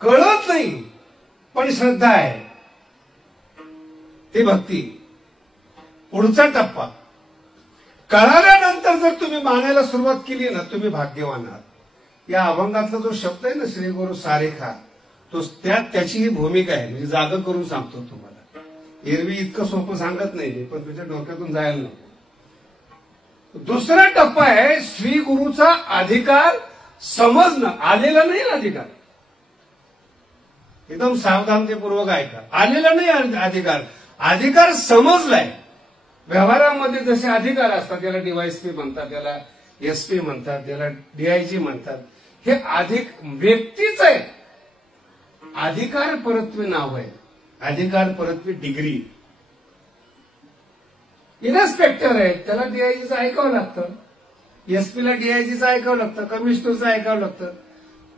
कळत नाही पण श्रद्धा आहे, ती भक्ती. पुढचा टप्पा कळाल्यानंतर जर तुम्ही मानायला सुरुवात केली ना, तुम्ही भाग्यवान आहात. या अभंगातला जो शब्द आहे ना, श्री गुरु सारेखा, तो त्याची ही भूमिका आहे. म्हणजे जागा करून सांगतो तुम्हाला. एरवी इतकं सोपं सांगत नाही, पण तुझ्या डोक्यातून जायला नको. दुसरा टप्पा आहे श्री गुरुचा अधिकार समजणं. आलेला नाही अधिकार, एकदम सावधानतेपूर्वक ऐका. आलेला नाही अधिकार, अधिकार समजलाय. व्यवहारामध्ये जसे अधिकार असतात, त्याला डीवायएसपी म्हणतात, त्याला एसपी म्हणतात, त्याला डीआयजी म्हणतात. हे व्यक्तीच आहे. अधिकार परत्वे नाव आहे, अधिकार परत्वे डिग्री. इन्स्पेक्टर आहे, त्याला डीआयजीचं ऐकावं लागतं, एसपीला डीआयजीचं ऐकावं लागतं, कमिशनरचं ऐकावं लागतं.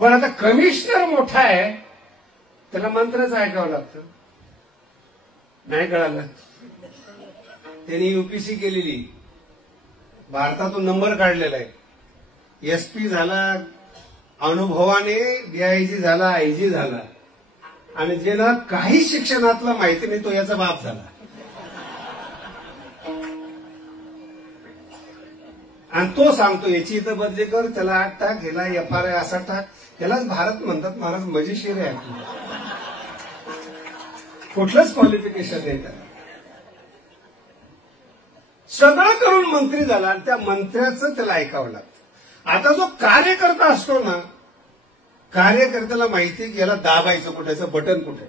पण आता कमिशनर मोठा आहे, त्याला मंत्र्याचं ऐकावं लागतं. नाही कळालं? त्यांनी यूपीसी केलेली, भारतातून नंबर काढलेला आहे. एसपी झाला अनुभवाने, डीआयजी झाला, आयजी झाला, आणि ज्याला काही शिक्षणातला माहिती नाही तो याचा बाप झाला. आणि तो सांगतो याची इथं बदली कर, त्याला 8 टाक, ह्याला एफआरआय असा टाक. त्यालाच भारत म्हणतात. महाराज मजेशीर आहे आपलं, कुठलंच क्वालिफिकेशन नाही त्याला. सगळं करून मंत्री झाला आणि त्या मंत्र्याचं त्याला ऐकावं लागतं. आता जो कार्यकर्ता असतो ना, कार्यकर्त्याला माहिती की याला दाबायचं कुठेचं बटन कुठे.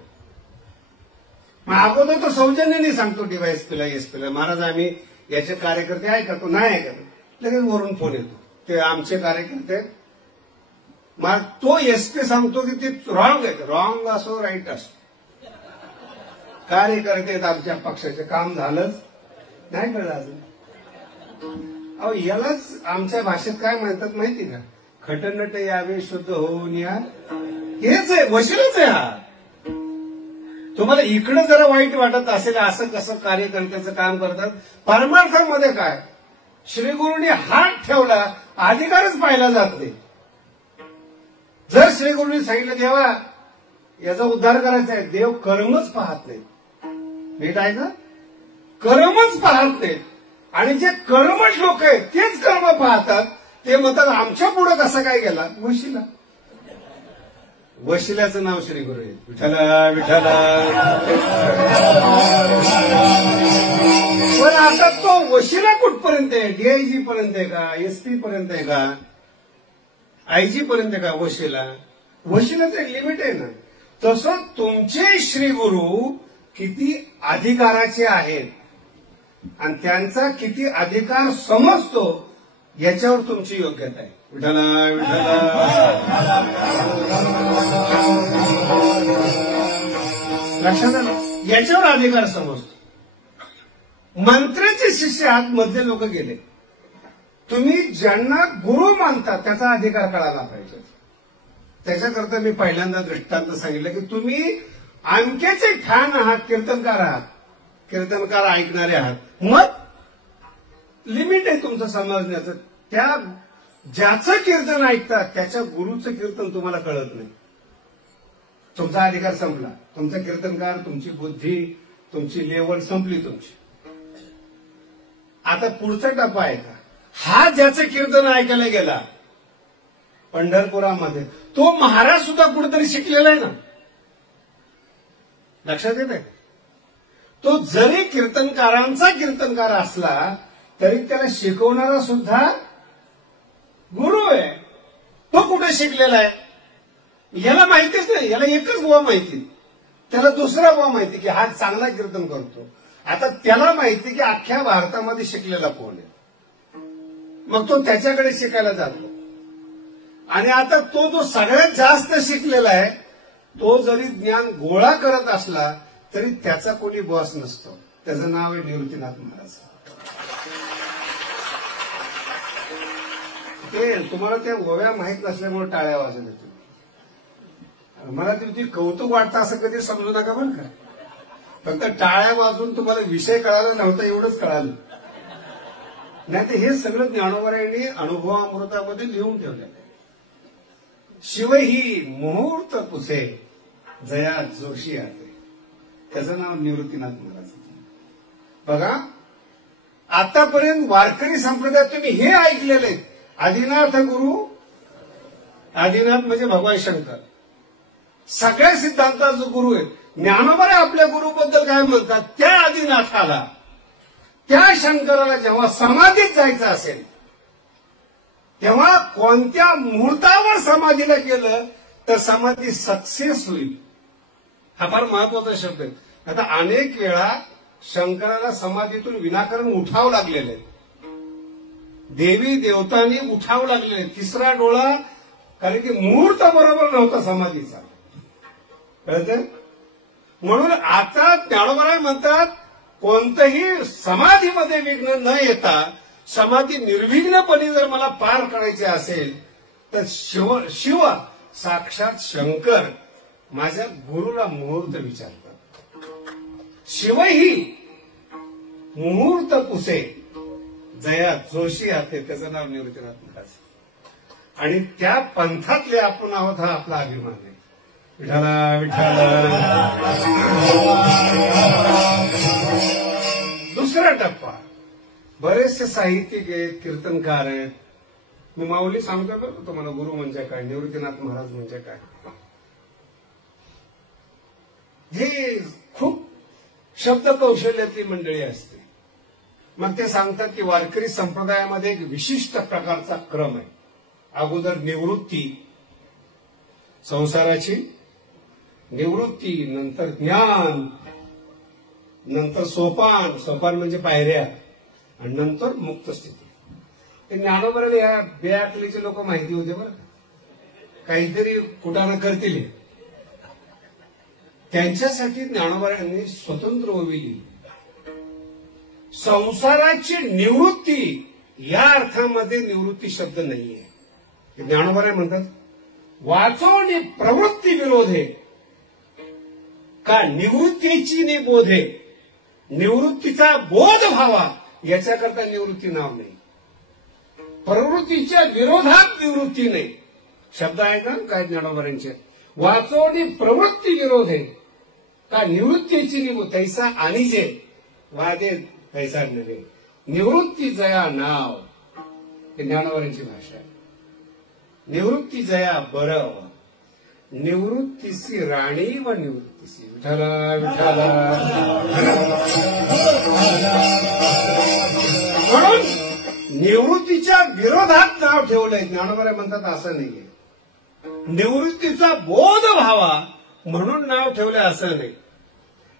मग अगोदर तो सौजन्याने सांगतो डीवायएसपीला, एसपीला, महाराज आम्ही याचे कार्यकर्ते ऐकतो, नाही ऐकत. लगेच वरून फोन येतो, ते आमचे कार्यकर्ते. मग तो एसपी सांगतो की ते रॉंग आहे. रॉंग असो राईट असो, कार्यकर्ते आमच्या पक्षाचे, काम झालंच नाही. कळलं अजून? अहो यालाच आमच्या भाषेत काय म्हणतात माहिती का? खटनट यावे शुद्ध होऊन या. हेच आहे, वशीलच आहे हा. तुम्हाला इकडे जरा वाईट वाटत असेल, असं कसं कार्यकर्त्याचं काम करतात. परमार्थामध्ये काय, श्रीगुरूंनी हात ठेवला, अधिकारच पाहिला जात नाही. जर श्रीगुरूंनी सांगितलं देवा याचा उद्धार करायचा आहे, देव कर्मच पाहत नाही. नीट आहे का? कर्मच पाहत नाहीत. आणि जे कर्मच लोक आहेत तेच कर्म पाहतात. ते म्हणतात आमच्या पुढे कसा काय गेला? वशिला. वशिल्याचं नाव श्रीगुरू आहे. विठ्ठला विठ्ठला. पण आता तो वशिला कुठपर्यंत आहे? डीआयजी पर्यंत आहे का? एसपी पर्यंत आहे का? आयजी पर्यंत आहे का वशिला? वशिलाचं एक लिमिट आहे ना. तसं तुमचे श्रीगुरू किती अधिकाराचे आहेत आणि त्यांचा किती अधिकार समजतो याच्यावर तुमची योग्यता आहे. विठ्ठला विठ्ठला. लक्षात आलं? याच्यावर अधिकार समजतो. मंत्र्याचे शिष्य आत मधले लोक गेले. तुम्ही ज्यांना गुरु मानता त्याचा अधिकार कळायला पाहिजे. त्याच्याकरता मी पहिल्यांदा दृष्टांत सांगितलं की तुम्ही अंकेचे ठाण आहात, कीर्तनकार आहात, कीर्तनकार ऐकणारे आहात. मग लिमिट आहे तुमचं समजण्याचं. त्या ज्याचं कीर्तन ऐकतात त्याच्या गुरुचं कीर्तन तुम्हाला कळत नाही. तुमचा अधिकार संपला. तुमचा कीर्तनकार, तुमची बुद्धी, तुमची लेवल संपली तुमची. आता पुढचा टप्पा आहे का? हा ज्याचं कीर्तन ऐकायला गेला पंढरपुरामध्ये, तो महाराज सुद्धा कुठेतरी शिकलेला आहे ना. लक्षात येते? तो जरी कीर्तनकारांचा कीर्तनकार असला तरी त्याला शिकवणारा सुद्धा गुरु आहे. तो कुठे शिकलेला आहे? याला माहितीच नाही. याला एकच बुवा माहिती, त्याला दुसरा बुवा माहिती की हा चांगला कीर्तन करतो. आता त्याला माहिती की अख्ख्या भारतामध्ये शिकलेला कोण आहे. मग तो त्याच्याकडे शिकायला जातो. आणि आता तो जो सगळ्यात जास्त शिकलेला आहे तो जरी ज्ञान गोळा करत असला तरी त्याचा कोणी बॉस नसतो. त्याचं नाव आहे निवृत्तीनाथ महाराज. ते तुम्हाला त्या ओव्या माहीत नसल्यामुळे टाळ्या वाजत होत्या. मला तुमची कौतुक वाटतं असं कधी समजू नका बरं का. फक्त टाळ्या वाजून तुम्हाला विषय कळाला नव्हता एवढंच कळालं. नाही तर हे सगळं ज्ञानोबा यांनी अनुभवामृतामध्ये लिहून ठेवलेलं आहे. शिव ही मुहूर्त पुसे जया जोशी आते. त्याचं नाव निवृत्तीनाथ महाराज. बघा, आतापर्यंत वारकरी संप्रदायात तुम्ही हे ऐकलेले, आदिनाथ गुरु, आदिनाथ म्हणजे भगवान शंकर, सगळ्या सिद्धांताचा गुरु आहे. ज्ञानोबा आपल्या गुरुबद्दल काय म्हणतात, त्या आदिनाथाला, त्या शंकराला जेव्हा समाधीत जायचं असेल तेव्हा कोणत्या मुहूर्तावर समाधीला गेलं तर समाधी सक्सेस होईल. हा फार महत्वाचा शब्द आहे. आता अनेक वेळा शंकराला समाधीतून विनाकारण उठावं लागलेलं आहे, देवी देवतांनी उठावं लागलेलं आहे. तिसरा डोळा, कारण की मुहूर्त बरोबर नव्हता समाधीचा, कळतं. म्हणून आता ज्ञानोबा म्हणतात कोणतंही समाधीमध्ये विघ्न न येता समाधी निर्विघ्नपणे जर मला पार करायचे असेल तर शिव साक्षात शंकर माझ्या गुरुला मुहूर्त विचारतात. शिवही मुहूर्त पुसे जया जोशी आते. त्याचं नाव निवृत्तीनाथ महाराज. आणि त्या पंथातले आपण आहोत, हा आपला अभिमान आहे. विठाला विठाला. दुसरा टप्पा, बरेचसे साहित्यिक आहेत, कीर्तनकार आहेत. मी माऊली सांगतो बरं तुम्हाला, गुरु म्हणजे काय, निवृत्तीनाथ महाराज म्हणजे काय. हे खूप शब्द कौशल्यातली मंडळी असते. मग ते सांगतात की वारकरी संप्रदायामध्ये एक विशिष्ट प्रकारचा क्रम आहे. अगोदर निवृत्ती, संसाराची निवृत्ती, नंतर ज्ञान, नंतर सोपान, सोपान म्हणजे पायऱ्या, आणि नंतर मुक्त स्थिती. ते ज्ञानोबराला या बेअक्कलीचे लोक माहिती होते बरं, काहीतरी कुटाणा करतील, त्यांच्यासाठी ज्ञानोबा यांनी स्वतंत्र ओवी लिहिली. संसाराची निवृत्ती या अर्थामध्ये निवृत्ती शब्द नाहीये. ज्ञानोबा म्हणतात वाचोनी प्रवृत्ती विरोधे का निवृत्तीची नि बोधे. निवृत्तीचा बोध व्हावा याच्याकरता निवृत्ती नाव नाही, प्रवृत्तीच्या विरोधात निवृत्ती नाही. शब्द आहे का काय ज्ञानोबरांचे, वाचोनी प्रवृत्ती विरोधे का निवृत्तीची निवृत्ती तैसा आणि जे वादे तैसा नव्हे. निवृत्ती जया नाव, हे ज्ञानोबरांची भाषा आहे. निवृत्ती जया बरं, निवृत्तीसी राणी व निवृत्तीसी. विठाला विठाला. म्हणून निवृत्तीच्या विरोधात नाव ठेवलंय. ज्ञानोबा म्हणतात असं नाहीये. निवृत्तीचा बोध व्हावा म्हणून नाव ठेवलंय असं नाही.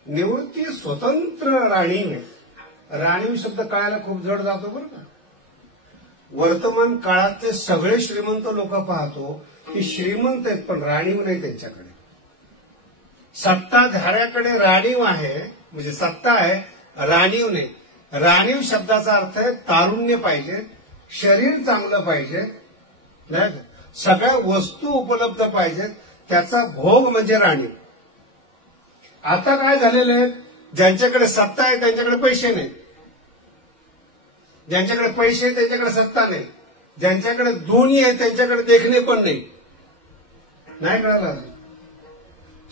निवृत्ती स्वतंत्र राणीव. राणीव शब्द कळायला खूप जड जातो बरं का. वर्तमान काळातले सगळे श्रीमंत लोक पाहतो की श्रीमंत आहेत पण राणीव नाही त्यांच्याकडे. सत्ताधाऱ्याकडे राणीव आहे, म्हणजे सत्ता आहे, राणीव नाही. राणीव शब्दाचा अर्थ आहे तारुण्य पाहिजे, शरीर चांगलं पाहिजे, सगळ्या वस्तू उपलब्ध पाहिजेत, त्याचा भोग म्हणजे राणीव. आता काय झालेलं आहे, ज्यांच्याकडे सत्ता आहे त्यांच्याकडे पैसे नाही, ज्यांच्याकडे पैसे आहे त्यांच्याकडे सत्ता नाही, ज्यांच्याकडे दोन्ही आहे त्यांच्याकडे देखणे पण नाही. नाही कळालं.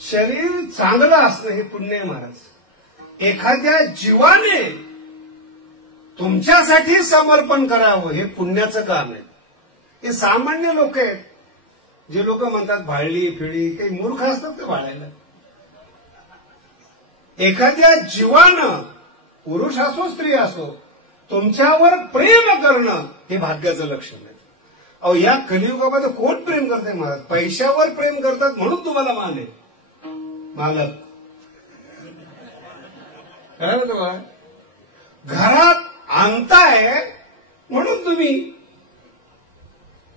शरीर चांगलं असणं हे पुण्य आहे महाराज. एखाद्या जीवाने तुमच्यासाठी समर्पण करावं हे पुण्याचं काम आहे. हे सामान्य लोक आहेत, जे लोक म्हणतात भाळली फिळी, काही मूर्ख असतात ते भाळायला. एखाद्या जीवानं, पुरुष असो स्त्री असो, तुमच्यावर प्रेम करणं हे भाग्याचं लक्षण आहे. अहो या कलियुगामध्ये कोण प्रेम करते महाराज? पैशावर प्रेम करतात म्हणून तुम्हाला मान आहे. मालक काय म्हणतो बा, घरात आणताय म्हणून तुम्ही,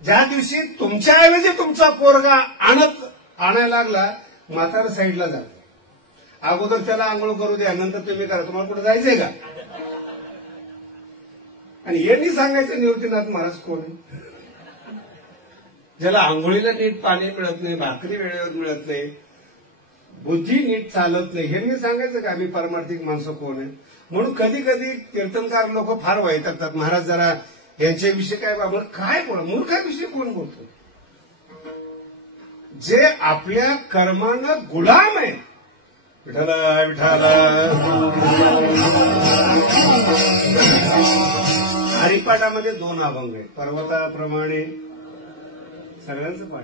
ज्या दिवशी तुमच्याऐवजी तुमचा पोरगा आणायला लागला, म्हातारा साईडला जाते. अगोदर त्याला आंघोळ करू द्या, नंतर तुम्ही करा. तुम्हाला कुठे जायचंय का? आणि यांनी सांगायचं निवृत्तीनाथ महाराज कोण आहे? ज्याला आंघोळीला नीट पाणी मिळत नाही, भाकरी वेळेवर मिळत नाही, बुद्धी नीट चालत नाही, यांनी सांगायचं का आम्ही परमार्थिक माणसं कोण आहे? म्हणून कधी कधी कीर्तनकार लोक फार वैतागतात, महाराज जरा यांच्याविषयी काय बाबा काय बोला, मूर्खाविषयी कोण बोलतो? जे आपल्या कर्मानं गुलाम आहे. विठाला विठाला. हरिपाठामध्ये 2 अभंग आहेत. पर्वताप्रमाणे सगळ्यांचं पाठ.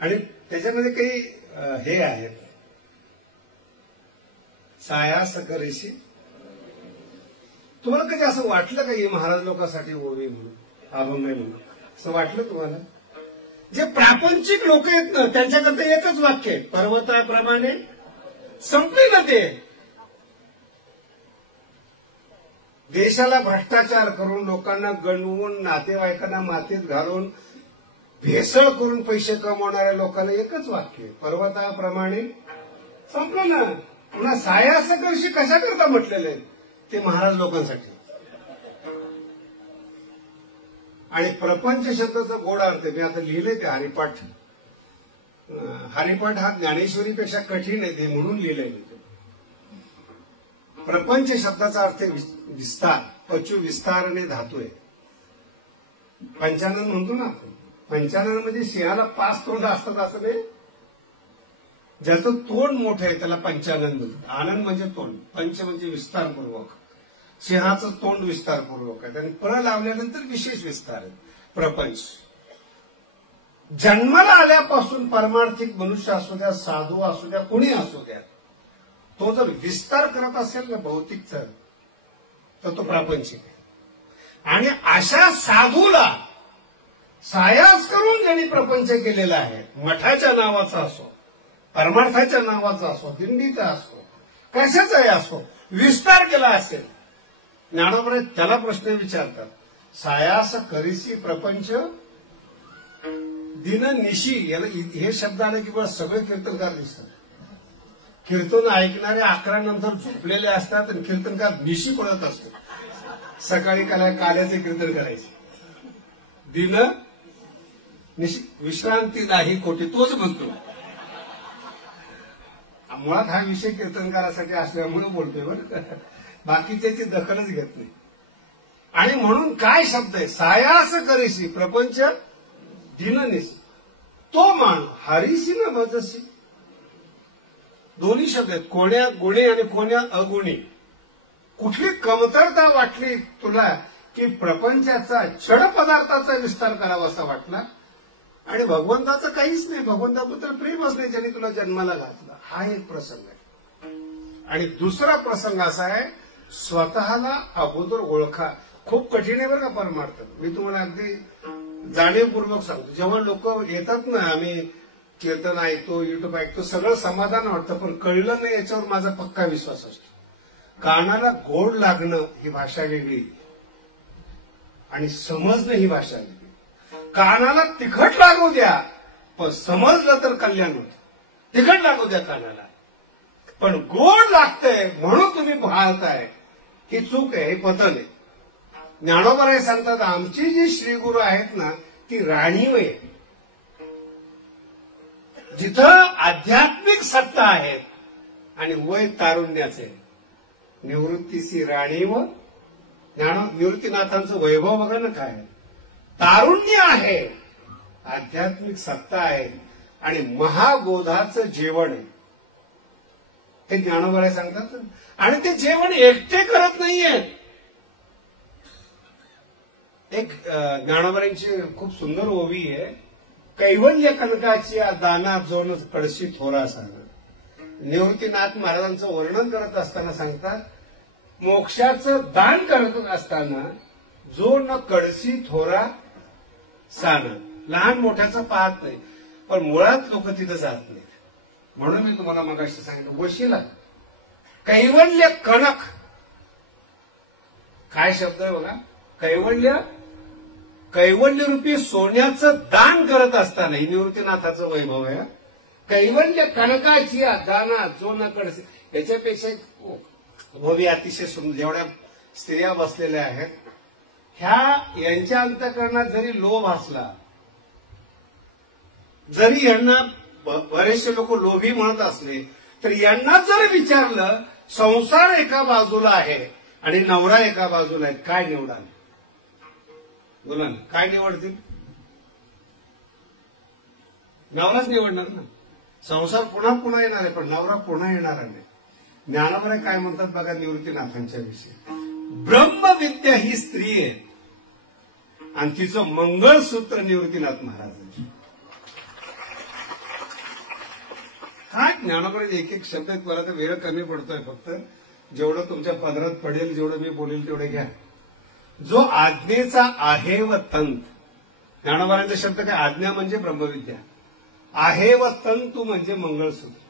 आणि त्याच्यामध्ये काही हे आहेत. सायास करीशी. तुम्हाला कधी असं वाटलं का ही महाराज लोकांसाठी ओवी म्हणून, अभंग म्हणून असं वाटलं तुम्हाला? जे प्रापंचिक लोक आहेत ना त्यांच्याकरता एकच वाक्य आहे, पर्वताप्रमाणे. संपले ना ते. देशाला भ्रष्टाचार करून, लोकांना गणवून, नातेवाईकांना मातीत घालून, भेसळ करून पैसे कमवणाऱ्या लोकांना एकच वाक्य आहे, पर्वताप्रमाणे. संपलं ना. पुन्हा सायासकर्षी कशा करता म्हटलेले आहेत ते महाराज लोकांसाठी. आणि प्रपंच शब्दाचा गोड अर्थ मी आता लिहिले ते हरिपाठ. हरिपाठ हा ज्ञानेश्वरीपेक्षा कठीण आहे ते म्हणून लिहिलंय मी. प्रपंच शब्दाचा अर्थ विस्तार, पचू विस्तार आणि धातू आहे. पंचानन म्हणतो ना आपण. पंचानन म्हणजे सिंहाला 5 तोंड असतात असं नाही. ज्याचं तोंड मोठं आहे त्याला पंचानन म्हणतात. आनंद म्हणजे तोंड, पंच म्हणजे विस्तारपूर्वक. सिंहाचं तोंड विस्तारपूर्वक आहे. त्यांनी पर लावल्यानंतर विशेष विस्तार आहे. प्रपंच. जन्माला आल्यापासून परमार्थिक मनुष्य असू द्या, साधू असू द्या, कोणी असू द्या, तो जर विस्तार करत असेल ना भौतिकचा, तर तो प्रापंचिक आहे. आणि अशा साधूला सायास करून ज्यांनी प्रपंच केलेला आहे, मठाच्या नावाचा असो, परमार्थाच्या नावाचा असो, दिंडीचा असो, कशाचाही असो, विस्तार केला असेल. ज्ञानोबा त्याला प्रश्न विचारतात, सायास करीसी प्रपंच दिन निशी. याला हे शब्द आले की बघा सगळे कीर्तनकार दिसतात. कीर्तन ऐकणारे 11 नंतर झोपलेले असतात आणि कीर्तनकार निशी पडत असतो. सकाळी काल्याचे कीर्तन करायचे. दिन निशी, विश्रांती नाही कोटी, तोच म्हणतो. मुळात हा विषय कीर्तनकारासाठी असल्यामुळे बोलतोय बरं, बाकी त्याची दखलच घेत नाही. आणि म्हणून काय शब्द आहे, सायास करीसी प्रपंच दिननिसी. तो मान हरीसी न भजसी. दोन्ही शब्द आहेत, कोण्या गुणी आणि कोण्या अगुणी. कुठली कमतरता वाटली तुला की प्रपंचाचा जड पदार्थाचा विस्तार करावा असा वाटला, आणि भगवंताचं काहीच नाही, भगवंताबद्दल प्रेमच नाही ज्यांनी तुला जन्माला घातला, हा एक प्रसंग आहे. आणि दुसरा प्रसंग असा आहे, स्वतःला अगोदर ओळखा. खूप कठीण आहे बरं का परमार्थ. मी तुम्हाला अगदी जाणीवपूर्वक सांगतो. जेव्हा लोक येतात ना, आम्ही कीर्तन ऐकतो, युट्यूब ऐकतो, सगळं समाधान वाटतं, पण कळलं नाही याच्यावर माझा पक्का विश्वास असतो. कानाला गोड लागणं ही भाषा वेगळी आणि समजणं ही भाषा वेगळी. कानाला तिखट लागू द्या, पण समजलं तर कल्याण होतं. तिखट लागू द्या कानाला, पण गोड लागतंय म्हणून तुम्ही भाळताय, ही चूक आहे, हे पतन आहे. ज्ञानोबा सांगतात, आमची जी श्रीगुरु आहेत ना ती राणीव आहे. जिथं आध्यात्मिक सत्ता आहेत आणि वय तारुण्याचे, निवृत्तीसी राणीव. निवृत्तीनाथांचं वैभव बघा ना काय, तारुण्य आहे, आध्यात्मिक सत्ता आहे आणि महाबोधाचं जेवण आहे. हे ज्ञानोबा सांगतात. आणि ते जेवण एकटे करत नाहीये. एक ज्ञानोबांची खूप सुंदर ओवी आहे, कैवल्य कनकाची दाना जोन कळशी थोरा सांग. निवृत्तीनाथ महाराजांचं वर्णन करत असताना सांगतात, मोक्षाचं दान करत असताना जो न कळशी थोरा सान. लहान मोठ्याचं पाहत नाही, पण मुळात लोक तिथं जात नाहीत. म्हणून मी तुम्हाला मगाशी सांगितलं, वशिला कैवल्य कणक. काय शब्द आहे बघा, कैवल्य. कैवल्य रूपी सोन्याचं दान करत असताना ही निवृत्तीनाथाचं वैभव आहे. कैवल्य कणकाची दाना जो न कळशी. याच्यापेक्षा ओवी अतिशय सुंदर. जेवढ्या स्त्रिया बसलेल्या आहेत, यांच्या अंतःकरणात जरी लोभ असला, जरी यांना बरेचसे लोक लोभी म्हणत असले, तर यांना जर विचारलं, संसार एका बाजूला आहे आणि नवरा एका बाजूला आहे, काय निवडाल? बोला ना, काय निवडतील? नवराच निवडणार ना. संसार पुन्हा पुन्हा येणार आहे, पण नवरा पुन्हा येणार नाही. ज्ञानोबा काय म्हणतात बघा निवृत्तीनाथांच्या विषयी, ब्रह्मविद्या ही स्त्री आहे आणि तिचं मंगळसूत्र निवृत्तीनाथ महाराजांचं. काय ज्ञानोबा एक एक शब्द आहेत. मला तर वेळ कमी पडतोय, फक्त जेवढं तुमच्या पदरात पडेल, जेवढं मी बोलेल तेवढे घ्या. जो आज्ञेचा आहे व तंत, ज्ञानोबारांचा शब्द काय, आज्ञा म्हणजे ब्रह्मविद्या, आहे व तंतू म्हणजे मंगळसूत्र.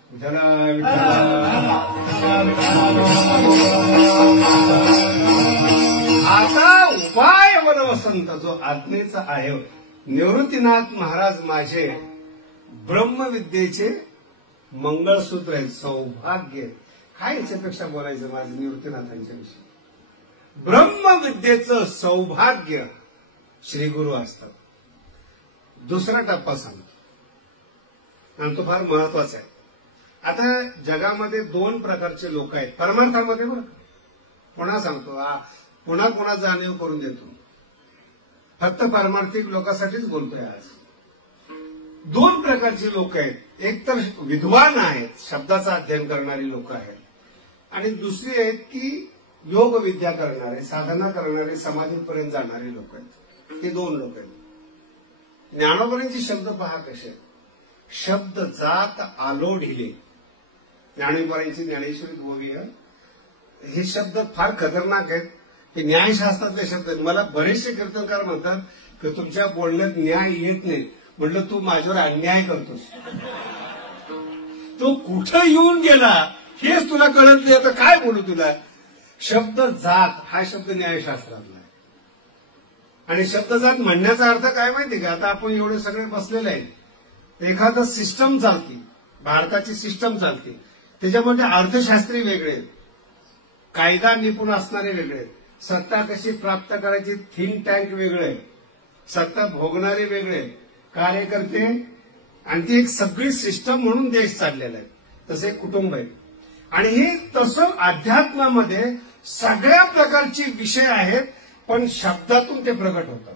आता उपाय वनवसंत, जो आज्ञेचा आहे. निवृत्तीनाथ महाराज माझे ब्रह्मविद्येचे मंगळसूत्र आहे, सौभाग्य. काय याच्यापेक्षा बोलायचं माझं निवृत्तीनाथांच्या विषयी? ब्रह्मविद्येचं सौभाग्य श्री गुरु असतात. दुसरा टप्पा सांगतो आणि तो फार महत्वाचा आहे. आता जगामध्ये दोन प्रकारचे लोक आहेत परमार्थामध्ये, बरं पुन्हा सांगतो, पुन्हा पुन्हा जाणीव करून देतो, फक्त पारमार्थिक लोकांसाठीच बोलतोय आज. दोन प्रकारचे लोक आहेत. एक तर विद्वान आहेत, शब्दाचं अध्ययन करणारी लोक आहेत, आणि दुसरी आहेत की योग विद्या करणारे, साधना करणारे, समाधीपर्यंत जाणारे लोक आहेत. हे दोन लोक आहेत. ज्ञानोबांचे शब्द पहा कसे आहेत. शब्द जात आलो ढिले, ज्ञानोबांची ज्ञानेश्वरी गोवी, हे शब्द फार खतरनाक आहेत. हे न्यायशास्त्रातले शब्द आहेत. मला बरेचसे कीर्तनकार म्हणतात की तुमच्या बोलण्यात न्याय येत नाही. म्हटलं तू माझ्यावर अन्याय करतोस, तो कुठं येऊन गेला हेच तुला कळत नाही, आता काय बोलू तुला. शब्द जात हा शब्द न्यायशास्त्रातला आहे. आणि शब्द जात म्हणण्याचा अर्थ काय माहिती का, आता आपण एवढे सगळे बसलेले आहेत, एखादं सिस्टम चालते, भारताची सिस्टम चालते, त्याच्यामध्ये अर्थशास्त्री वेगळे, कायदा निपुण असणारे वेगळे, सत्ता कशी प्राप्त करायची थिंक टँक वेगळे, सत्ता भोगणारे वेगळे, कार्यकर्ते, आणि ती एक सगळी सिस्टम म्हणून देश चाललेला आहे. तसे एक कुटुंब आहे. आणि हे तसं अध्यात्मामध्ये सगळ्या प्रकारचे विषय आहेत, पण शब्दातून ते प्रकट होतात.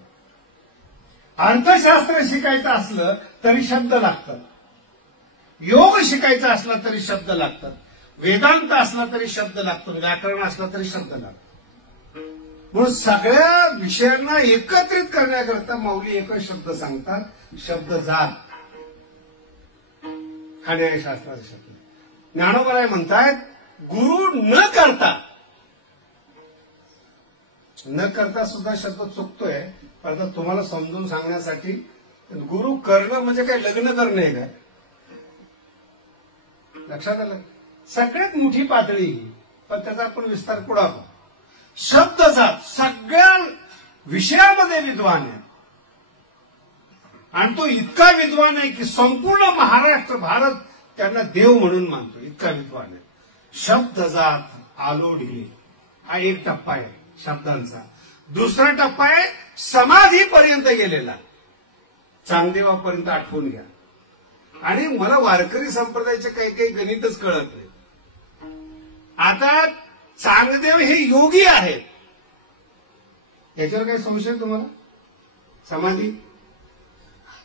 अर्थशास्त्र शिकायचं असलं तरी शब्द लागतात, योग शिकायचा असला तरी शब्द लागतात, वेदांत असला तरी शब्द लागतो, व्याकरण असला तरी शब्द लागतो. म्हणून सगळ्या विषयांना एकत्रित करण्याकरता माऊली एकच शब्द सांगतात, शब्द जात. हा न्यायशास्त्राचा शब्द. ज्ञानोबा म्हणतायत गुरु न करता सुद्धा शब्द चुकतोय, पण आता तुम्हाला समजून सांगण्यासाठी, गुरु करणं म्हणजे काय लग्न करणं आहे काय? लक्षात आलं? सगळ्यात मोठी पातळी, पण त्याचा आपण विस्तार पुढे पाहू. शब्द जात सगळ्या विषयामध्ये विद्वान आहे, आणि तो इतका विद्वान आहे की संपूर्ण महाराष्ट्र भारत त्यांना देव म्हणून मानतो, इतका विद्वान आहे. शब्द जात आलो ढिले, हा एक टप्पा आहे शब्दांचा. दुसरा टप्पा आहे समाधीपर्यंत गेलेला, चांगदेवापर्यंत आठवून घ्या. आणि मला वारकरी संप्रदायाचे काही काही गणितच कळत नाही. आता चांगदेव हे योगी आहेत, याच्यावर काही संशय तुम्हाला? समाधी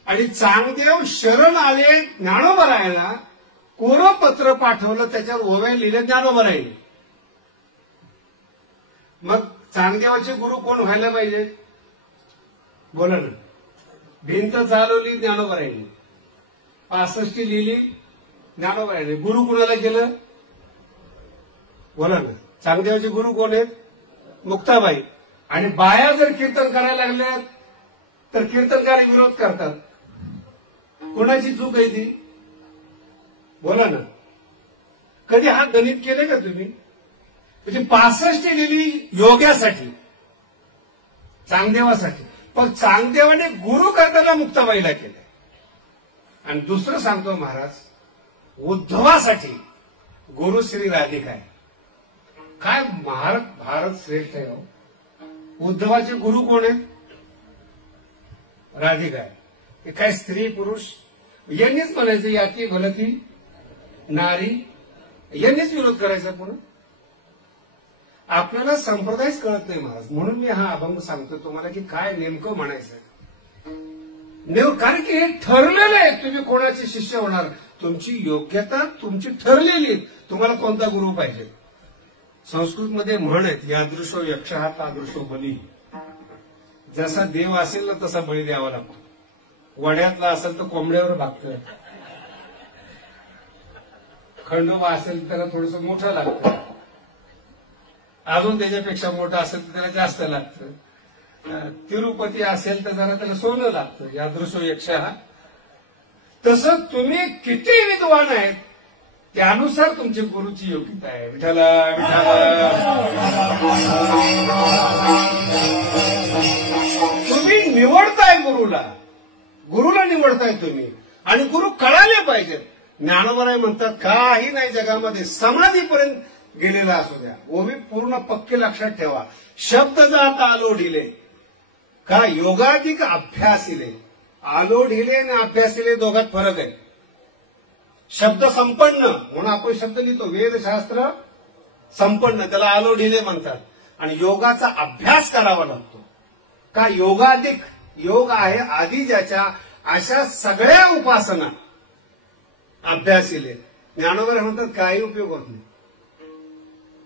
आणि चांगदेव शरण आले ज्ञानोबरायाला, कोरं पत्र पाठवलं, त्याच्यावर ओव्या लिहिल्या ज्ञानोबरायाने. मग चांगदेवाचे गुरु कोण व्हायला पाहिजे? बोला ना. भिंत चालवली ज्ञानोबरायाने, 65 लिहिली ज्ञानोबरायाने. गुरु कुणाला केलं? बोला ना. चांगदेवाचे गुरु कोण आहेत? मुक्ताबाई. आणि बाया जर कीर्तन करायला लागल्या तर कीर्तनकारी विरोध करतात. कोणाची चूक आहे ती? बोला ना. कधी हा गणित केले का तुम्ही? म्हणजे 65 लिहिली योग्यासाठी, चांगदेवासाठी, पण चांगदेवाने गुरु करताना मुक्ताबाईला केलं. आणि दुसरं सांगतो महाराज, उद्धवासाठी गुरु श्री राधिका आहे. काय भारत श्रेष्ठ आहे हो. उद्धवाचे गुरु कोण आहेत? राधिका आहे. हे काय स्त्री पुरुष यांनीच म्हणायचं याची भलती नारी, यांनीच विरोध करायचा पुन्हा. आपल्याला संप्रदायच कळत नाही महाराज, म्हणून मी हा अभंग सांगतो तुम्हाला की काय नेमकं म्हणायचं. कारण की हे ठरलेलं आहे, तुम्ही कोणाचे शिष्य होणार, तुमची योग्यता तुमची ठरलेली. तुम्हाला कोणता गुरु पाहिजे. संस्कृतमध्ये म्हण आहेत, यादृशो यक्षः तादृशो बली. जसा देव असेल ना तसा बळी द्यावा लागतो. वड्यातला असेल तर कोंबड्यावर भागतं, खंडोबा असेल तर त्याला थोडस मोठं लागतं, अजून त्याच्यापेक्षा मोठं असेल तर त्याला जास्त लागतं, तिरुपती असेल तर जरा त्याला सोनं लागतं. यादृशो यक्षः. तसं तुम्ही किती विद्वान आहेत त्यानुसार तुमची गुरुची योग्यता आहे. विठाला विठाला. तुम्ही निवडताय गुरुला, गुरुला निवडताय तुम्ही, आणि गुरु कळाले पाहिजेत. ज्ञानोबराय म्हणतात काही नाही जगामध्ये समाधीपर्यंत गेलेला असू द्या, ओवी पूर्ण पक्के लक्षात ठेवा. शब्द जात आलो ढिले का योगाधिक अभ्यासिले. आलो ढिले आणि अभ्यासिले दोघात फरक आहे. शब्द संपन्न म्हणून आपण शब्द लिहितो, वेदशास्त्र संपन्न, त्याला आलो ढिले म्हणतात. आणि योगाचा अभ्यास करावा लागतो. का योगाधिक, योग आहे आधी ज्याच्या, अशा सगळ्या उपासना अभ्यासिले. ज्ञानोबराय म्हणतात काही उपयोग होत नाही.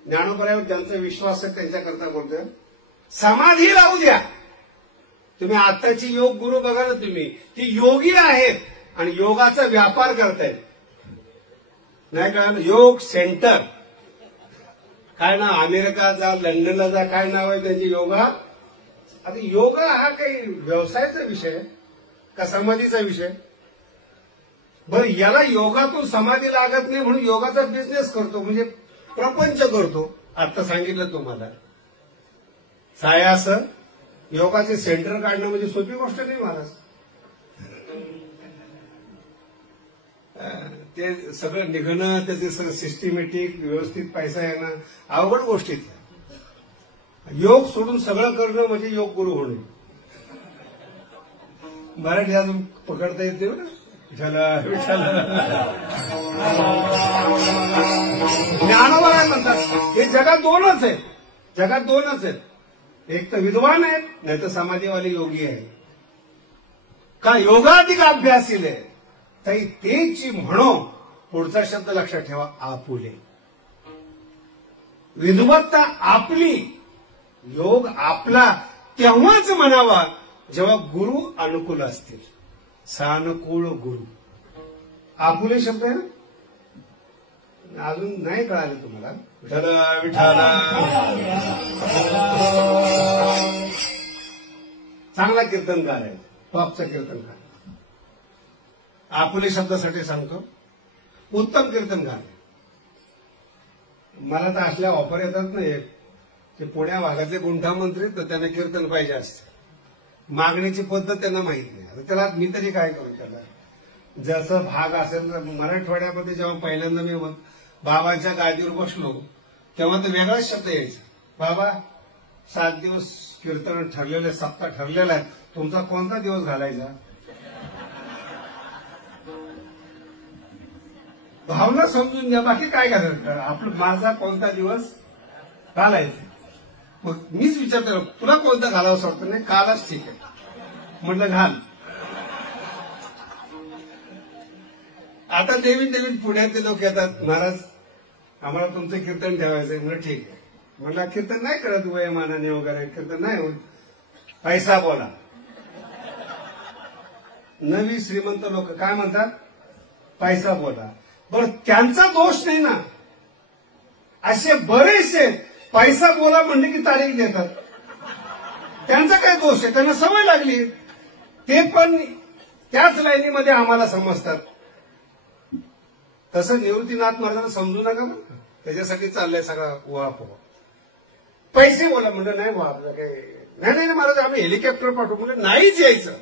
ज्ञानोबराय ज्यांचा विश्वास आहे त्यांच्याकरता बोलतोय, समाधी लावू द्या. तुम्ही आताची योग गुरु बघा ना, तुम्ही ती योगी आहेत आणि योगाचा व्यापार करतायत. नाही कळलं. योग सेंटर काय ना, अमेरिका जा, लंडनला जा, काय नाव आहे त्यांची. योगा. आता योगा हा काही व्यवसायाचा विषय का समाधीचा विषय. बरं, याला योगातून समाधी लागत नाही म्हणून योगाचा बिझनेस करतो, म्हणजे प्रपंच करतो. आता सांगितलं तुम्हाला. सायासं योगाचे सेंटर काढणं म्हणजे सोपी गोष्ट नाही महाराज. ते सगळं निघणं, त्याचे सगळं सिस्टमॅटिक व्यवस्थित पैसा येणं अवघड गोष्टीत. योग सोडून सगळं करणं म्हणजे योग गुरु होणे. मराठी अजून पकडता येते ना. ज्ञानोबराय म्हणतात हे जगात दोनच आहेत, जगात दोनच आहेत. एक तर विद्वान आहेत, नाही तर समाधीवाले योगी आहेत. का योगाधिक अभ्यासिले ताई तेची म्हणो. पुढचा शब्द लक्षात ठेवा, आपुले. विद्वत्ता आपली, योग आपला तेव्हाच म्हणावा जेव्हा गुरु अनुकूल असतील. सानुकूळ गुरु. आपुले शब्द आहे ना, अजून नाही कळालं तुम्हाला. विठाला विठाला. चांगला कीर्तनकार आहे, टॉपचा कीर्तनकार. आपुले शब्दासाठी सांगतो, उत्तम कीर्तनकार. मला तर असल्या ऑफर येतात ना, ते पुण्या भागातले गुंठामंत्री, तर त्यांना कीर्तन पाहिजे असते. मागणीची पद्धत त्यांना माहित नाही. आता त्याला मी तरी काय करू. त्याला जसं भाग असेल तर. मराठवाड्यामध्ये जेव्हा पहिल्यांदा मी बाबांच्या गादीवर बसलो तेव्हा तर वेगळाच शब्द यायचा. बाबा 7 दिवस कीर्तन ठरलेलं आहे, सप्ताह ठरलेला आहे, तुमचा कोणता दिवस घालायचा. भावना समजून घ्या, बाकी काय करायचं. आपलं माझा कोणता दिवस घालायचा. मग मीच विचारतो, तुला कोणतं घालावं वाटतं. नाही, कालच ठीक आहे म्हटलं घाल. आता नवीन पुण्यातले लोक येतात, महाराज आम्हाला तुमचं कीर्तन ठेवायचंय. म्हणलं ठीक आहे. म्हणलं कीर्तन नाही करत वयमानाने वगैरे, कीर्तन नाही होत, पैसा बोला. नवी श्रीमंत लोक काय म्हणतात, पैसा बोला. बरं, त्यांचा दोष नाही ना. असे बरेचसे पैसा बोला म्हणले की तारीख देतात. त्यांचा काय दोष आहे, त्यांना सवय लागली. ते पण त्याच लाईनीमध्ये आम्हाला समजतात. तसं निवृत्तीनाथ महाराजांना समजू नका बरं, त्याच्यासाठी चाललंय सगळा उहापोहा. पैसे बोला म्हणलं नाही बा, आपलं काही नाही महाराज आम्ही हेलिकॉप्टर पाठवू म्हणजे नाहीच यायचं.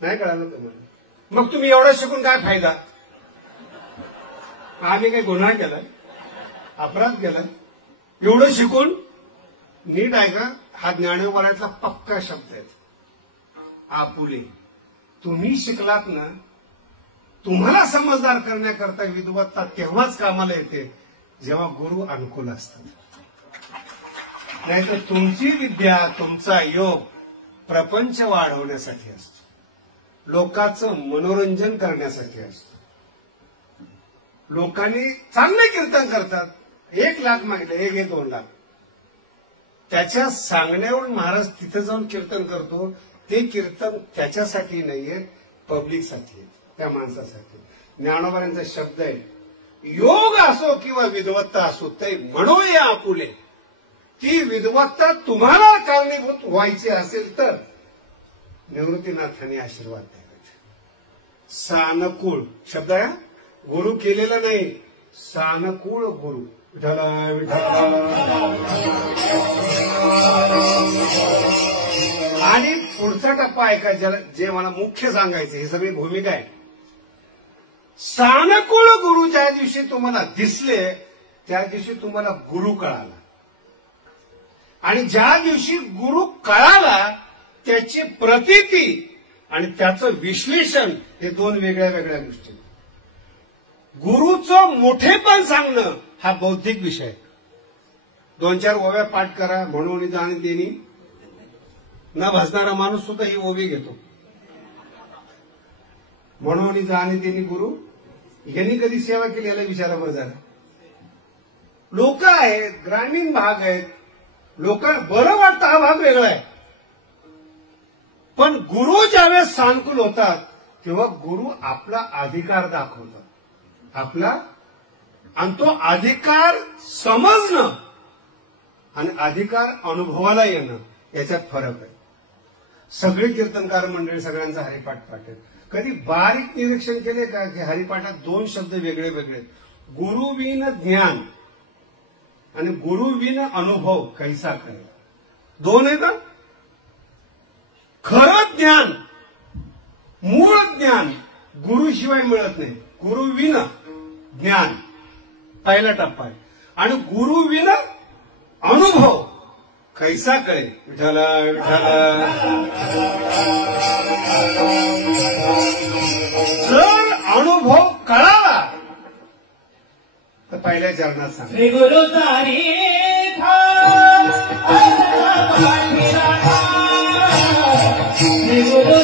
नाही कळालं तुम्हाला. मग तुम्ही एवढा शिकून काय फायदा. आम्ही काही गुन्हा केलाय, अपराध केलाय. एवढं शिकून नीट आहे का. हा ज्ञानोबरायतला पक्का शब्द आहे. आपुले. तुम्ही शिकलात ना, तुम्हाला समजदार करण्याकरता विद्वत्ता तेव्हाच कामाला येते जेव्हा गुरु अनुकूल असतात. नाहीतर तुमची विद्या, तुमचा योग प्रपंच वाढवण्यासाठी असतो, लोकांचं मनोरंजन करण्यासाठी असतो. लोकांनी चांगले कीर्तन करतात, 1 लाख मागले, 1-2 लाख, त्याच्या सांगण्यावरून महाराज तिथे जाऊन कीर्तन करतो. ते कीर्तन त्याच्यासाठी नाहीये, पब्लिकसाठी आहे, त्या माणसासाठी. ज्ञानोबांचा शब्द आहे, योग असो किंवा विद्वत्ता असो ते म्हणो या आपुले. ती विद्वत्ता तुम्हाला कारणीभूत व्हायची असेल तर निवृत्तीनाथांनी आशीर्वाद द्यावे. सानुकूळ शब्द आहे, गुरु केलेला नाही, सानुकूळ गुरु. विठ्ठला विठ्ठला. आणि पुढचा टप्पा ऐका, जे मला मुख्य सांगायचं, ही सगळी भूमिका आहे. सानुकूळ गुरु ज्या दिवशी तुम्हाला दिसले त्या दिवशी तुम्हाला गुरु कळाला, आणि ज्या दिवशी गुरु कळाला त्याची प्रतीती आणि त्याचं विश्लेषण हे 2 वेगळ्या वेगळ्या गोष्टी. गुरुचं मोठेपण सांगणं हा बौद्धिक विषय. 2-4 ओव्या पाठ करा, म्हणून जाणे देणी न भासणारा माणूस सुद्धा ही ओवी घेतो. म्हणून जाणे देणी गुरु, यांनी कधी सेवा केली याला विचारा बरं झालं. लोक आहेत, ग्रामीण भाग आहेत, लोकांना बरं वाटतं, हा भाग वेगळा आहे. पण गुरु ज्यावेळेस सानुकूल होतात तेव्हा गुरु आपला अधिकार दाखवतात, आपला, आणि तो अधिकार समजणं आणि अधिकार अनुभवाला येणं याच्यात फरक आहे. सगळे कीर्तनकार मंडळी सगळ्यांचा हरिपाठ पाठ. कधी बारीक निरीक्षण केले का की हरिपाठात 2 शब्द वेगळे वेगळे, गुरुविन ज्ञान आणि गुरुविन अनुभव कैसा करे, 2 आहे ना. खरं ज्ञान, मूळ ज्ञान गुरुशिवाय मिळत नाही. गुरुविन ज्ञान पहिला टप्पा आहे, आणि गुरुविन अनुभव कैसा कळे. विठ्ठला विठ्ठला. जर अनुभव कळाला तर पहिल्या चरणात सांग, श्री गुरु सारी श्री गुरु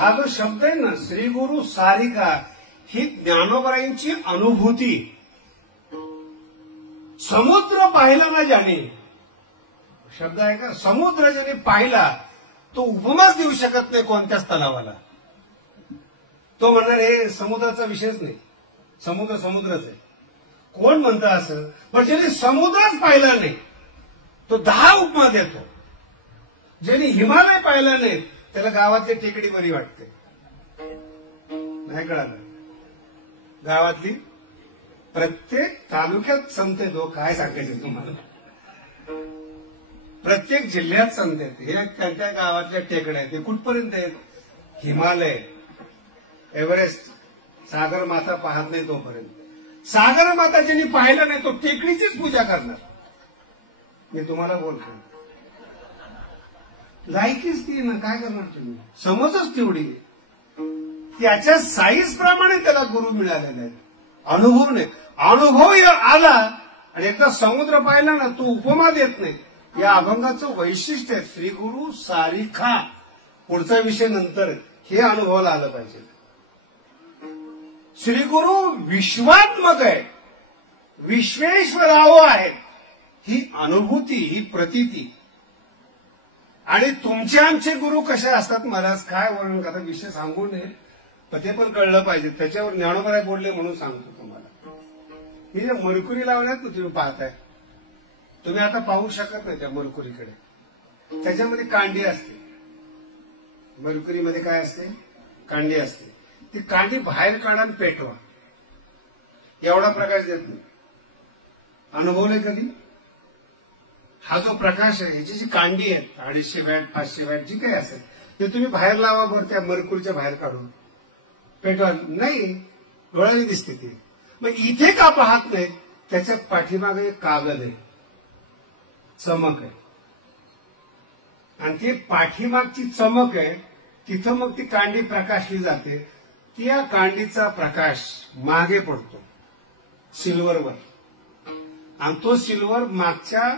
हा जो शब्द आहे ना, श्री गुरु सारिका, ही ज्ञानोबाईंची अनुभूती. समुद्र पाहिला ना ज्याने, शब्द आहे का, समुद्र ज्याने पाहिला तो उपमाच देऊ शकत नाही कोणत्याच तलावाला. तो म्हणणार हे समुद्राचा विषयच नाही, समुद्र समुद्रच आहे. कोण म्हणतं असं? पण ज्याने समुद्रच पाहिला नाही तो 10 उपमा देतो. ज्याने हिमालय पाहिला नाही त्याला गावातली टेकडी बरी वाटते. नाही कळालं? गावातली प्रत्येक तालुक्यात संत आहेत. काय सांगायचे तुम्हाला, प्रत्येक जिल्ह्यात संत आहेत. हे त्या गावातल्या टेकड्या आहेत. ते कुठपर्यंत आहेत? हिमालय, एव्हरेस्ट, सागरमाथा पाहत नाही तोपर्यंत. सागरमाथा ज्यांनी पाहिलं नाही तो टेकडीचीच पूजा करणार. मी तुम्हाला बोलतो, लायकीच ती ना, काय करणार तुम्ही? समजच तेवढी. त्याच्या साईज प्रमाणे त्याला गुरु मिळालेला आहे, अनुभव नाही. अनुभव आला आणि एकदा समुद्र पाहिला ना तो उपमा देत नाही. या अभंगाचं वैशिष्ट्य आहे. श्री गुरु सारिका, पुढचा विषय नंतर, हे अनुभवाला आलं पाहिजे. श्री गुरु विश्वात्मक आहे, विश्वेश्वराव आहेत, ही अनुभूती, ही प्रतीती. आणि तुमचे आमचे गुरु कसे असतात महाराज, काय वर्णन करतात, विषय सांगू नये पण ते पण कळलं पाहिजे. त्याच्यावर ज्ञानोबा बोलले म्हणून सांगतो तुम्हाला. ही जे मरकुरी लावण्यात ना तुम्ही पाहताय, तुम्ही आता पाहू शकत नाही त्या मरकुरीकडे. त्याच्यामध्ये कांडी असते. मरकुरीमध्ये काय असते? कांडी असते. ती कांडी बाहेर काढा आणि पेटवा. एवढा प्रकाश देत नाही. अनुभवलंय कधी? हा जो प्रकाश आहे, ह्याची जी कांडी आहे 250 वॅट 500 वॅट जी काही असेल ते तुम्ही बाहेर लावा बरं, त्या मरकुरीच्या बाहेर काढून पेटवा. नाही, डोळ्याने दिसते ती. मग इथे का पाहत नाही? त्याच्या पाठीमागे एक कागद आहे, चमक आहे, आणि ती पाठीमागची चमक आहे. तिथं मग ती कांडी प्रकाशली जाते. त्या कांडीचा प्रकाश मागे पडतो सिल्वरवर, आणि तो सिल्वर मागच्या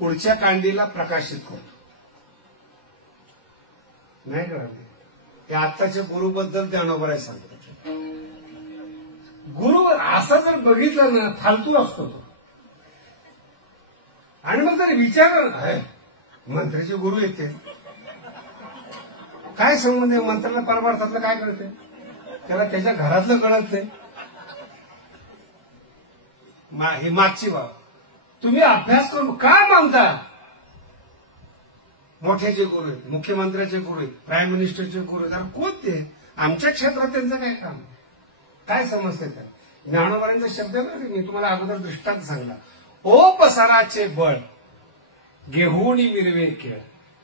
पुढच्या कांडीला प्रकाशित करतो. नाही कळलं? ते आत्ताच्या गुरुबद्दल ज्ञानोबराय सांगतात. गुरु असा जर बघितलं ना, फालतू असतो तो. आणि मग जर विचारलं ना, मंत्राचे गुरु येते, काय संबंध आहे मंत्राला परमार्थातलं काय कळते? त्याला त्याच्या घरातलं कळत नाही. ही मागची बाब. तुम्ही अभ्यास करून काय मानता? मोठ्याचे गुरु आहेत, मुख्यमंत्र्याचे गुरु आहेत, प्राईम मिनिस्टरचे गुरु आहेत. अरे कोण ते? आमच्या क्षेत्रात त्यांचं काय काम? काय समजते त्या? ज्ञानोबांचा शब्द आहे. मी तुम्हाला अगोदर दृष्टांत सांगला. ओ पसाराचे बळ घेऊन मिरवे खेळ,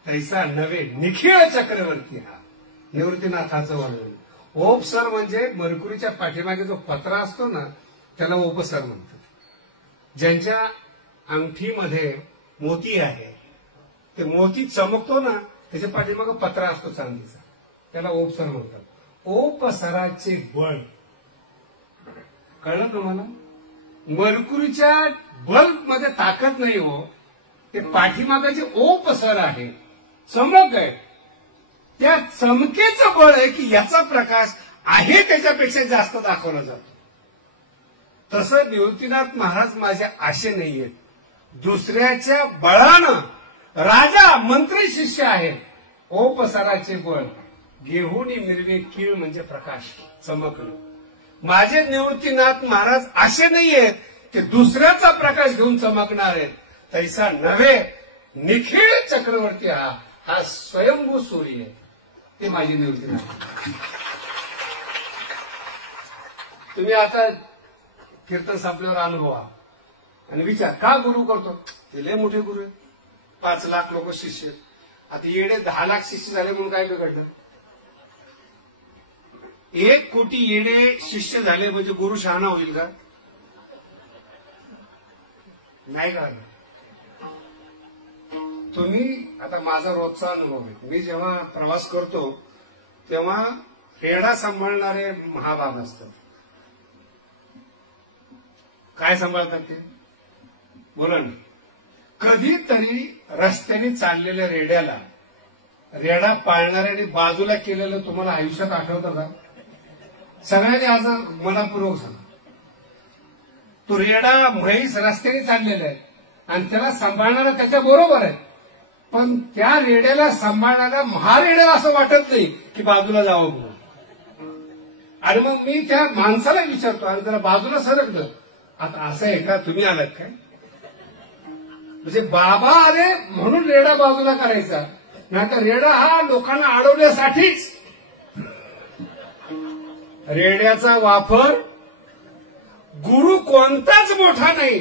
तैसा नवे निखिळ चक्रवर्ती. हा निवृत्तीनाथाचं वर्णन. ओपसर म्हणजे मरकुरीच्या पाठीमागे जो पत्रा असतो ना, त्याला ओपसर म्हणतात. ज्यांच्या अंगठीमध्ये मोती आहे, ते मोती चमकतो ना, त्याच्या पाठीमागे पत्रा असतो चांदीचा, त्याला ओपसर म्हणतात. ओपसराचे बळ. कळलं तुम्हाला? मरकुरीच्या बल्ब मध्ये ताकद नाही हो, ते पाठीमागे जे ओपसर आहे, चमक आहे, त्या चमकेचं बळ आहे की याचा प्रकाश आहे त्याच्यापेक्षा जास्त दाखवला जातो. तसं निवृत्तीनाथ महाराज माझे आशे नाहीयेत. दुसऱ्याच्या बळानं राजा मंत्री शिष्य आहेत. ओपसराचे बळ घेऊन मिरवे कीळ म्हणजे प्रकाश, चमकणं. माझे निवृत्तीनाथ महाराज असे नाहीयेत ते दुसऱ्याचा प्रकाश घेऊन चमकणार आहेत. तैसा नव्हे निखिळ चक्रवर्ती. हा स्वयंभू सूर्य आहे. ते माझी निवृत्तीनाथ. तुम्ही आता कीर्तन संपल्यावर अनुभवा आणि विचार, का गुरु करतो? ते लय मोठे गुरु आहेत, 5 लाख लोक शिष्य आहेत. आता येडे 10 लाख शिष्य झाले म्हणून काय बिघडलं? 1 कोटी येडे शिष्य झाले म्हणजे गुरु शहाणा होईल का? नाही का? तुम्ही आता माझा रोजचा अनुभव आहे. मी जेव्हा प्रवास करतो तेव्हा रेडा सांभाळणारे महाभाग असतात. काय सांभाळतात ते? बोला ना. कधीतरी रस्त्याने चाललेल्या रेड्याला रेडा पाळणाऱ्याने बाजूला केलेलं तुम्हाला आयुष्यात आठवतं का? सगळ्यांनी आज मनापूर्वक सांगा. तो रेडा म्हैस रस्त्याने चाललेला आहे आणि त्याला सांभाळणारा त्याच्या बरोबर आहे, पण त्या रेड्याला सांभाळणारा महारेड्याला असं वाटत नाही की बाजूला जावं म्हणून. आणि मग मी त्या माणसाला विचारतो, आणि जरा बाजूला सरकलं. आता असं आहे का? तुम्ही आलात काय? म्हणजे बाबा आले म्हणून रेडा बाजूला करायचा, नाही तर रेडा हा लोकांना अडवण्यासाठीच. रेड्याचा वापर गुरु कोणताच मोठा नाही.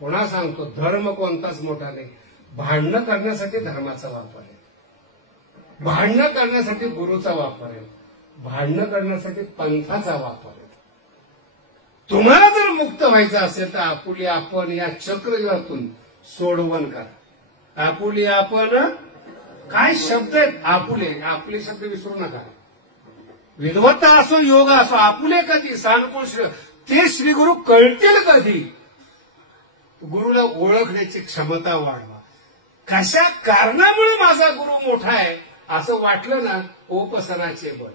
पुन्हा सांगतो, धर्म कोणताच मोठा नाही. भांडणं करण्यासाठी धर्माचा वापर आहे, भांडणं करण्यासाठी गुरुचा वापर आहे, भांडणं करण्यासाठी पंथाचा वापर आहे. तुम्हाला जर मुक्त व्हायचं असेल तर आपुली आपण या चक्रव्यूहातून सोडवण करा. आपुली आपण, काय शब्द आहेत आपुले? आपुले शब्द विसरू नका. विद्वत्ता असो, योग असो, आपुले कधी सानुकूल ते श्रीगुरु कळतील कधी? गुरुला ओळखण्याची क्षमता वाढवा. कशा कारणामुळे माझा गुरु मोठा आहे असं वाटलं ना, ओपसराचे बळ.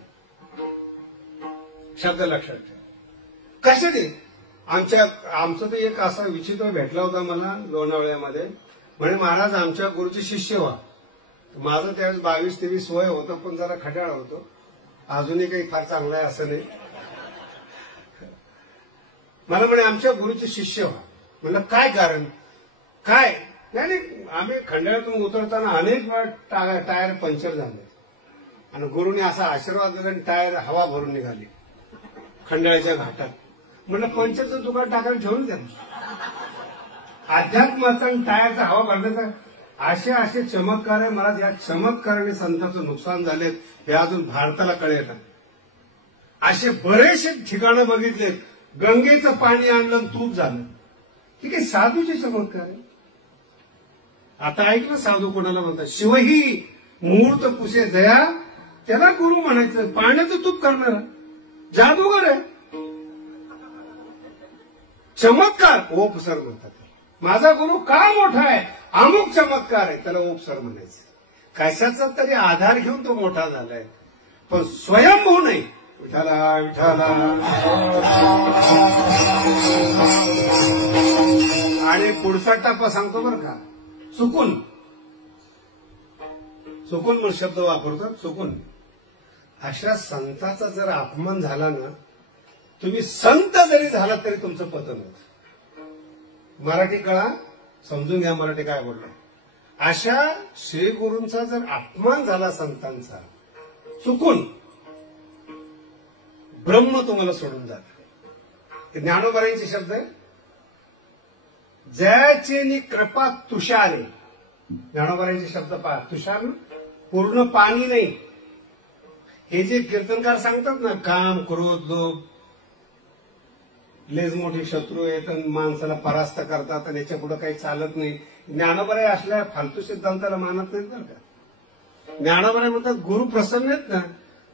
शब्द लक्षात ठेवा. कशाने? आमचं तर एक असा विचित्र भेटला होता मला लोणावळ्यामध्ये. म्हणजे महाराज आमच्या गुरुचे शिष्य व्हा. माझं त्यावेळेस 22-23 वय होतं, पण जरा खट्याळ होतो. अजूनही काही फार चांगलं आहे असं नाही. मला म्हणे आमच्या गुरुचे शिष्य व्हा. म्हणलं काय कारण? काय? नाही नाही, आम्ही खंडाळ्यातून उतरताना अनेक वेळा टायर पंक्चर झाले आणि गुरुने असा आशीर्वाद दिला आणि टायर हवा भरून निघाली खंडाळ्याच्या घाटात. म्हणलं पंक्चरचं दुकान टाकायला ठेवून द्या. अध्यात्माचा आणि टायरचा हवा भरण्याचा असे असे चमत्कार आहे महाराज. या चमत्काराने संतांचं नुकसान झाले हे अजून भारताला कळेल. असे बरेचसे ठिकाणं बघितलेत. गंगेचं पाणी आणलं तूप झालं. ठीक आहे, साधूचे चमत्कार आहे. आता ऐकलं साधू कोणाला म्हणतात? शिवही मुहूर्त पुसे दया, त्याला गुरु म्हणायचं. पाण्याचं तूप करणारा जादूगर आहे. चमत्कार ओपसर म्हणतात. माझा गुरु का मोठा आहे? अमुक चमत्कार आहे, त्याला ओपसर म्हणायचं. कशाचा तरी आधार घेऊन तो मोठा झालाय, पण स्वयंभू नाही. विठाला विठाला. आणि पुढचा टप्पा सांगतो बरं का, चुकून चुकून म्हणून शब्द वापरतो. चुकून अशा संताचा जर अपमान झाला ना, तुम्ही संत जरी झाला तरी तुमचं पतन होत. मराठी कळा, समजून घ्या मराठी काय बोललो. अशा श्री गुरूंचा जर अपमान झाला संतांचा चुकून, ब्रह्म तुम्हाला सोडून जात. ज्ञानोबाईंचे शब्द आहे, जयाचे कृपा तुषारे. ज्ञानोबाईंचे शब्द पहा, तुषार पूर्ण पाणी नाही. हे जे कीर्तनकार सांगतात ना, काम क्रोध लोभ लेज मोठे शत्रू आहेत आणि माणसाला परास्त करतात आणि याच्या पुढे काही चालत नाही. ज्ञानोबाई असल्या फालतू सिद्धांताला मानत नाहीत बरं का. ज्ञानोबाई म्हणतात गुरु प्रसन्न आहेत ना,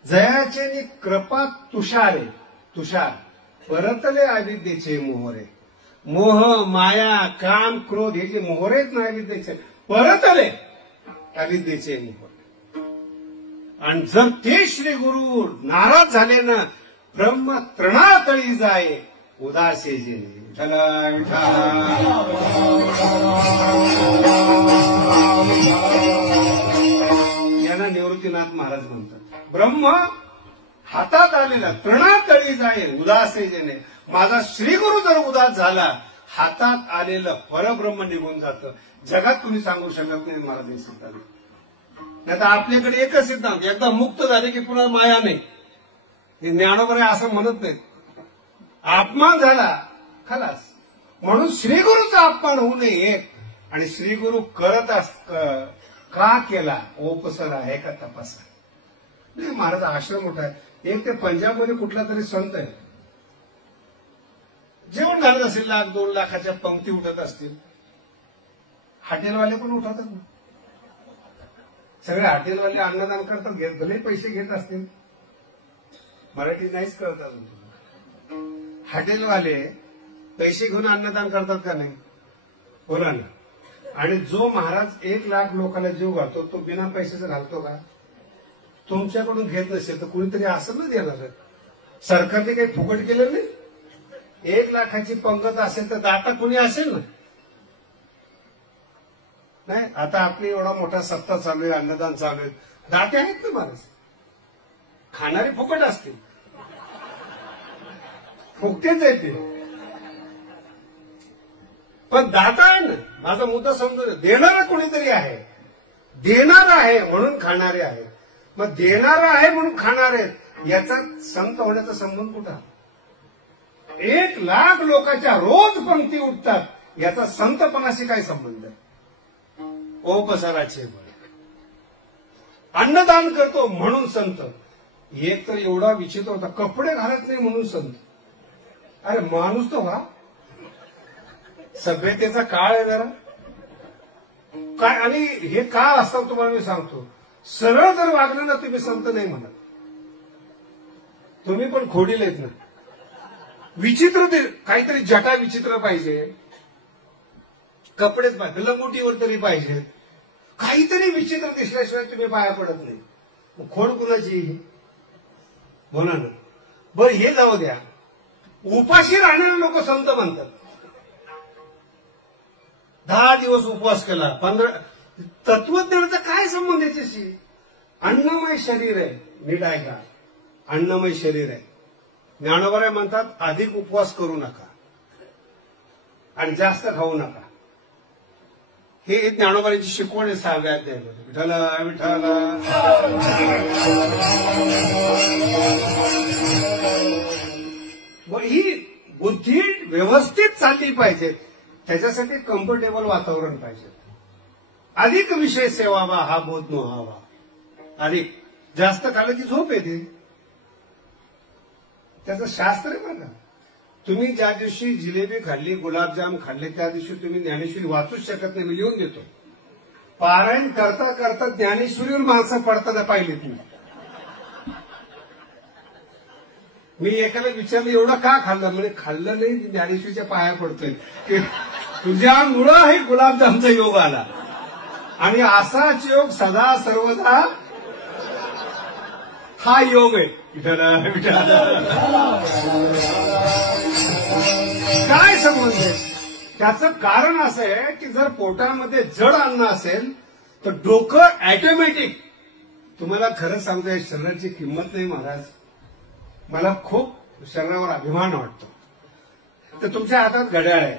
जयाचे कृपा तुषारे. तुषार परतले अविद्येचे मोहरे. मोह माया काम क्रोध हे जे मोहरे आहेत ना अविद्येचे, परतले अविद्येचे मोहरे. आणि जर ते श्री गुरु नाराज झाले ना, ब्रह्म तृणातळी जाय उदासे जेणे. विठ्ठला यांना निवृत्तीनाथ महाराज म्हणतात. ब्रह्म हातात आलेला तृणातळी जाय उदासे जेणे. माझा श्रीगुरु जर उदास झाला, हातात आलेलं परब्रह्म निघून जातं. जगात कुणी सांगू शकत नाही महाराज हे सिद्धांत. नाही तर आपल्याकडे एकच सिद्धांत, एकदा मुक्त झाले की पुन्हा माया नाही. हे ज्ञानोबाई असं म्हणत नाहीत. अपमान झाला खलास. म्हणून श्रीगुरूचा अपमान होऊ नये. आणि श्रीगुरु करत का केला, ओपसर आहे का तपासा. नाही, महाराज आश्रम मोठा आहे. एक ते पंजाबमध्ये कुठला तरी संत आहे, जेवण घालत असेल, 1,00,000-2 लाखाच्या पंक्ती उठत असतील. हॉटेलवाले पण उठवतात ना, सगळे हॉटेलवाले अन्नदान करतात, भले पैसे घेत असतील. मराठी नाहीच कळत अजून. हॉटेलवाले पैसे घेऊन अन्नदान करतात का नाही? बोला ना. आणि जो महाराज 1,00,000 लोकांना जीव घालतो, तो बिना पैशाचा घालतो का? तुमच्याकडून घेत नसेल तर कुणीतरी असं ना देणार. सरकारने काही फुकट केलं नाही. 1,00,000ची पंगत असेल तर दाता कुणी असेल ना. नाही, आता आपली एवढा मोठा सत्ता चालू आहे, अन्नदान चालू आहे, दाते आहेत ना महाराज. खाणारे फुकट असतील, फुकटेच आहे ते, पण दाता आहे ना. माझा मुद्दा समजून, देणारा कोणीतरी आहे. देणारा आहे म्हणून खाणारे आहे. मग देणारा आहे म्हणून खाणारे याचा संत होण्याचा संबंध कुठं? 1,00,000 लोकांच्या रोज पंक्ती उठतात, याचा संतपणाशी काय संबंध आहे? ओपसाराचे अन्नदान करतो म्हणून संत. एक तर एवढा विचित्र होता, कपडे घालत नाही म्हणून संत. अरे माणूस तो व्हा. सभ्यतेचा काळ आहे जरा काय. आणि हे का असतं तुम्हाला मी सांगतो. सरळ जर वागलं ना तुम्ही संत नाही म्हणत. तुम्ही पण खोडील आहेत ना. विचित्र ते काहीतरी जटा विचित्र पाहिजे, कपडेच पाहिजे, लंगोटीवर तरी पाहिजे, काहीतरी विचित्र दिसल्याशिवाय तुम्ही पाया पडत नाही. खोड कुणाची? बोला ना. बरं हे जाऊ द्या. उपाशी राहणारे लोक संत म्हणतात. 10 दिवस उपवास केला, 15. तत्वज्ञानाचा काय संबंध याच्याशी? अन्नमय शरीर आहे, नीट ऐका. अन्नमय शरीर आहे. ज्ञानोबा म्हणतात अधिक उपवास करू नका आणि जास्त खाऊ नका. हे ज्ञानोबांची शिकवण आहे 6व्या अध्यायामध्ये. विठ्ठला विठ्ठला. ही बुद्धी व्यवस्थित चालली पाहिजे, त्याच्यासाठी कम्फर्टेबल वातावरण पाहिजे. अधिक विषय सेवावा हा बोध नव्हावा. अधिक जास्त खाल्लं की झोप येते. त्याचं शास्त्र आहे बघा. तुम्ही ज्या दिवशी जिलेबी खाल्ली, गुलाबजाम खाल्ले, त्या दिवशी तुम्ही ज्ञानेश्वरी वाचूच शकत नाही. मी लिहून देतो. पारायण करता करता ज्ञानेश्वरीवर माणसं पडताना पाहिले तुम्ही. मी एकाला विचारलं एवढं का खाल्लं, म्हणजे खाल्लं नाही, ज्ञानेश्वरीच्या पाया पडतोय की तुझ्यामुळं हे गुलाबजामचा योग आला आणि असाच योग सदा सर्वदा हा योग आहे. विठ्ठला विठ्ठला. काय संबंध आहे? त्याचं कारण असं आहे की जर पोटामध्ये जड अन्न असेल तर डोकं ऑटोमॅटिक, तुम्हाला खरं सांगतो या शरीराची किंमत नाही महाराज. मला खूप शरीरावर अभिमान वाटतो. तर तुमच्या हातात घड्याळ आहे,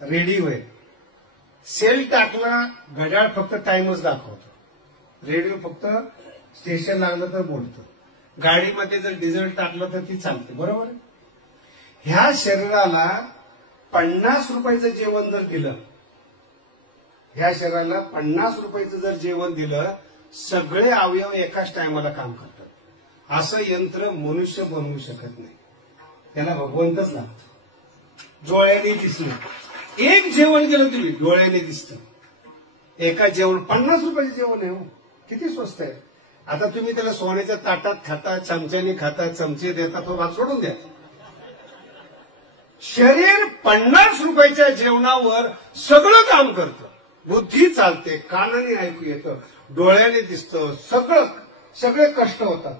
रेडिओ आहे. सेल टाकला, घड्याळ फक्त टाइमच दाखवतो. रेडिओ फक्त स्टेशन लागलं तर बोलतं. गाडीमध्ये जर डिझेल टाकलं तर ती चालते. बरोबर आहे. ह्या शरीराला 50 रुपयाचं जेवण जर दिलं, ह्या शरीराला 50 रुपयाचं जर जेवण दिलं, सगळे अवयव एकाच टायमाला काम करतात. असं यंत्र मनुष्य बनवू शकत नाही. त्याला भगवंतच लागतो. डोळ्याने दिसलं, एक जेवण केलं तुम्ही डोळ्याने दिसतं. एका जेवण 50 रुपयाचं जेवण आहे हो, किती स्वस्त आहे. आता तुम्ही त्याला सोन्याच्या ताटात खाता, चमच्याने खाता, चमचे देता, तो भाग सोडून द्या. शरीर 50 रुपयाच्या जेवणावर सगळं काम करतं. बुद्धी चालते, कानाने ऐकू येतं, डोळ्याने दिसतं, सगळे कष्ट होतात.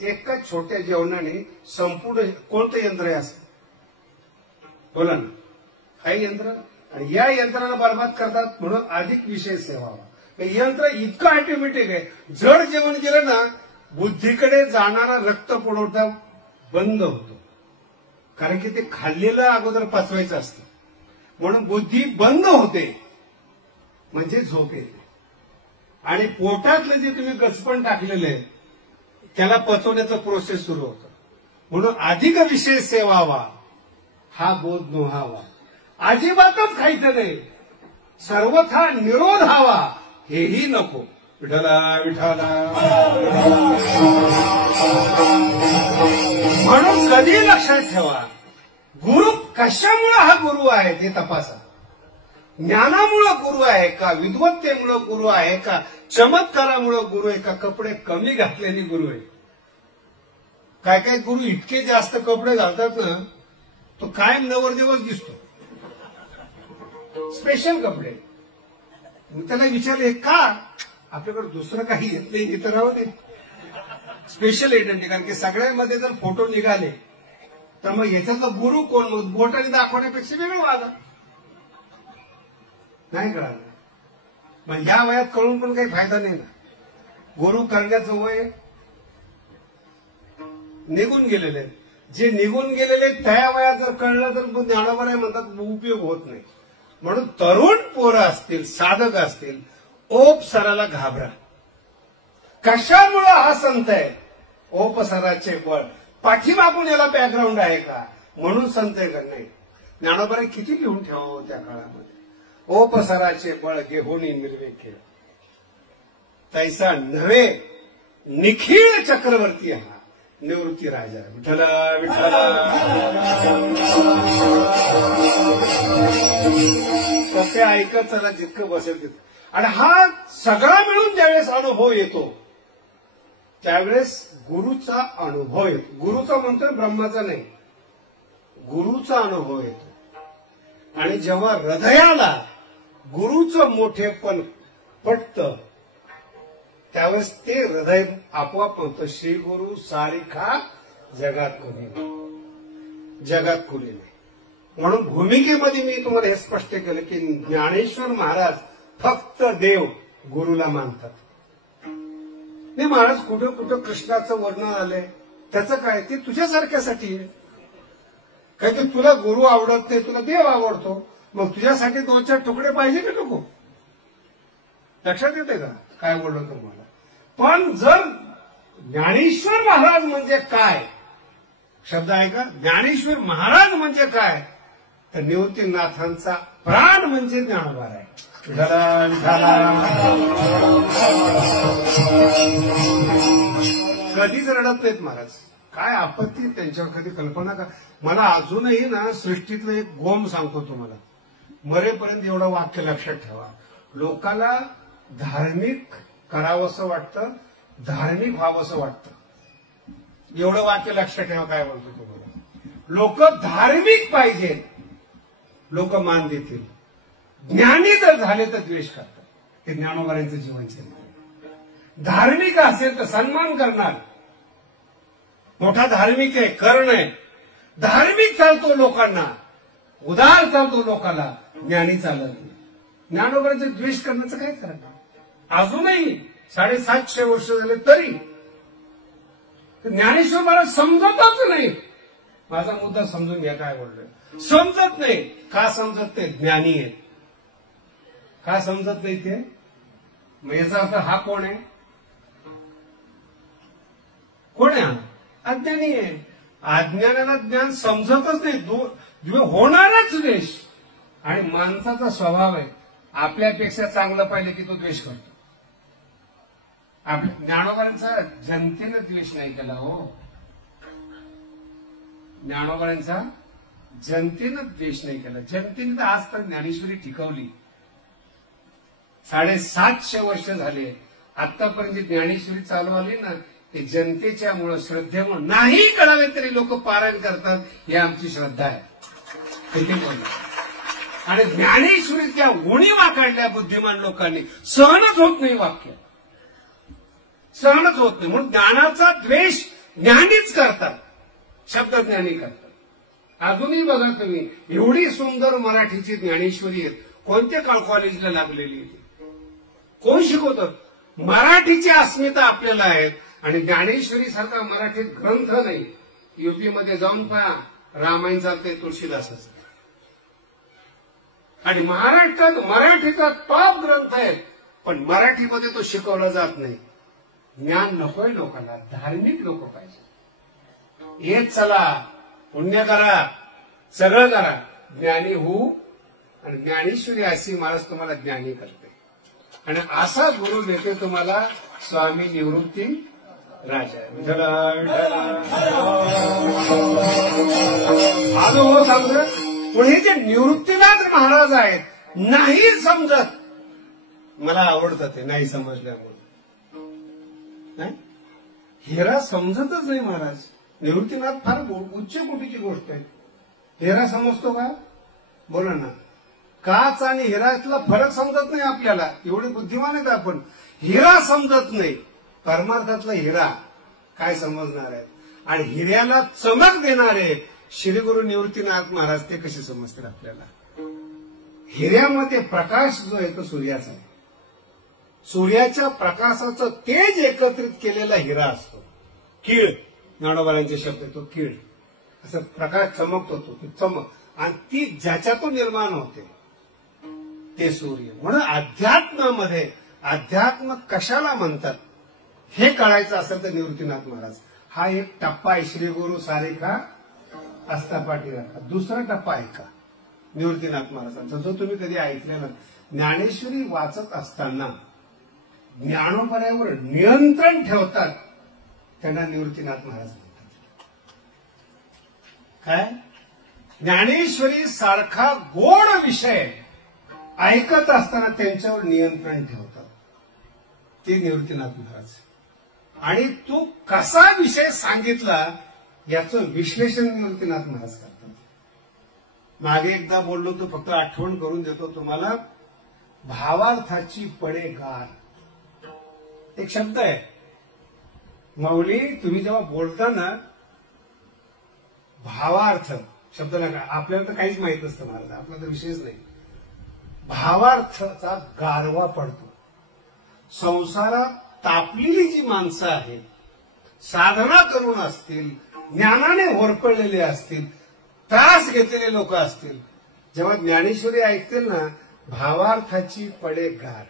एका छोट्या जेवणाने संपूर्ण कोणतं यंत्र आहे असं बोला ना, काही यंत्र. आणि या यंत्राला बरबाद करतात. म्हणून अधिक विषय सेवावा. यंत्र इतकं ऑटोमॅटिक आहे, जड जेवण केलं ना बुद्धीकडे जाणारा रक्त पुरवठा बंद होतो. कारण की ते खाल्लेलं अगोदर पचवायचं असतं. म्हणून बुद्धी बंद होते, म्हणजे झोप येते. आणि पोटातलं जे तुम्ही गचपण टाकलेलं आहे त्याला पचवण्याचं प्रोसेस सुरू होतं. म्हणून अधिक विषय सेवावा हा बोध नव्हावा. अजिबातच खायचं नाही, सर्वथा निरोध हवा हेही नको. विठ्ठला विठ्ठला. म्हणून कधी लक्षात ठेवा, गुरु कशामुळे हा गुरु आहे ते तपासा. ज्ञानामुळं गुरु आहे का, विद्वत्तेमुळं गुरु आहे का, चमत्कारामुळं गुरु आहे का, कपडे कमी घातलेले गुरु आहे. काय काय गुरु इतके जास्त कपडे घालतात ना, तो कायम नवरदेवच दिसतो. स्पेशल कपडे. त्याला विचारले का, आपल्याकडे दुसरं काही येत नाही, इथं राहू दे. Special identity. कारण की सगळ्यांमध्ये जर फोटो निघाले तर मग याच्यातला गुरु कोण, मग बोटाने दाखवण्यापेक्षा वेगळं वागा. नाही कळालं. मग या वयात कळून पण काही फायदा नाही ना. गुरु करण्याचं वय निघून गेलेले. जे निघून गेलेले त्या वयात जर कळलं तर ज्ञानोबा म्हणतात उपयोग होत नाही. म्हणून तरुण पोरं असतील, साधक असतील, ओप सराला घाबरा. कशामुळं हा संत आहे, ओप सराचे बळ. पाठीमागून याला बॅकग्राऊंड आहे का म्हणून संत आहे का नाही. ज्ञानोबाने किती लिहून ठेवावं त्या काळामध्ये. ओप सराचे बळ घेऊन निर्वेके तैसा नव्हे निखिल चक्रवर्ती हा निवृत्ती राजा. विठ्ठला विठ्ठला. कसे ऐकत चला जितकं बसेल तितकं. आणि हा सगळा मिळून ज्यावेळेस अनुभव येतो त्यावेळेस गुरुचा अनुभव येतो. गुरुचा म्हणतोय ब्रह्माचा नाही, गुरुचा अनुभव येतो. आणि जेव्हा हृदयाला गुरुचं मोठेपण पटतं त्यावेळेस ते हृदय आपोआप म्हणतं श्री गुरु सारिखा जगात कोणी नाही, जगात कोणी नाही. म्हणून भूमिकेमध्ये मी तुम्हाला हे स्पष्ट केलं की ज्ञानेश्वर महाराज फक्त देव गुरुला मानतात. नाही महाराज कुठं कुठं कृष्णाचं वर्णन आलंय, त्याचं काय, ते तुझ्यासारख्यासाठी आहे. काय ते तुला गुरु आवडत नाही, तुला देव आवडतो, मग तुझ्यासाठी 2-4 तुकडे पाहिजे की नको. लक्षात येते का काय बोललो तुम्हाला? पण जर ज्ञानेश्वर महाराज म्हणजे काय शब्द आहे का? ज्ञानेश्वर महाराज म्हणजे काय? तर निवृत्तीनाथांचा प्राण म्हणजे ज्ञानोबा आहे. कधीच रडत नाहीत महाराज. काय आपत्ती त्यांच्यावर कधी कल्पना का? मला अजूनही ना सृष्टीतलं एक गोम सांगतो तुम्हाला. मरेपर्यंत एवढं वाक्य लक्षात ठेवा. लोकाला धार्मिक करावंसं वाटतं, धार्मिक व्हावंसं वाटतं. एवढं वाक्य लक्षात ठेवा. काय बोलतो तुम्हाला? लोक धार्मिक पाहिजे, लोक मान देतील. ज्ञानी जर झाले तर द्वेष करतात. हे ज्ञानोबांचं जीवनचरित्र. धार्मिक असेल तर सन्मान करणार. मोठा धार्मिक आहे, कर्ण आहे, धार्मिक चालतो लोकांना, उदार चालतो लोकांना, ज्ञानी चालत नाही. ज्ञानोबांचं द्वेष करण्याचं काय करणार? अजूनही 750 वर्ष झाले तरी ज्ञानेश्वर मला समजतच नाही. माझा मुद्दा समजून घ्या काय बोलतोय. समजत नाही. का समजत नाही? ज्ञानी आहे. का समजत नाही ते? मग याचा अर्थ हा कोण आहे? कोण आहे? अज्ञानी आहे. अज्ञानाला ज्ञान समजतच नाही. होणारच द्वेष. आणि माणसाचा स्वभाव आहे आपल्यापेक्षा चांगलं पाहिलं की तो द्वेष करतो. आपल्या ज्ञानोबांचा जनतेनं द्वेष नाही केला हो. ज्ञानोबांचा जनतेनं द्वेष नाही केला. जनतेने तर आज तर ज्ञानेश्वरी टिकवली. 750 वर्ष झाले. आतापर्यंत ज्ञानेश्वरी चालू आली ना ते जनतेच्या मुळे, श्रद्धेमुळे. नाही कळावे तरी लोक पारायण करतात. ही आमची श्रद्धा आहे. आणि ज्ञानेश्वरीच्या उणीवा काढल्या बुद्धिमान लोकांनी. सहनच होत नाही वाक्य, सहनच होत नाही. म्हणून ज्ञानाचा द्वेष ज्ञानीच करतात, शब्दज्ञानी करतात. अजूनही बघा तुम्ही, एवढी सुंदर मराठीची ज्ञानेश्वरी आहेत. कोणत्या काळ कॉलेजला लागलेली आहे? कोण शिकवतं? मराठीची अस्मिता आपल्याला आहे. आणि ज्ञानेश्वरी सारखा मराठीत ग्रंथ नाही. युपीमध्ये जाऊन पहा, रामायण चालतंय तुळशीदासाचं. आणि महाराष्ट्रात मराठीचा टॉप ग्रंथ आहे, पण मराठीमध्ये तो शिकवला जात नाही. ज्ञान नकोय लोकांना, धार्मिक लोक पाहिजे. येत चला, पुण्य करा, सगळं करा, ज्ञानी होऊ. आणि ज्ञानेश्वरी अशी महाराज तुम्हाला ज्ञानी करते. आणि असा गुरु देते तुम्हाला स्वामी निवृत्ती राजा. हो सांगतो. पुढे जे निवृत्तीनाथ महाराज आहेत, नाही समजत. मला आवडतं ते नाही समजल्यामुळे. नाही, हेरा समजतच नाही महाराज. निवृत्तीनाथ फार उच्च कोटीची गोष्ट आहे. हेरा समजतो का? बोला ना. काच आणि हिरातला फरक समजत नाही आपल्याला. एवढे बुद्धिमान आहेत आपण. हिरा समजत नाही. परमार्थातला हिरा काय समजणार आहे? आणि हिऱ्याला चमक देणारे श्री गुरु निवृत्तीनाथ महाराज ते कसे समजतील आपल्याला? हिऱ्यामध्ये प्रकाश जो आहे तो सूर्याचा आहे. सूर्याच्या प्रकाशाचं तेज एकत्रित केलेला हिरा असतो. कीळ, ज्ञानोबांचे शब्द, तो कीळ. असं प्रकाश चमकतो, तो चमक. आणि ती ज्याच्यातून निर्माण होते ते सूर्य. म्हणून अध्यात्मामध्ये अध्यात्म कशाला म्हणतात हे कळायचं असेल तर निवृत्तीनाथ महाराज हा एक टप्पा आहे. श्री गुरु सारिका असता पाटील. दुसरा टप्पा आहे का निवृत्तीनाथ महाराजांचा, जो तुम्ही कधी ऐकलेला. ज्ञानेश्वरी वाचत असताना ज्ञानोबऱ्यावर नियंत्रण ठेवतात, त्यांना निवृत्तीनाथ महाराज म्हणतात. काय? ज्ञानेश्वरी सारखा गोड विषय ऐकत असताना त्यांच्यावर नियंत्रण ठेवतात ते निवृत्तीनाथ महाराज. आणि तू कसा विषय सांगितला याचं विश्लेषण निवृत्तीनाथ महाराज करतात. मागे एकदा बोललो तो, फक्त आठवण करून देतो तुम्हाला. भावार्थाची पडे गार एक शब्द आहे. माऊली, तुम्ही जेव्हा बोलता ना, भावार्थ शब्द नका. आपल्याला तर काहीच माहित नसतं महाराज, आपला तर विषयच नाही. भावार्थाचा गारवा पडतो. संसारात तापलेली जी माणसं आहेत, साधना करून असतील, ज्ञानाने होरपळलेले असतील, त्रास घेतलेले लोक असतील, जेव्हा ज्ञानेश्वरी ऐकतील ना, भावार्थाची पडे गार.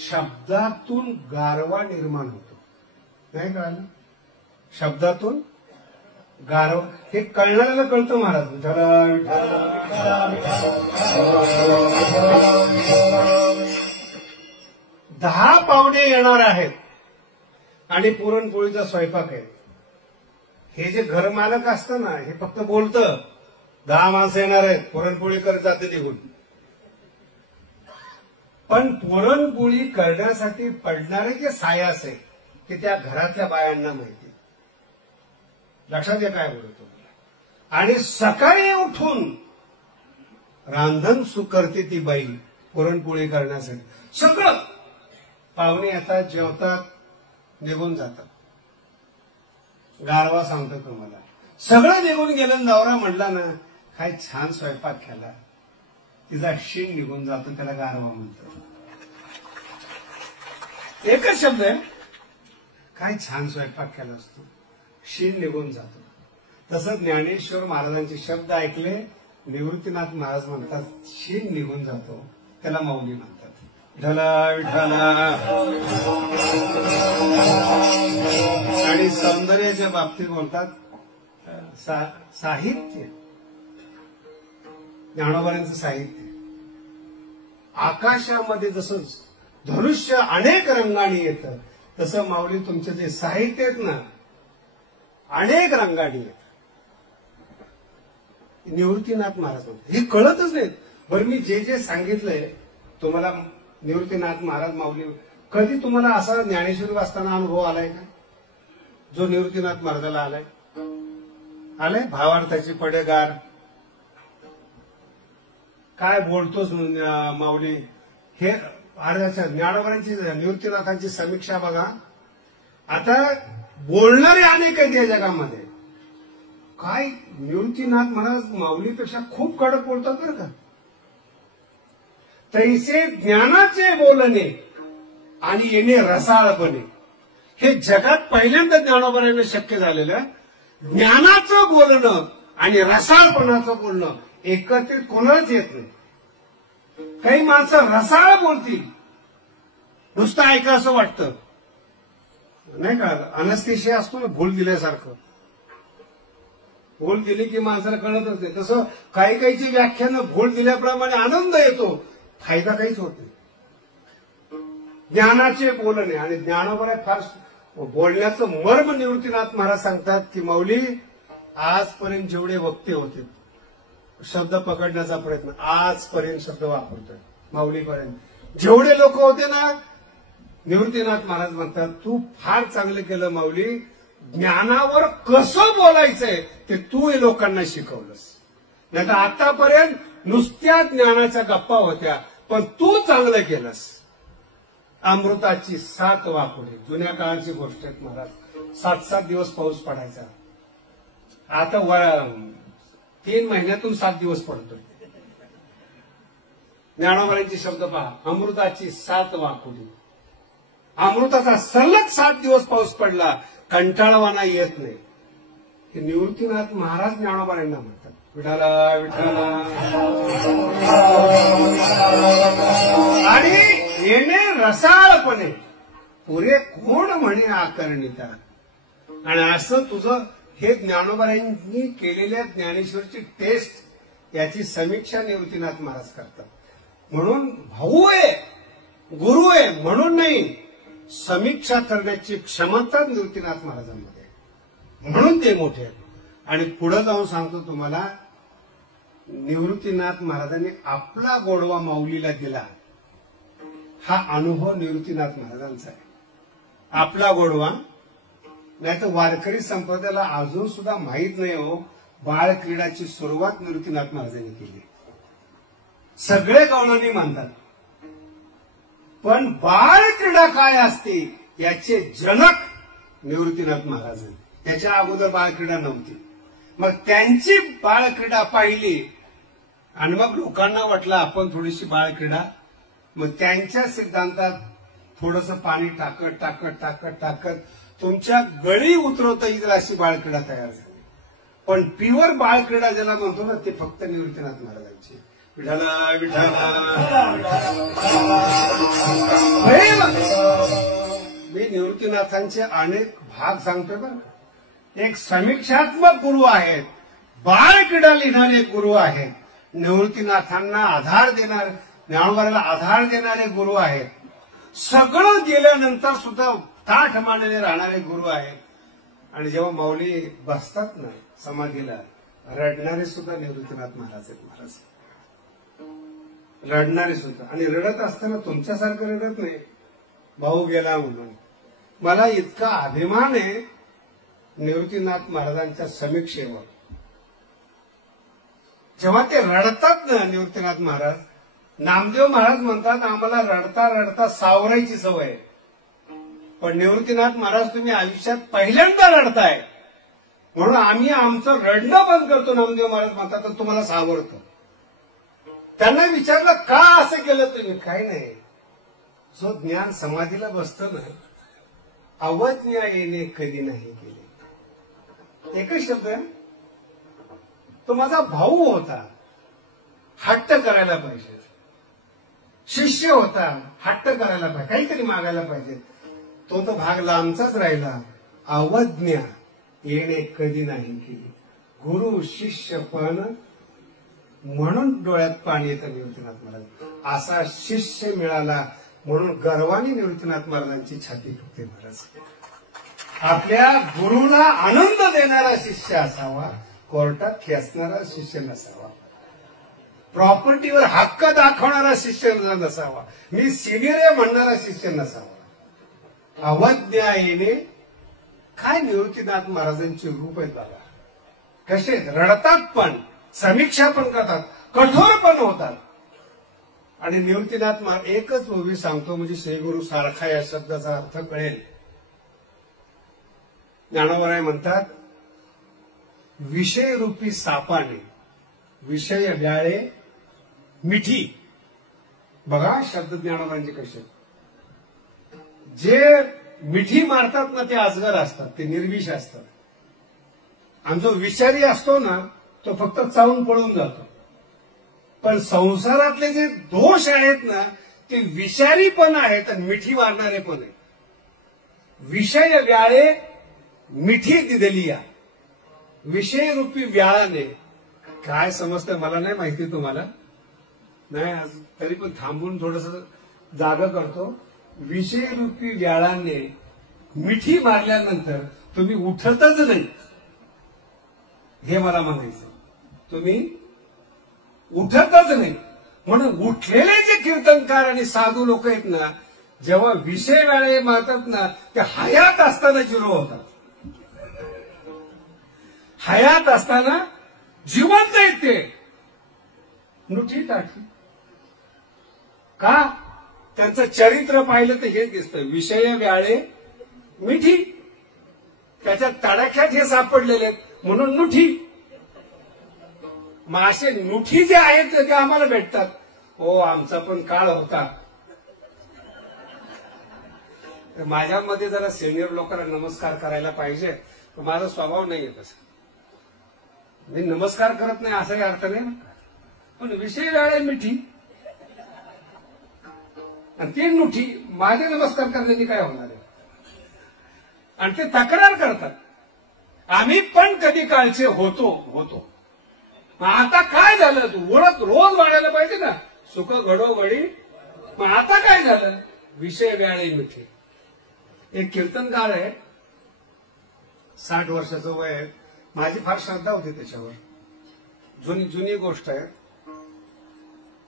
शब्दातून गारवा निर्माण होतो. नाही कळलं? शब्दातून गारवा हे कळणाऱ्याला कळतं महाराज. दहा पाहुणे येणार आहेत आणि पुरणपोळीचा स्वयंपाक आहे. हे जे घरमालक असतं ना, हे फक्त बोलतं 10 माणसं येणार आहेत, पुरणपोळी करत जाते निघून. पण पुरणपोळी करण्यासाठी पडणारे जे सायास आहे ते त्या घरातल्या बायांना माहिती. लक्षात घ्या काय बोलतो. आणि सकाळी उठून रांधण करते ती बाई पुरणपोळी करण्यासाठी. सगळं पाहुणे येतात, जेवतात, निघून जातात. गारवा सांगतो तुम्हाला, सगळं निघून गेलं. नवरा म्हणला ना, काय छान स्वयंपाक केला, तिचा शिंग निघून जातो, त्याला गारवा म्हणतो. एकच शब्द आहे, काय छान स्वयंपाक केला असतो, शिंग निघून जातो. तसंच ज्ञानेश्वर महाराजांचे शब्द ऐकले, निवृत्तीनाथ महाराज म्हणतात शिंग निघून जातो, त्याला माऊली म्हणतात. विठला विठला. आणि सौंदर्याच्या बाबतीत बोलतात साहित्य, ज्ञानोबांचं साहित्य. आकाशामध्ये जसं धनुष्य अनेक रंगाने येतं, तसं माऊली तुमचे जे साहित्य आहेत ना, अनेक रंगाने येतं. निवृत्तीनाथ महाराज म्हणतात, हे कळतच नाहीत. बरं, मी जे जे सांगितलंय तुम्हाला, निवृत्तीनाथ महाराज माऊली, कधी तुम्हाला असा ज्ञानेश्वरी वाचताना अनुभव आलाय का जो निवृत्तीनाथ महाराजाला आलाय? भावार्थाची पडेगार काय बोलतोच माऊली. हे ज्ञानोबांची निवृत्तीनाथांची समीक्षा बघा. आता बोलणारे अनेक आहेत या जगामध्ये. काय निवृत्तीनाथ महाराज माऊलीपेक्षा खूप कडक बोलतात बरं का. तैसे ज्ञानाचे बोलणे आणि येणे रसाळपणे, हे जगात पहिल्यांदा ज्ञानोबांना शक्य झालेलं. ज्ञानाचं बोलणं आणि रसाळपणाचं बोलणं एकत्रित कोणालाच येत नाही. काही माणसं रसाळ बोलतील, नुसतं ऐका असं वाटतं, नाही का. अनस्थेशिया असतो ना, भूल दिल्यासारखं. भूल दिली की माणसाला कळतच नाही. तसं काही काहीची व्याख्यानं भूल दिल्याप्रमाणे आनंद येतो, फायदा काहीच होत नाही. ज्ञानाचे बोलणे आणि ज्ञानोबा फार बोलण्याचं मर्म निवृत्तीनाथ महाराज सांगतात की माऊली, आजपर्यंत जेवढे वक्ते होते, शब्द पकडण्याचा प्रयत्न, आजपर्यंत शब्द वापरतोय माऊलीपर्यंत जेवढे लोक होते ना, निवृत्तीनाथ महाराज म्हणतात तू फार चांगलं केलं माऊली. ज्ञानावर कसं बोलायचंय ते तू हे लोकांना शिकवलंस. नाही तर आतापर्यंत नुसत्या ज्ञानाच्या गप्पा होत्या, पण तू चांगलं केलंस. अमृताची 7 वाकुळे, जुन्या काळाची गोष्ट आहे महाराज. 7-7 दिवस पाऊस पडायचा. आता 3 महिन्यातून 7 दिवस पडतोय. ज्ञानोबांचे शब्द पहा, अमृताची 7 वाकुळी. अमृताचा सलग 7 दिवस पाऊस पडला, कंटाळवाना येत नाही. हे निवृत्तीनाथ महाराज ज्ञानोबांना म्हणतात. विठाला विठाला. आणि येणे रसाळपणे, पुरे कोण म्हणे आकर्णिता. आणि असं तुझं हे ज्ञानोबांनी केलेल्या ज्ञानेश्वरची टेस्ट, याची समीक्षा निवृत्तीनाथ महाराज करतात. म्हणून भाऊ आहे, गुरु आहे म्हणून नाही, समीक्षा करण्याची क्षमता निवृत्तीनाथ महाराजांमध्ये, म्हणून ते मोठे आहेत. आणि पुढे जाऊन सांगतो तुम्हाला, निवृत्तीनाथ महाराजांनी आपला गोडवा माऊलीला दिला, हा अनुभव निवृत्तीनाथ महाराजांचा आहे. आपला गोडवा. नाही तर वारकरी संप्रदायाला अजून सुद्धा माहीत नाही हो, बाळ क्रीडाची सुरुवात निवृत्तीनाथ महाराजांनी केली. सगळे गवळणी मानतात, पण बाळ क्रीडा काय असते याचे जनक निवृत्तीनाथ महाराज. त्याच्या अगोदर बाळ क्रीडा नव्हती. मग त्यांची बाळ क्रीडा पाहिली आणि मग लोकांना वाटलं आपण थोडीशी बाळ क्रीडा. मग त्यांच्या सिद्धांतात थोडंसं पाणी टाकत टाकत टाकत टाकत तुमच्या गळी उतरवता येईल अशी बाळ क्रीडा तयार झाली. पण प्युअर बाळ क्रीडा ज्याला म्हणतो ना, ते फक्त निवृत्तीनाथ महाराजांची. विठाला विठाला. मी निवृत्तीनाथांचे अनेक भाग सांगतो बरं. एक समीक्षात्मक गुरु आहेत, बाळक्रीडा लिहिणारे गुरु आहेत, निवृत्तीनाथांना आधार देणारे, ज्ञानोबाला आधार देणारे गुरु आहेत, सगळं गेल्यानंतर सुद्धा ताठ मांडले राहणारे गुरु आहेत. आणि जेव्हा माऊली बसतात ना समाधीला, रडणारे सुद्धा निवृत्तीनाथ महाराज आहेत. महाराज रडणारे सुद्धा, आणि रडत असताना तुमच्यासारखं रडत नाही, भाऊ गेला म्हणून. मला इतका अभिमान आहे निवृत्तीनाथ महाराजांच्या समीक्षेवर. जेव्हा ते रडतात ना निवृत्तीनाथ महाराज, नामदेव महाराज म्हणतात आम्हाला रडता रडता सावरायची सवय आहे, पण निवृत्तीनाथ महाराज तुम्ही आयुष्यात पहिल्यांदा रडताय म्हणून आम्ही आमचं रडणं बंद करतो. नामदेव महाराज म्हणतात तर तुम्हाला सावरतो. त्यांना विचारलं का असं केलं तुम्ही? काही नाही, जो ज्ञान समाधीला बसतं ना, अवज्ञा येणे कधी नाही केले. एकच शब्द आहे, तो माझा भाऊ होता, हट्ट करायला पाहिजे, शिष्य होता, हट्ट करायला पाहिजे, काहीतरी मागायला पाहिजे, तो तो भाग लांबचाच राहिला. अवज्ञा येणे कधी नाही केली. गुरु शिष्य पण म्हणून डोळ्यात पाणी येतं निवृत्तीनाथ महाराज. असा शिष्य मिळाला म्हणून गर्वाने निवृत्तीनाथ महाराजांची छाती फुगते. महाराज आपल्या गुरुला आनंद देणारा शिष्य असावा, कोर्टात खेचणारा शिष्य नसावा, प्रॉपर्टीवर हक्क दाखवणारा शिष्य नसावा, मी सिनियर आहे म्हणणारा शिष्य नसावा. अवज्ञा येणे काय निवृत्तीनाथ महाराजांचे रूप आहेत बघा. कसे रडतात पण, समीक्षा पण करतात, कठोर पण होतात. आणि निवृत्तीनाथ महाराज एकच ओवी सांगतो म्हणजे श्रीगुरु सारखा या शब्दाचा अर्थ कळेल. ज्ञानोबराय म्हणतात, विषयरूपी सापाने विषय व्याळे मिठी. बघा शब्द ज्ञानोबांचे कसे. जे मिठी मारतात ना ते अजगर असतात, ते निर्विष असतात. आणि जो विषारी असतो ना तो फक्त चावून पळून जातो. पण संसारातले जे दोष आहेत ना ते विषारी पण आहेत आणि मिठी मारणारे पण आहेत. विषय व्याळे मिठी दिलेली या विषयरूपी व्याळाने. काय समजतं मला नाही माहिती, तुम्हाला नाही, तरी पण थांबून थोडस जागा करतो. विषयरूपी व्याळाने मिठी मारल्यानंतर तुम्ही उठतच नाही, हे मला म्हणायचं. तुम्ही उठतच नाही. म्हणून उठलेले जे कीर्तनकार आणि साधू लोक आहेत ना, जेव्हा विषय व्याळे मारतात ना ते हयात असताना जिरो होतात. हयात असताना जिवंत आहेत ते, नुठी टाठी. का? त्यांचं चरित्र पाहिलं तर हेच दिसतं, विषय व्याळे मिठी. त्याच्या तडाख्यात हे सापडलेले आहेत म्हणून नुठी. मग असे नुठी जे आहेत ते आम्हाला भेटतात. हो आमचा पण काळ होता. माझ्यामध्ये जरा सिनियर लोकांना नमस्कार करायला पाहिजे, तर माझा स्वभाव नाही आहे तसा. मी नमस्कार करत नाही असाही अर्थ नाही, पण विषय व्याळे मिठी आणि ती नुठी. माझे नमस्कार करण्याची काय होणार आहे? आणि ते तक्रार करतात, आम्ही पण कधी काळचे होतो. मग आता काय झालं? तू ओळख रोज वाढायला पाहिजे ना, सुख घडोघडी. मग आता काय झालं? विषय व्याळे मिठी. एक कीर्तनकार आहे, 60 वर्षाचं वय आहे. माझी फार श्रद्धा होती त्याच्यावर, जुनी गोष्ट आहे.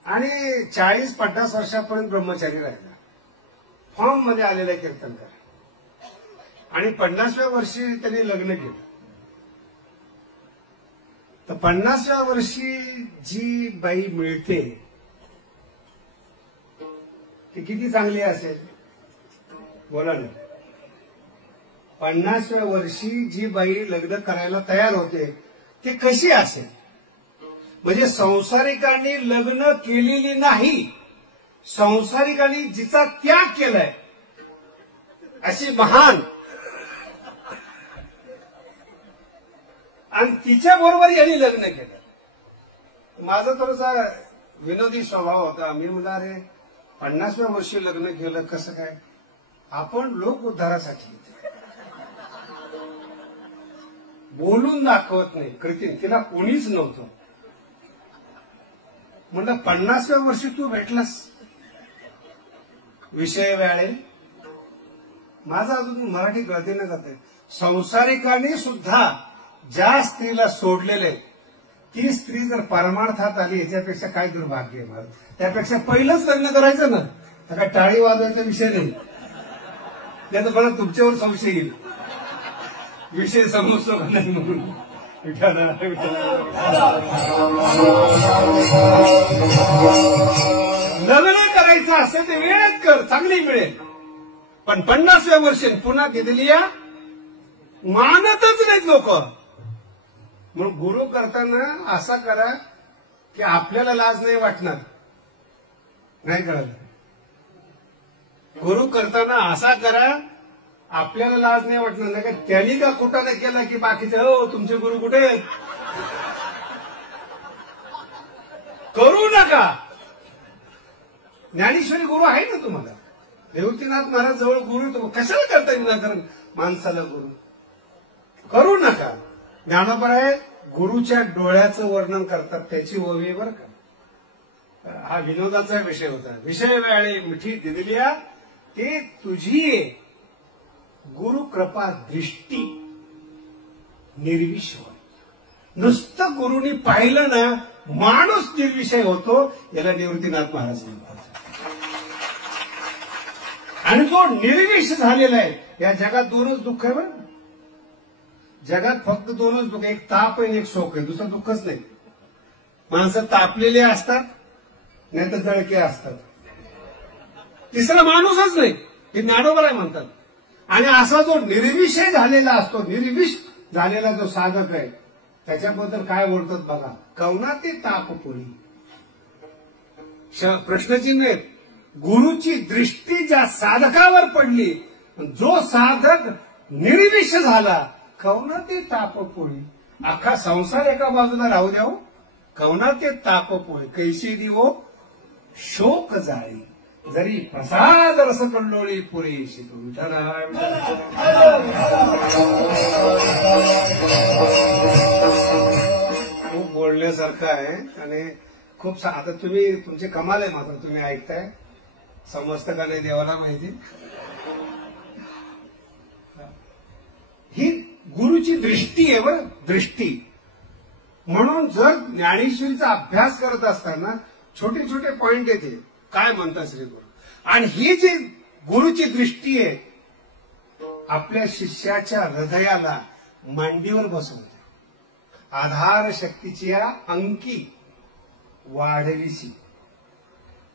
आणि 40-50 वर्षापर्यंत ब्रह्मचारी राहिला, फॉर्म मध्ये आलेला कीर्तनकार. आणि 50व्या वर्षी त्यांनी लग्न केलं. तर 50व्या वर्षी जी बाई मिळते ती किती चांगली असेल बोला ना. 50व्या वर्षी जी बाई लग्न करायला तयार होते ती कशी असेल? म्हणजे संसारिकांनी लग्न केलेली नाही, संसारिकांनी जिचा त्याग केलाय अशी महान. आणि तिच्या बरोबर यांनी लग्न केलं. माझं थोडंसं विनोदी स्वभाव होता. मी म्हणला अरे 50व्या वर्षी लग्न केलं कसं काय? आपण लोक उद्धारासाठी बोलून दाखवत नाही, कृती. तिला कोणीच नव्हतं. म्हणलं 50व्या वर्षी तू भेटलास. विषय वेळे माझा अजून मराठी गळतीनं जाते. संसारिकांनी सुद्धा ज्या स्त्रीला सोडलेले ती स्त्री जर परमार्थात आली याच्यापेक्षा काय दुर्भाग्य आहे. मला त्यापेक्षा पहिलंच लग्न करायचं ना. त्या काय टाळी वाजवायचा विषय नाही. त्याचा मला तुमच्यावर संशय येईल. विषय समजतो का नाही म्हणून. लग्न करायचं असेल ते वेळेत कर, चांगली मिळेल. पण 50व्या वर्षी पुन्हा दिलेली मानतच नाहीत लोक. म्हणून गुरु करताना असा करा की आपल्याला लाज नाही वाटणार. नाही कळलं? गुरु करताना असा करा आपल्याला लाज नाही वाटणार. नाही का त्यांनी का कुठं केला की बाकीचे हो तुमचे गुरु कुठे आहेत? करू नका. ज्ञानेश्वरी गुरु आहे ना तुम्हाला. निवृत्तीनाथ महाराज जवळ गुरु कशाला करता विनाकारण माणसाला गुरु? करू नका. ज्ञानोबराय गुरुच्या डोळ्याचं वर्णन करतात, त्याची ओवी बर का. हा विनोदाचा विषय होता. विषय वेळे मिठी दिलेल्या ते तुझी गुरु कृपा दृष्टी निर्विषय. नुसतं गुरुनी पाहिलं ना माणूस निर्विषय होतो. याला निवृत्तीनाथ महाराज म्हणतात. आणि जो निर्विष झालेला आहे. या जगात दोनच दुःख आहे बरं. जगात फक्त दोनच दुःख, एक ताप आणि एक शोक आहे. दुसरं दुःखच नाही. माणसं तापलेले असतात नाही तर जळके असतात. तिसरा माणूसच नाही. हे ज्ञानोबराय म्हणतात. आणि असा जो निर्विषय झालेला असतो, निर्विष झालेला जो साधक आहे त्याच्याबद्दल काय बोलतात बघा. कवना ते तापपुरी. प्रश्नचिन्ह आहेत. गुरुची दृष्टी ज्या साधकावर पडली, जो साधक निर्विष झाला, कवना ते तापपोळी. अख्खा संसार एका बाजूला राहू द्यावं. कवना ते तापपोळी. कैशी दिवो शोक जाळी, जरी प्रसाद रस कंडोळी पुरेशी. खूप बोलण्यासारखं आहे. आणि खूप आता तुम्ही तुमचे कमाल आहे. मात्र तुम्ही ऐकताय. समजतं का नाही देवाला माहिती. ही गुरुची दृष्टी आहे बरं. दृष्टी. म्हणून जर ज्ञानेश्वरीचा अभ्यास करत असताना छोटे छोटे पॉइंट येते. काय म्हणतात श्री गुरु. आणि ही जी गुरुची दृष्टी आहे आपल्या शिष्याच्या हृदयाला मांडीवर बसवते. आधार शक्तीची अंकी वाढविशी.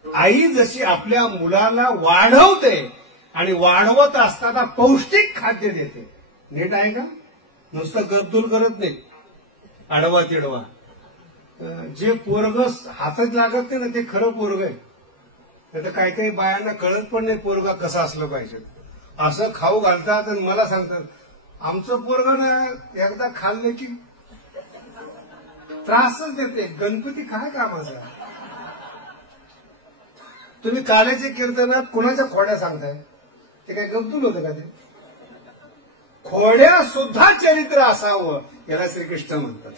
आई जशी आपल्या मुलाला वाढवते आणि वाढवत असताना पौष्टिक खाद्य देते. नीट आहे का? नुसतं गद्दूर करत नाही. आडवा तिडवा. जे पोरग हातात लागत नाही ना ते खरं पोरग आहे. नाही तर काही काही बायांना कळत पण नाही पोरगा कसा असलं पाहिजे. असं खाऊ घालतात आणि मला सांगतात आमचं पोरग ना एकदा खाल्लं की त्रासच देते. गणपती काय कामाचा. तुम्ही काल्याच्या कीर्तनात कुणाच्या खोड्या सांगताय? ते काय गब्दूल होतं का? ते खोड्या सुद्धा चरित्र असावं याला श्रीकृष्ण म्हणतात.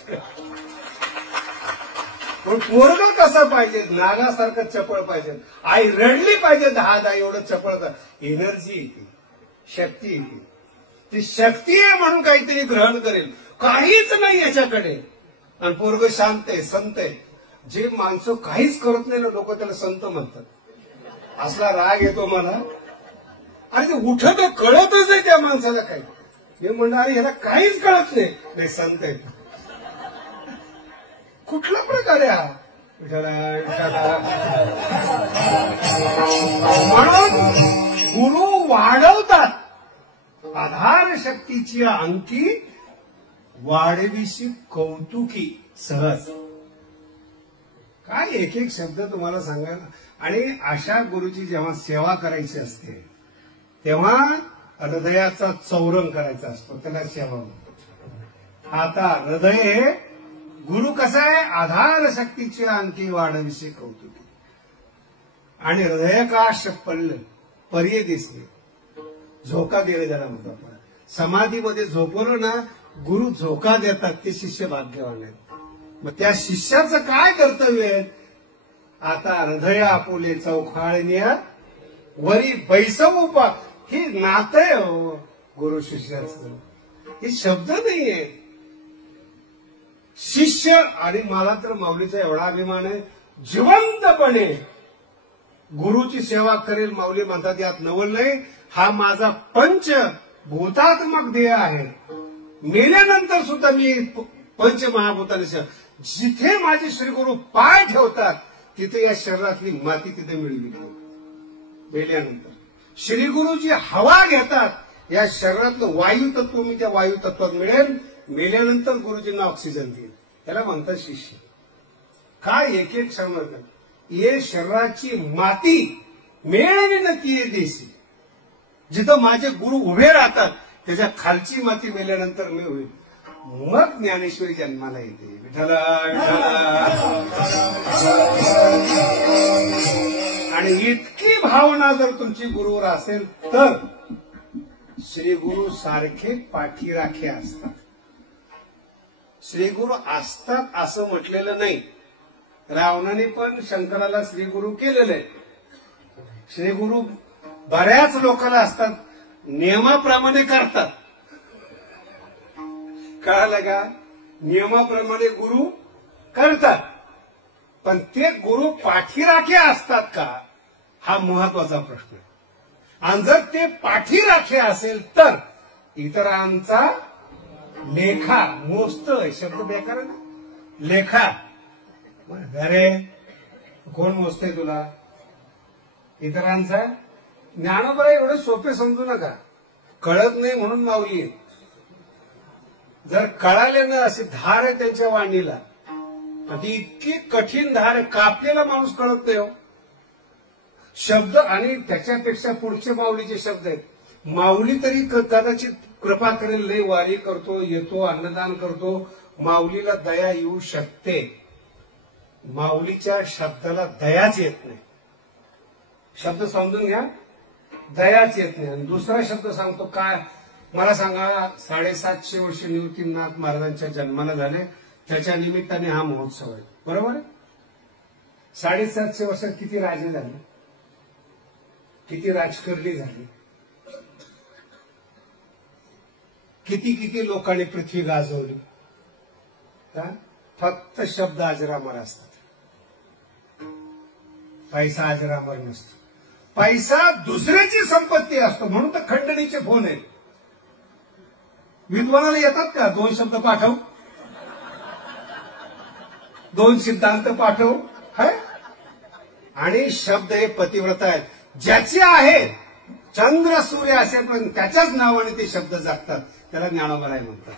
पण पोरग कसं पाहिजे? नागासारखं चपळ पाहिजे. आई रडली पाहिजे 10 एवढं चपळ. एनर्जी येते, शक्ती येते. ती शक्ती आहे म्हणून काहीतरी ग्रहण करेल. काहीच नाही याच्याकडे. आणि पोरग शांत आहे, संत आहे. जे माणसं काहीच करत नाही ना लोक त्याला संत म्हणतात. असला राग येतो मला. आणि ते उठत कळतच नाही त्या माणसाला काही. मी म्हणलं अरे ह्याला काहीच कळत नाही. संत आहे. कुठला प्रकार आहे हा? म्हणून गुरु वाढवतात. आधार शक्तीची अंकी वाढविशी कौतुकी सहज. काय एक एक शब्द तुम्हाला सांगायला. आणि अशा गुरुची जेव्हा सेवा करायची असते तेव्हा हृदयाचा चौरंग करायचा असतो. त्याला सेवा म्हणतो. आता हृदय गुरु कसा आहे, आधार शक्तीची आणखी वाढविसे कौतुकी. आणि हृदयकाश पडलं पर्ये दिसले, झोका दिले त्याला म्हणतो आपण. समाधीमध्ये झोपवलं ना, गुरु झोका देतात, ते शिष्य भाग्यवान आहेत. मग त्या शिष्याचं काय कर्तव्य आहे, आता हृदय आपुले चौखाळण्या वरी बैसव उपा. हे नातं आहे हो गुरु शिष्याचं, हे शब्द नाहीये. शिष्य, आणि मला तर माऊलीचा एवढा अभिमान आहे, जिवंतपणे गुरुची सेवा करेल. माऊली म्हणतात यात नवल नाही, हा माझा पंच भूतात्मक देह आहे. मेल्यानंतर सुद्धा मी पंच महाभूताने सेवा, जिथे माझे श्रीगुरु पाय ठेवतात तिथे या शरीरातली माती तिथे मिळवी. मेल्यानंतर श्रीगुरु जी हवा घेतात, या शरीरातलं वायू तत्व मी त्या वायू तत्वात मिळेल. मेल्यानंतर गुरुजींना ऑक्सिजन देईल. त्याला म्हणतात शिष्य. काय एक एक सांगणार, ये शरीराची माती मेळवी नक्की ये देशी. जिथं माझे गुरु उभे राहतात त्याच्या खालची माती मेल्यानंतर मी होईल. मग ज्ञानेश्वरी जन्माला येते. विठ्ठला आणि इतकी भावना जर तुमची गुरुवर असेल तर श्रीगुरु सारखे पाठीराखे असतात. श्रीगुरु असतात असं म्हटलेलं नाही. रावणाने पण शंकराला श्रीगुरु केलेलं आहे. श्रीगुरु बऱ्याच लोकांना असतात, नियमाप्रमाणे करतात. कळालं का, नियमाप्रमाणे गुरु करतात, पण ते गुरु पाठीराखे असतात का, हा महत्वाचा प्रश्न आहे. आणि जर ते पाठीराखे असेल तर इतरांचा लेखा मोजतोय. शब्द बेकार आहे ना, लेखा. अरे कोण मोजते तुला, इतरांचा. ज्ञानोबा एवढे सोपे समजू नका, कळत नाही म्हणून माऊली आहे. जर कळाले ना, अशी धार आहे त्यांच्या वाणीला, ती इतकी कठीण धार आहे, कापलेला माणूस कळत नाही हो शब्द. आणि त्याच्यापेक्षा पुढचे माऊलीचे शब्द आहेत. माऊली तरी कदाचित कृपा करेल, लय वारी करतो, येतो, अन्नदान करतो, माऊलीला दया येऊ शकते. माऊलीच्या शब्दाला दयाच येत नाही. शब्द समजून घ्या, दयाच येत नाही. आणि दुसरा शब्द सांगतो काय, मला सांगा, 750 वर्ष निवृत्तीनाथ महाराजांच्या जन्माला झाले, त्याच्या निमित्ताने हा महोत्सव आहे, बरोबर आहे. 750 वर्षात किती राजे झाले, किती राजकारणी झाली, किती किती लोकांनी पृथ्वी गाजवली. फक्त शब्द अजरामर असतात, पैसा अजरामर नसतो. पैसा दुसऱ्याची संपत्ती असतो, म्हणून तर खंडणीचे फोन आहेत. विद्वानाला येतात का 2 शब्द पाठव, 2 सिद्धांत पाठव, है. आणि शब्द हे पतिव्रता आहेत, ज्याचे आहे चंद्र सूर्य असेल पण त्याच्याच नावाने ते शब्द जगतात. त्याला ज्ञानोबराय म्हणतात.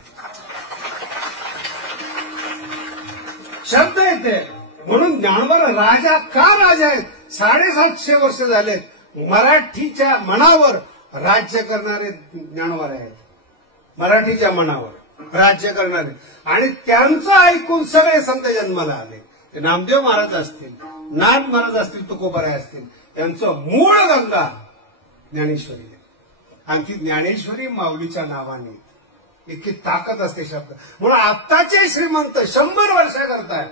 शब्द येते म्हणून ज्ञानोबा राजा का राजा आहेत. 750 वर्ष झालेत मराठीच्या मनावर राज्य करणारे ज्ञानोबराय आहेत. मराठीच्या मनावर राज्य करणारे, आणि त्यांचं ऐकून सगळे संत जन्माला आले. ते नामदेव महाराज असतील, नाथ महाराज असतील, तुकोबाराय असतील, यांचं मूळ गंगा ज्ञानेश्वरी आहे. आणि ती ज्ञानेश्वरी माऊलीच्या नावाने. इतकी ताकद असते शब्द. म्हणून आत्ताचे श्रीमंत 100 वर्ष करताय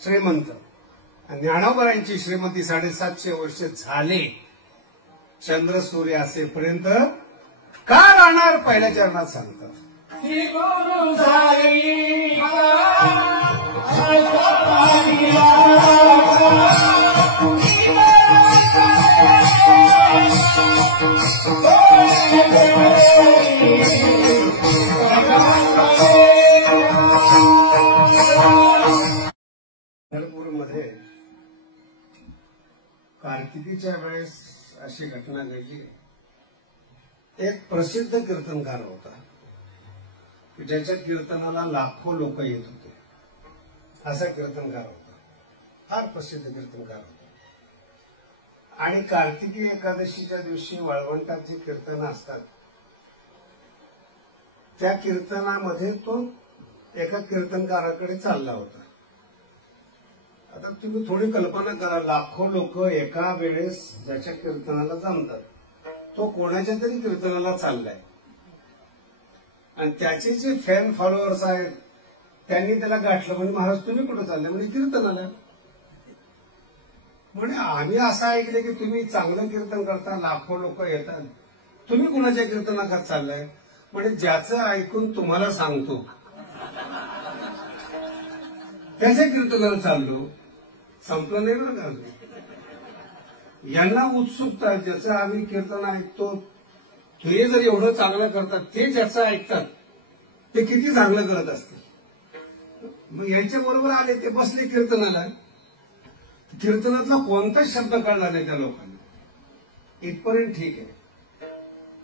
श्रीमंत. ज्ञानोबरायांची श्रीमंती 750 वर्ष झाले. चंद्र सूर्य असेपर्यंत का राहणार, पहिल्या चरणात सांगतात. पंढरपूरमध्ये कार्तिकीच्या वेळेस अशी घटना घडली. एक प्रसिद्ध कीर्तनकार होता, ज्याच्या कीर्तनाला लाखो लोक येत होते. असा कीर्तनकार होता, फार प्रसिद्ध कीर्तनकार होता. आणि कार्तिकी एकादशीच्या दिवशी वाळवंटात जे कीर्तन असतात त्या कीर्तनामध्ये तो एका कीर्तनकाराकडे चालला होता. आता तुम्ही थोडी कल्पना करा, लाखो लोक एका वेळेस ज्याच्या कीर्तनाला जमतात, तो कोणाच्या तरी कीर्तनाला चाललाय आणि त्याचे जे फॅन फॉलोअर्स आहेत त्यांनी त्याला गाठलं. म्हणजे महाराज तुम्ही कुठं चालले? म्हणजे कीर्तनाला. म्हणजे आम्ही असं ऐकलं की तुम्ही चांगलं कीर्तन करता, लाखो लोक येतात, तुम्ही कुणाच्या कीर्तनाखात चाललाय? म्हणजे ज्याचं ऐकून तुम्हाला सांगतो त्याच्या कीर्तनाला चाललो. संपलं नाही बरं का. यांना उत्सुकता, ज्याचं आम्ही कीर्तन ऐकतो ते जर एवढं चांगलं करतात, ते ज्याचं ऐकतात ते किती चांगलं करत असतील. मग यांच्या बरोबर आले, ते बसले कीर्तनाला. कीर्तनातला कोणताच शब्द कळला नाही त्या लोकांना. इथपर्यंत ठीक आहे,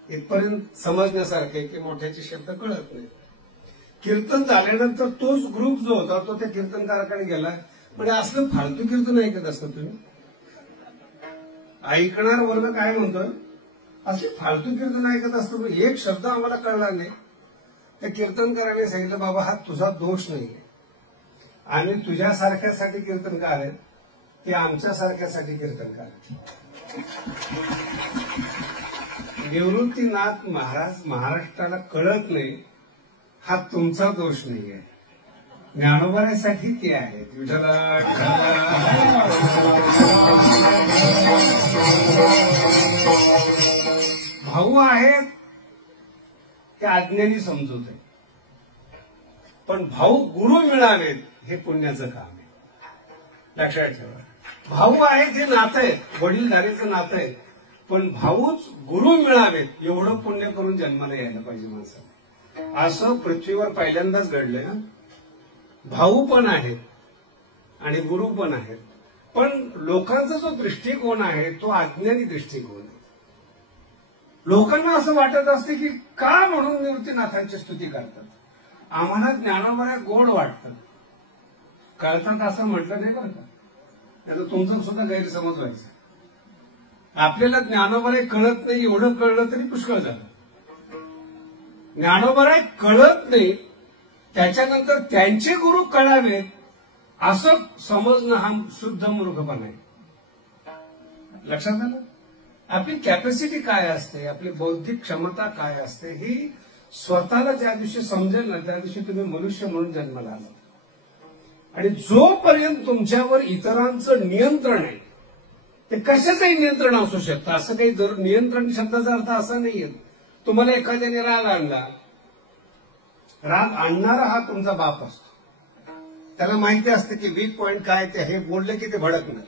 इथपर्यंत समजण्यासारखे की मोठ्याचे शब्द कळत नाही. कीर्तन झाल्यानंतर तोच ग्रुप जो होता तो त्या कीर्तनकाराकडे गेला. म्हणजे असलं फालतू कीर्तन ऐकत असतं तुम्ही? ऐकणार वर्ग काय म्हणतोय? असे फालतू कीर्तन ऐकत असतो. एक शब्द आम्हाला कळला नाही. त्या कीर्तनकाराने सांगितलं, बाबा हा तुझा दोष नाहीये, आम्ही तुझ्यासारख्यासाठी कीर्तनकार आहेत, ते आमच्यासारख्यासाठी कीर्तनकार आहेत. निवृत्तीनाथ महाराज महाराष्ट्राला कळत नाही, हा तुमचा दोष नाहीये, ज्ञानोबासाठी ते आहेत. विठ्ठला भाऊ आहेत ते अज्ञानी समजूत आहे, पण भाऊ गुरु मिळावेत हे पुण्याचं काम आहे. लक्षात ठेवा, भाऊ आहेत हे नातं आहे, वडीलधारीचं नातं आहे, पण भाऊच गुरु मिळावेत एवढं पुण्य करून जन्माला यायला पाहिजे माणसाला. असं पृथ्वीवर पहिल्यांदाच घडलंय. भाऊ पण आहेत आणि गुरु पण आहेत, पण लोकांचा जो दृष्टिकोन आहे तो अज्ञानी दृष्टिकोन आहे. लोकांना असं वाटत असते की का म्हणून निवृत्तीनाथांची स्तुती करतात, आम्हाला ज्ञानावर गोड वाटतं. कळतात असं म्हटलं नाही बरं का, त्याचा तुमचा सुद्धा गैरसमज व्हायचा. आपल्याला ज्ञानोबा कळत नाही एवढं कळलं तरी पुष्कळ झालं. ज्ञानोबा कळत नाही, त्याच्यानंतर त्यांचे गुरु कळावेत असं समजणं हा शुद्ध मूर्खपणा आहे. लक्षात आलं? आपली कॅपॅसिटी काय असते, आपली बौद्धिक क्षमता काय असते, ही स्वतःला ज्या दिवशी समजेल ना त्या दिवशी तुम्ही मनुष्य म्हणून जन्माला आला. आणि जोपर्यंत तुमच्यावर इतरांचं नियंत्रण आहे, ते कशाचंही नियंत्रण असू शकतं. असं काही जरूर नियंत्रण शब्दाचा अर्थ असा नाहीये तुम्हाला एखाद्याने राग आणला, राग आणणारा हा तुमचा बाप असतो. त्याला माहिती असतं की वीक पॉइंट काय, ते हे बोलले की ते भडकणार.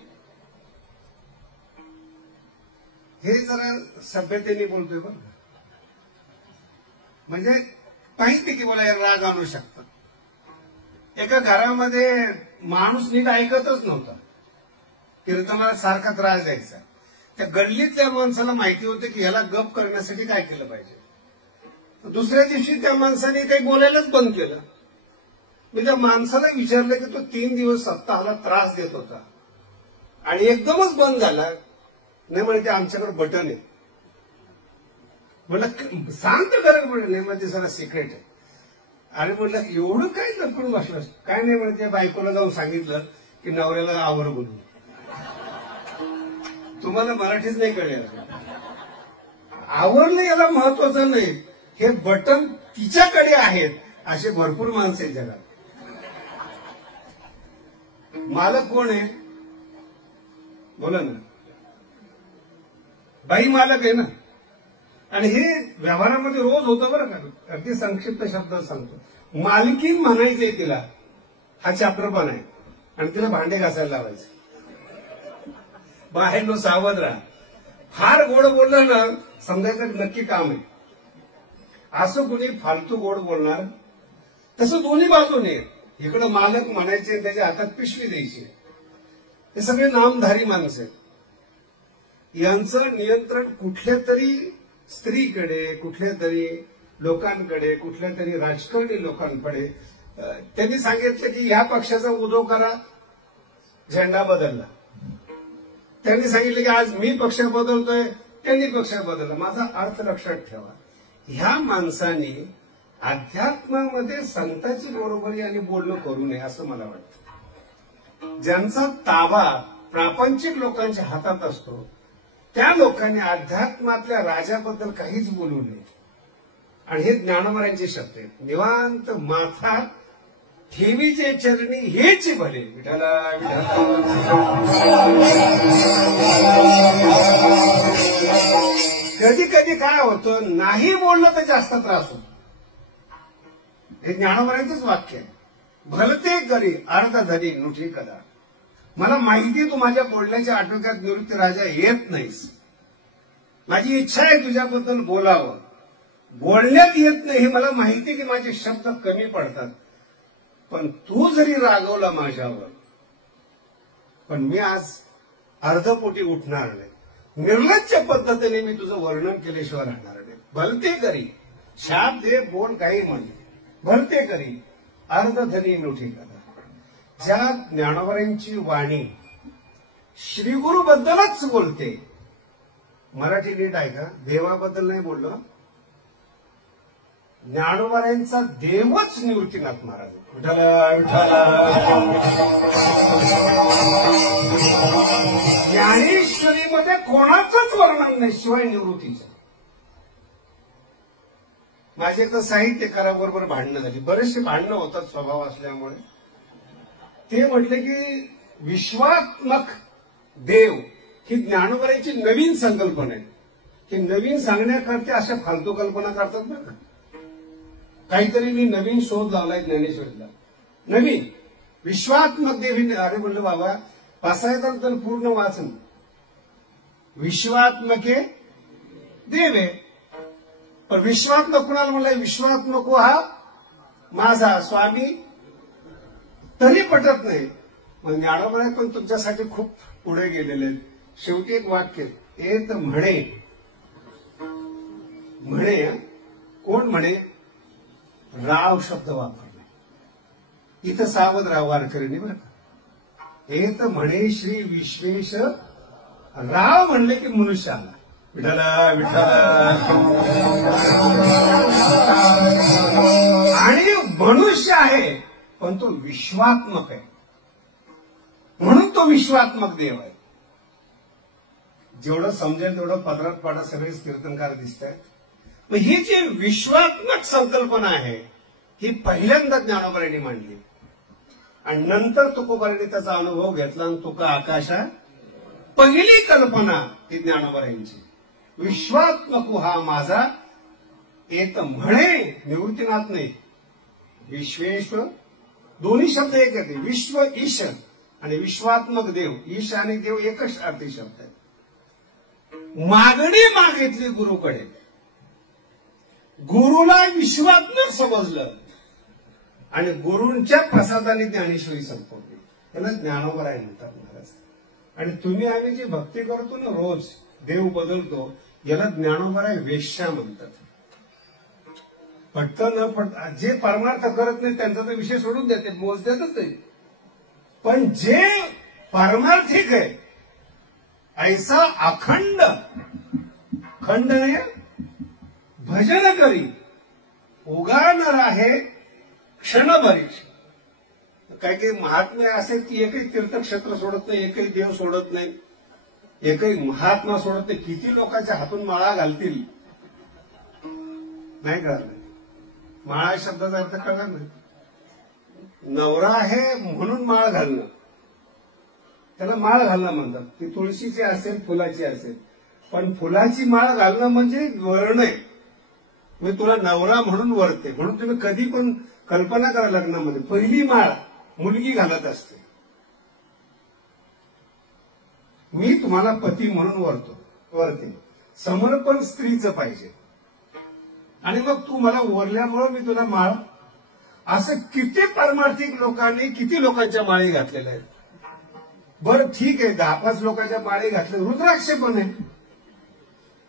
हे जरा सभ्यतेने बोलतोय बरं, म्हणजे माहिती की मला राग आणू शकतात. एका घरामध्ये माणूस नीट ऐकतच नव्हता, कीर्तनाला सारखा त्रास द्यायचा. त्या गल्लीतल्या माणसाला माहिती होतं की ह्याला गप करण्यासाठी काय केलं पाहिजे. दुसऱ्या दिवशी त्या माणसाने काही बोलायलाच बंद केलं. मी त्या माणसाला विचारलं की तो 3 दिवस स्वतःला त्रास देत होता आणि एकदमच बंद झाला. नाही म्हणजे आमच्याकडे बटन आहे. म्हटलं सांगतो खरं, म्हणलं नाही म्हणजे सगळं सिक्रेट आहे. आणि म्हटलं एवढं काय लपडून बसलं? काय नाही म्हणजे त्या बायकोला जाऊन सांगितलं की नवऱ्याला आवर बोलून. तुम्हाला मराठीच नाही कळलं, आवरलं याला महत्वाचं नाही, हे बटन तिच्याकडे आहेत असे भरपूर माणसं आहेत जगात. मालक कोण आहे बोला ना, बाई मालक आहे ना. आणि हे व्यवहारामध्ये रोज होतं बरं का. अगदी संक्षिप्त शब्दात सांगतो, मालकीन म्हणायचंय तिला, हा चॅप्टर आहे, आणि तिला भांडे घासायला लावायचे. बाहेर नो सावध राहा. फार गोड बोललं ना समजायचं नक्की काम आहे. असं कुणी फालतू गोड बोलणार? तसं दोन्ही बाजूने, इकडं मालक म्हणायचे त्याच्या हातात पिशवी द्यायची. हे सगळे नामधारी माणसं आहेत. यांचं नियंत्रण कुठल्या तरी स्त्रीकडे, कुठल्या तरी लोकांकडे, कुठल्या तरी राजकारणी लोकांकडे. त्यांनी सांगितलं की ह्या पक्षाचा उदो करा, झेंडा बदलला. त्यांनी सांगितलं की आज मी पक्ष बदलतोय, त्यांनी पक्ष बदलला. माझा अर्थ लक्षात ठेवा, ह्या माणसांनी अध्यात्मामध्ये संतांची बरोबरी आणि बोलणं करू नये असं मला वाटतं. ज्यांचा ताबा प्रापंचिक लोकांच्या हातात असतो त्या लोकांनी अध्यात्मातल्या राजाबद्दल काहीच बोलू नये. आणि हे ज्ञानोबरांचे शब्द आहेत. निवांत माथा ठेवीचे चरणी हेच भले. विठाला कधी कधी काय होतं, नाही बोललं तर जास्त त्रास होतो. हे ज्ञानोबरांचंच वाक्य आहे. भलते करी अर्ध धरी नुठी कदा. मला माहिती तू माझ्या बोलण्याच्या आटोक्यात निवृत्ती राजा येत नाहीस. माझी इच्छा आहे तुझ्याबद्दल बोलावं. बोलण्यात येत नाही हे मला माहिती की माझे शब्द कमी पडतात. पण तू जरी रागवला माझ्यावर, पण मी आज अर्धपोटी उठणार नाही. निर्लज्ज पद्धतीने मी तुझं वर्णन केल्याशिवाय राहणार नाही. भलते करी शाप दे बोल काही म्हण. भलते करी अर्धधनी नुठी कदा. ज्या ज्ञानोबरांची वाणी श्रीगुरूबद्दलच बोलते. मराठी नीट आहे का? देवाबद्दल नाही बोललो. ज्ञानोबरांचा देवच निवृत्तीनाथ महाराज. विठाला विठाला. ज्ञानेश्वरीमध्ये कोणाचंच वर्णन नाही शिवाय निवृत्तीचं. माझे तर साहित्यकाराबरोबर भांडणं झाली. बरेचसे भांडणं होतात स्वभाव असल्यामुळे. ते म्हटले की विश्वात्मक देव ही ज्ञानोबरांची नवीन संकल्पना आहे. की नवीन सांगण्याकरता अशा फालतू कल्पना करतात बरं का. काहीतरी मी नवीन शोध लावलाय ज्ञानेश्वरीला. नवीन विश्वात्मक देव. अरे म्हणलं बाबा पासायचं तर पूर्ण वाचन. विश्वात्मके देव आहे. पण विश्वात्मक कुणाला म्हणलाय? विश्वात्मक हा माझा स्वामी. तरी पटत नाही. मग ज्ञानोबराय पण तुमच्यासाठी खूप पुढे गेलेले आहेत. शेवटी एक वाक्य येत म्हणे. म्हणे कोण म्हणे? राव शब्द वापरला. इथं सावध राव वारकऱ्यांनी बरं का. येत म्हणे श्री विश्वेश. राव म्हणले की मनुष्य आला. विठाला विठाला. आणि मनुष्य आहे पण तो विश्वात्मक आहे. म्हणून तो विश्वात्मक देव आहे. जेवढं समजेल तेवढं पदरात पाडा सगळेच कीर्तनकार दिसत आहेत. मग ही जी विश्वात्मक संकल्पना आहे ही पहिल्यांदा ज्ञानोबरांनी मांडली. आणि नंतर तुकोबारांनी त्याचा अनुभव घेतला आणि तुका आकाशा. पहिली कल्पना ही ज्ञानोबरांची. विश्वात्मक हा माझा. येत म्हणे निवृत्तीनाथ नाही. विश्वेश्वर दोन्ही शब्द एक येते. विश्व ईश आणि विश्वात्मक देव. ईश आणि देव एकच अर्थी शब्द आहे. मागणी मागितली गुरुकडे. गुरुला विश्वात्मक समजलं आणि गुरूंच्या प्रसादाने ज्ञानेश्वरी संपवली. त्याला ज्ञानोबराय म्हणतात महाराज. आणि तुम्ही आम्ही जी भक्ती करतो ना रोज देव बदलतो याला ज्ञानोबराय वेश्या म्हणतात. पटतं न पट जे परमार्थ करत नाही त्यांचा तर विषय सोडून देते. मोजदेतच नाही. पण जे पारमार्थिक आहे ऐसा अखंड खंड नाही भजन करी उगाणार आहे क्षणभरी. काही काही महात्मे असे की एकही तीर्थक्षेत्र सोडत नाही, एकही देव सोडत नाही, एकही महात्मा सोडत नाही. किती लोकांच्या हातून माळा घालतील नाही कळलं. माळा शब्दाचा अर्थ कळला नाही. नवरा आहे म्हणून माळ घालणं त्याला माळ घालणं म्हणतात. ती तुळशीची असेल फुलाची असेल. पण फुलाची माळ घालणं म्हणजे वर्ण आहे. मी तुला नवरा म्हणून वरते. म्हणून तुम्ही कधी पण कल्पना करा लग्नामध्ये पहिली माळ मुलगी घालत असते. मी तुम्हाला पती म्हणून वरते. समर्पण स्त्रीचं पाहिजे. आणि मग तू मला वरल्यामुळं मी तुला माळ. असं किती पारमार्थिक लोकांनी किती लोकांच्या माळी घातलेल्या आहेत. बरं ठीक आहे 10-5 लोकांच्या माळी घातल्या. रुद्राक्ष पण आहे.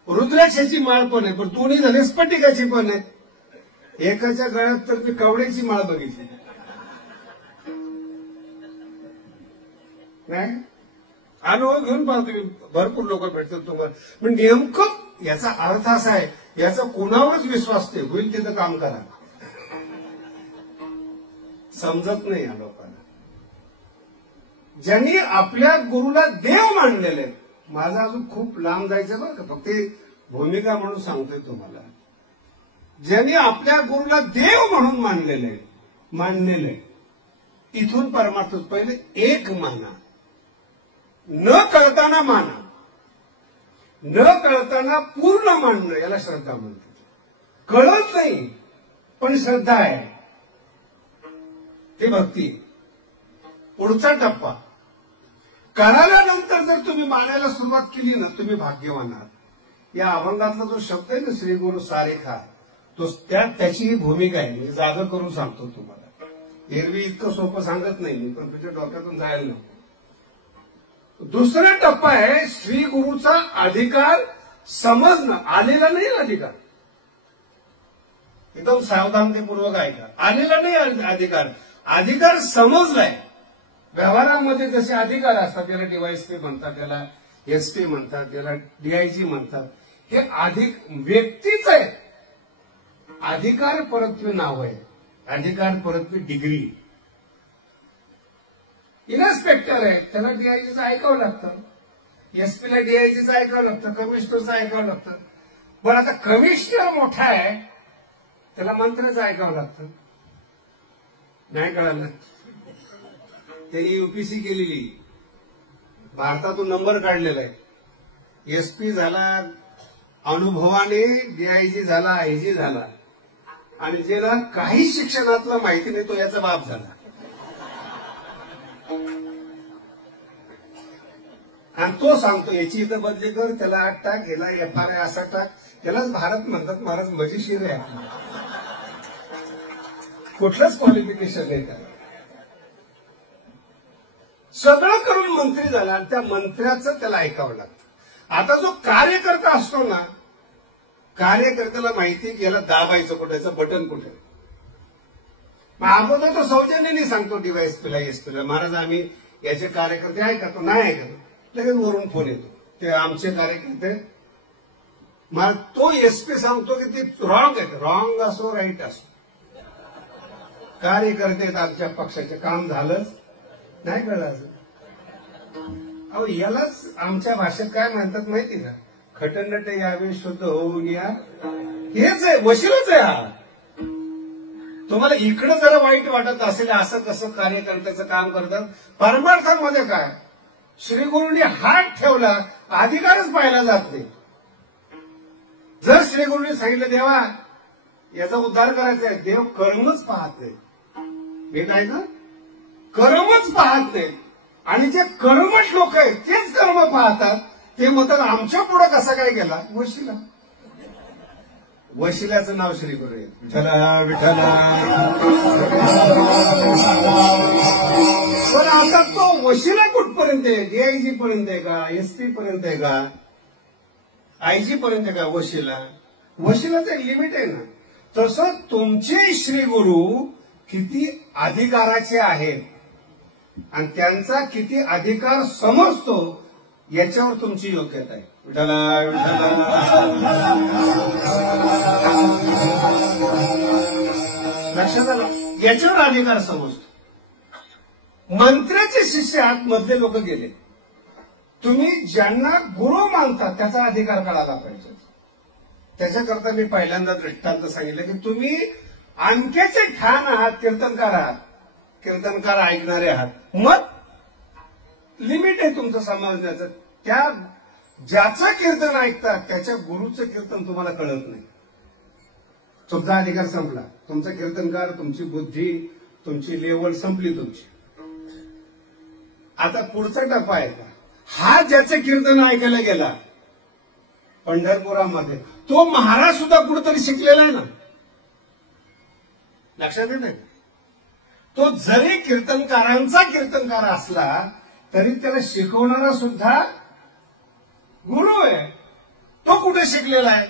रुद्राक्षाची माळ पण आहे. पण दोन्ही झाले स्फटिकाची पण आहे. एकाच्या गळ्यात तर मी कवड्याची माळ बघितली नाही. अनुभव घेऊन पाहतो मी. भरपूर लोक भेटतात तुम्हाला. पण नेमकं याचा अर्थ असा आहे याचा कोणावरच विश्वास ते होईल तिथं काम करा. समजत नाही या लोकांना. ज्यांनी आपल्या गुरुला देव मानलेले, माझं अजून खूप लांब जायचं बरं का, फक्त भूमिका म्हणून सांगतोय तुम्हाला. ज्यांनी आपल्या गुरुला देव म्हणून मानलेले इथून परमार्थ. पहिले एक माना, न कळताना माना, न कळताना पूर्ण मानणं, याला श्रद्धा म्हणतात. कळत नाही पण श्रद्धा आहे, ती भक्ती. पुढचा टप्पा, कळाल्यानंतर जर तुम्ही मानायला सुरुवात केली ना, तुम्ही भाग्यवान आहात. या अभंगातला जो शब्द आहे ना, श्री गुरु सारेखा, तो त्याची ही भूमिका आहे. मी जागा करून सांगतो तुम्हाला. एरवी इतकं सोपं सांगत नाही मी, पण तुझ्या डोक्यातून जायला नको. दुसरा टप्पा आहे श्री गुरुचा अधिकार समजणं. आलेला नाही अधिकार, एकदम सावधानतेपूर्वक ऐका. आलेला नाही अधिकार, अधिकार समजलाय. व्यवहारामध्ये जसे अधिकार असतात, त्याला डीवायएसपी म्हणतात, त्याला एसपी म्हणतात, त्याला डीआयजी म्हणतात. हे व्यक्तीच आहे. अधिकार परत्वे नाव आहे, अधिकार परत्वे डिग्री. इन्स्पेक्टर आहे, त्याला डीआयजीचं ऐकावं लागतं, एसपीला डीआयजीचं ऐकावं लागतं, कमिशनरचं ऐकावं लागतं. पण आता कमिशनर मोठा आहे, त्याला मंत्र्याचं ऐकावं लागतं. नाही कळालं? त्यांनी युपीसी केलेली, भारतातून नंबर काढलेला आहे. एसपी झाला, अनुभवाने डीआयजी झाला, आयजी झाला, आणि ज्याला काही शिक्षणातलं माहिती नाही तो याचा बाप झाला. आणि तो सांगतो याची इथं बदली कर, त्याला 8 टाक, याला FRI असा टाक. त्यालाच भारत म्हणतात. महाराज मजेशीर आहे, कुठलंच क्वालिफिकेशन नाही त्याला. सगळं करून मंत्री झाला आणि त्या मंत्र्याचं त्याला ऐकावं लागतं. आता जो कार्यकर्ता असतो ना, कार्यकर्त्याला माहिती की याला दाबायचं कुठे, बटन कुठे. अगोदर तो सौजन्याने सांगतो डीवायएसपीला, एसपीला, महाराज आम्ही याचे कार्यकर्ते ऐकतो, नाही ऐकतो. लगेच वरून फोन येतो, ते आमचे कार्यकर्ते. मग तो एसपी सांगतो की ते रॉंग आहे. रॉंग असो राईट असो, कार्यकर्ते आमच्या पक्षाचे काम झालंच नाही कळलं अजून. अहो यालाच आमच्या भाषेत काय म्हणतात माहिती का? खटनट यावे शुद्ध होऊन या. हेच आहे, वशिलाच आहे हा. तुम्हाला इकडं जरा वाईट वाटत असेल, असं कसं कार्यकर्त्याचं काम करतात. परमार्थांमध्ये काय, श्रीगुरूंनी हात ठेवला, अधिकारच पाहिला जात नाही. जर श्रीगुरूंनी सांगितलं देवा याचा उद्धार करायचा आहे, देव कर्मच पाहत नाही. हे नाही ना, कर्मच पाहत नाही. आणि जे कर्मच लोक आहेत तेच कर्म पाहतात. ते म्हणतात आमच्या पुढे कसा काय गेला वशिला. वशिल्याचं नाव श्रीगुरू आहे. विठ्ठला विठ्ठला. पण आता तो वशिला कुठपर्यंत आहे? डीआयजी पर्यंत आहे का? एसपी पर्यंत आहे का? आयजी पर्यंत आहे का वशिला? वशिलाचं लिमिट आहे ना. तसं तुमचे श्रीगुरू किती अधिकाराचे आहेत आणि त्यांचा किती अधिकार समजतो याच्यावर तुमची योग्यता आहे. विठ्ठला विठ्ठला. लक्षात आलं? याच्यावर अधिकार समजतो. मंत्र्याचे शिष्य आतमधले लोक गेले. तुम्ही ज्यांना गुरु मानता त्याचा अधिकार कळाला पाहिजे. त्याच्याकरता मी पहिल्यांदा दृष्टांत सांगितलं की तुम्ही आणखीचे ठाण आहात, कीर्तनकार आहात, कीर्तनकार ऐकणारे आहात. मग लिमिट आहे तुमचं समजण्याचं. त्या ज्याचं कीर्तन ऐकतात त्याच्या गुरुचं कीर्तन तुम्हाला कळत नाही. तुमचा अधिकार संपला. तुमचा कीर्तनकार, तुमची बुद्धी, तुमची लेवल संपली तुमची. आता पुढचा टप्पा आहे का? हा ज्याचं कीर्तन ऐकायला गेला पंढरपुरामध्ये, तो महाराज सुद्धा कुठेतरी शिकलेला आहे ना. लक्षात येत नाही? तो जरी कीर्तनकारांचा कीर्तनकार असला तरी त्याला शिकवणारा सुद्धा गुरु आहे. तो कुठे शिकलेला आहे?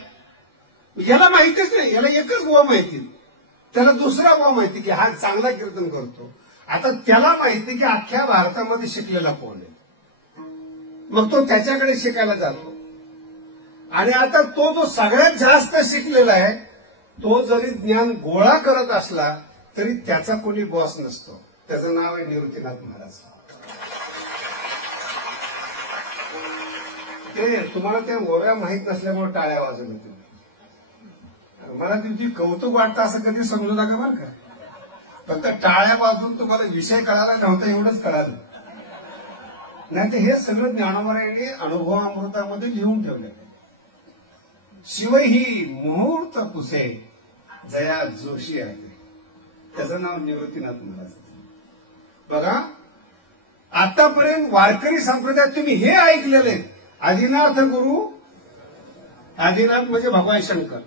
याला माहितीच नाही. याला एकच बुवा माहिती, त्याला दुसरा बुवा माहिती की हा चांगला कीर्तन करतो. आता त्याला माहिती की अख्ख्या भारतामध्ये शिकलेला कोण आहे. मग तो त्याच्याकडे शिकायला जातो. आणि आता तो जो सगळ्यात जास्त शिकलेला आहे तो जरी ज्ञान गोळा करत असला तरी त्याचा कोणी बॉस नसतो. त्याचं नाव आहे निवृत्तीनाथ महाराज. ते तुम्हाला त्या ओव्या माहीत नसल्यामुळे टाळ्या वाजवल्या तुम्ही. मला तुमची कौतुक वाटतं असं कधी समजू नका बरं का. फक्त टाळ्या वाजून तुम्हाला विषय कळाला नव्हता एवढंच कळालं. नाही तर हे सगळं ज्ञानोबरायांनी अनुभवामृतामध्ये लिहून ठेवलं. शिव ही मुहूर्त पुसे जया जोशी आहे. त्याचं नाव निवृत्तीनाथ महाराज. बघा आतापर्यंत वारकरी संप्रदायात तुम्ही हे ऐकलेले आदिनाथ गुरु. आदिनाथ म्हणजे भगवान शंकर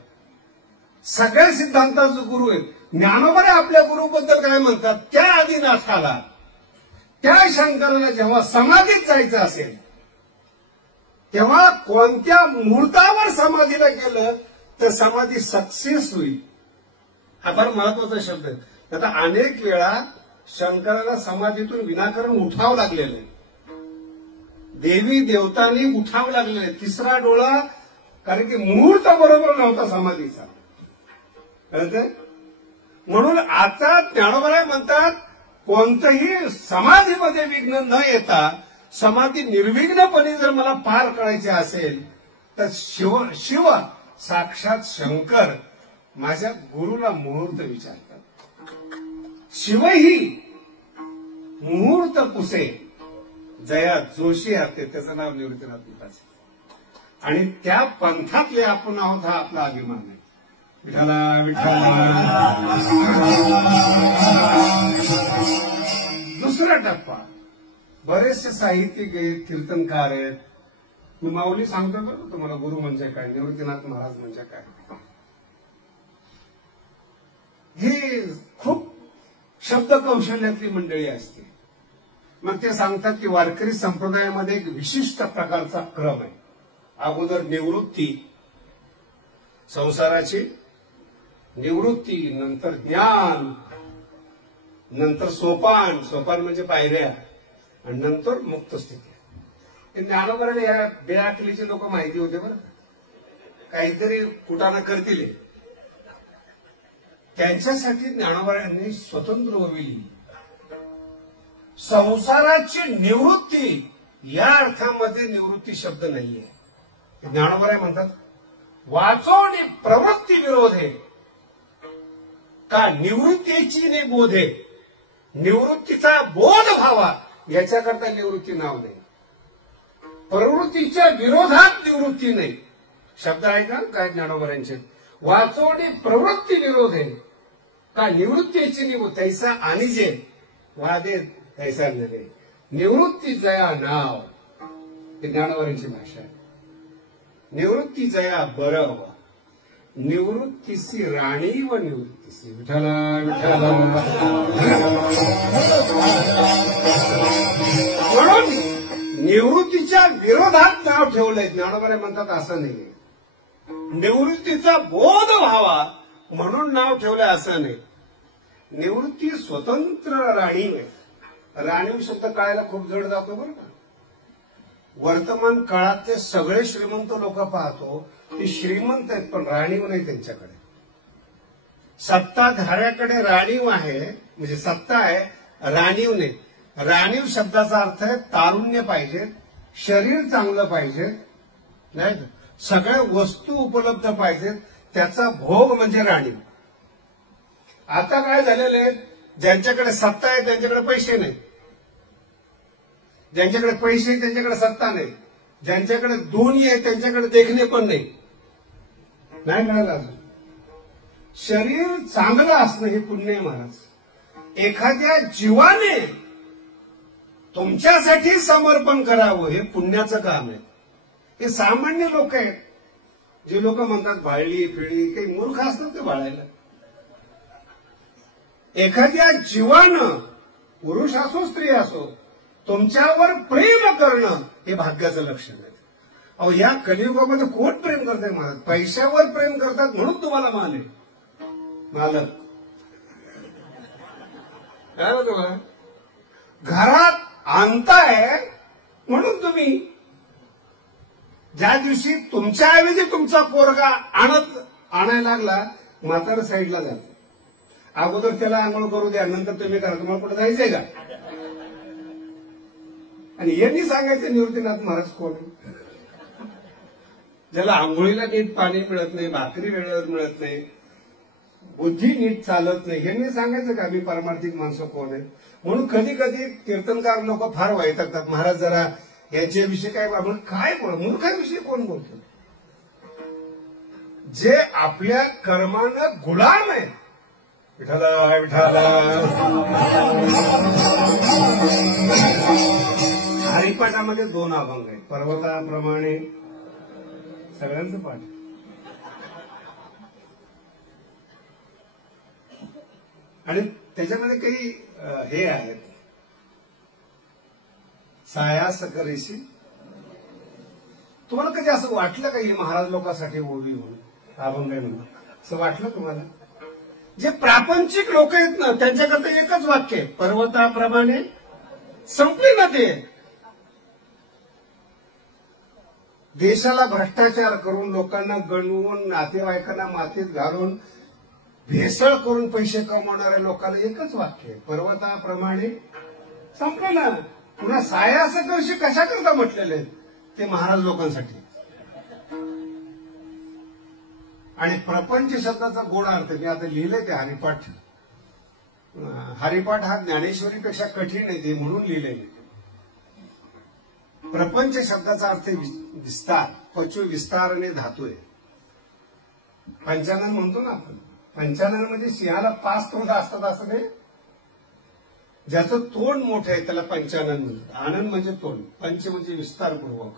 सगळ्या सिद्धांताचे गुरु आहेत. ज्ञानोबा आपल्या गुरुबद्दल काय म्हणतात, त्या आदिनाथाला त्या शंकराला जेव्हा समाधीत जायचं असेल तेव्हा कोणत्या मुहूर्तावर समाधीला गेलं तर समाधी सक्सेस होईल. हा फार महत्वाचा शब्द आहे. आता अनेक वेळा शंकराला समाधीतून विनाकारण उठावं लागलेलं आहे. देवी देवतांनी उठावं लागलेलं आहे. तिसरा डोळा, कारण की मुहूर्त बरोबर नव्हता समाधीचा. कळतंय? म्हणून आता ज्ञानोबा म्हणतात कोणतंही समाधीमध्ये विघ्न न येता समाधी निर्विघ्नपणे जर मला पार करायचे असेल तर शिव साक्षात शंकर माझ्या गुरुला मुहूर्त विचारतात. शिवही मुहूर्त पुसे जया जोशी आहे. त्याचं नाव निवृत्तीनाथ महाराज. आणि त्या पंथातले आपण आहोत हा आपला अभिमान आहे. विठाला विठ्ठला. दुसरा टप्पा, बरेचसे साहित्यिक आहेत, कीर्तनकार आहेत. मी माऊली सांगतो बरं तुम्हाला गुरु म्हणजे काय, निवृत्तीनाथ महाराज म्हणजे काय. ही खूप शब्द कौशल्यातली मंडळी असते. मग ते सांगतात की वारकरी संप्रदायामध्ये एक विशिष्ट प्रकारचा क्रम आहे. अगोदर निवृत्ती, संसाराची निवृत्ती, नंतर ज्ञान, नंतर सोपान, सोपान म्हणजे पायऱ्या, आणि नंतर मुक्त स्थिती. ज्ञानोबराला या बेअक्कलीचे लोक माहिती होते बरं. काहीतरी कुटाणा करतील त्यांच्यासाठी ज्ञानोबरांनी स्वतंत्र वविली. संसाराची निवृत्ती या अर्थामध्ये निवृत्ती शब्द नाहीये. ज्ञानोबा म्हणतात वाचोनी प्रवृत्ती विरोधे का निवृत्तीची ने बोधे. निवृत्तीचा बोध व्हावा याच्याकरता निवृत्ती नाव नाही. प्रवृत्तीच्या विरोधात निवृत्ती नाही. शब्द आहे का काय ज्ञानोबरांचे. वाचोनी प्रवृत्ती विरोधे का निवृत्तीची निवृत्ती तैसा आणि जे वादे तैसा नव्हे. निवृत्ती जया नाव हे ज्ञानोबरांची भाषा आहे. निवृत्ती जया बरव निवृत्तीसी राणी व निवृत्तीसी. विठ्ठला विठ्ठला. म्हणून निवृत्तीच्या विरोधात नाव ठेवलंय. ज्ञानोबा म्हणतात असं नाही. निवृत्तीचा बोध व्हावा म्हणून नाव ठेवलंय असं नाही. निवृत्ती स्वतंत्र राणीव आहे. राणीव शब्द कळायला खूप जड जातो बरं का. वर्तमान काळातले सगळे श्रीमंत लोक पाहतो ते श्रीमंत आहेत पण राणीव नाही त्यांच्याकडे. सत्ताधाऱ्याकडे राणीव आहे म्हणजे सत्ता आहे, राणीव नाही. राणीव शब्दाचा अर्थ आहे तारुण्य पाहिजे, शरीर चांगलं पाहिजे, नाही सगळ्या वस्तू उपलब्ध पाहिजेत, त्याचा भोग म्हणजे राणीव. आता काय झालेलं आहे, ज्यांच्याकडे सत्ता आहे त्यांच्याकडे पैसे नाही, ज्यांच्याकडे पैसे आहे त्यांच्याकडे सत्ता नाही, ज्यांच्याकडे दोन्ही आहे त्यांच्याकडे देखणे पण नाही. नाही मिळालं अजून. शरीर चांगलं असणं हे पुण्य आहे महाराज. एखाद्या जीवाने तुमच्यासाठी समर्पण करावं हे पुण्याचं काम आहे. हे सामान्य लोक आहेत. जे लोक म्हणतात भाळली फिळली, काही मूर्ख असतात ते भाळायला. एखाद्या जीवानं पुरुष असो स्त्री असो तुमच्यावर प्रेम करणं हे भाग्याचं लक्षण आहे. अहो या कलियुगामध्ये कोण प्रेम करतंय महाराज? पैशावर प्रेम करतात म्हणून तुम्हाला मान आहे. मालक काय म्हणतो मला घरात आणताय म्हणून तुम्ही ज्या दिवशी तुमच्याऐवजी तुमचा पोरगा आणायला लागला म्हातारा साईडला जातो अगोदर त्याला आंघोळ करू द्या, नंतर तुम्ही करा. तुम्हाला कुठे जायचंय का? आणि यांनी सांगायचं निवृत्तीनाथ महाराज कोण? ज्याला आंघोळीला नीट पाणी मिळत नाही, भाकरी वेळेवर मिळत नाही, बुद्धी नीट चालत नाही, यांनी सांगायचं का मी परमार्थिक माणसं कोण आहे? म्हणून कधी कधी कीर्तनकार लोक फार वैतागतात, महाराज जरा यांच्याविषयी काय आपण काय बोल, मूर्खाविषयी कोण बोलतो? जे आपल्या कर्मानं गुलाम आहे. विठाला विठाला हरिपाठामध्ये 2 अभंग आहेत, पर्वताप्रमाणे. सगळ्यांचं पाठ. आणि त्याच्यामध्ये काही हे आहेत, सायास करीशी. तुम्हाला कधी असं वाटलं का ही महाराज लोकांसाठी ओवी म्हणून अभंग आहे म्हणून? असं वाटलं तुम्हाला? जे प्रापंचिक लोक आहेत ना त्यांच्याकरता एकच वाक्य आहे, पर्वताप्रमाणे. संपली ना ते. देशाला भ्रष्टाचार करून, लोकांना गणवून, नातेवाईकांना मातीत घालून, भेसळ करून पैसे कमावणाऱ्या लोकांना एकच वाक्य आहे, पर्वताप्रमाणे. संपलं ना. पुन्हा साया असं करशी कशा करता म्हटलेले आहेत ते महाराज लोकांसाठी. आणि प्रपंच शब्दाचा गोड अर्थ मी आता लिहिलंय ते हरिपाठ. हरिपाठ हा ज्ञानेश्वरीपेक्षा कठीण आहे ते, म्हणून लिहिलंय. प्रपंच शब्दाचा अर्थ विस्तार, पचू विस्तार आणि धातू आहे. पंचानन म्हणतो ना आपण, पंचानन म्हणजे सिंहाला 5 तोंड असतात असं नाही. ज्याचं तोंड मोठं आहे त्याला पंचानन म्हणतात. आनंद म्हणजे तोंड, पंच म्हणजे विस्तारपूर्वक.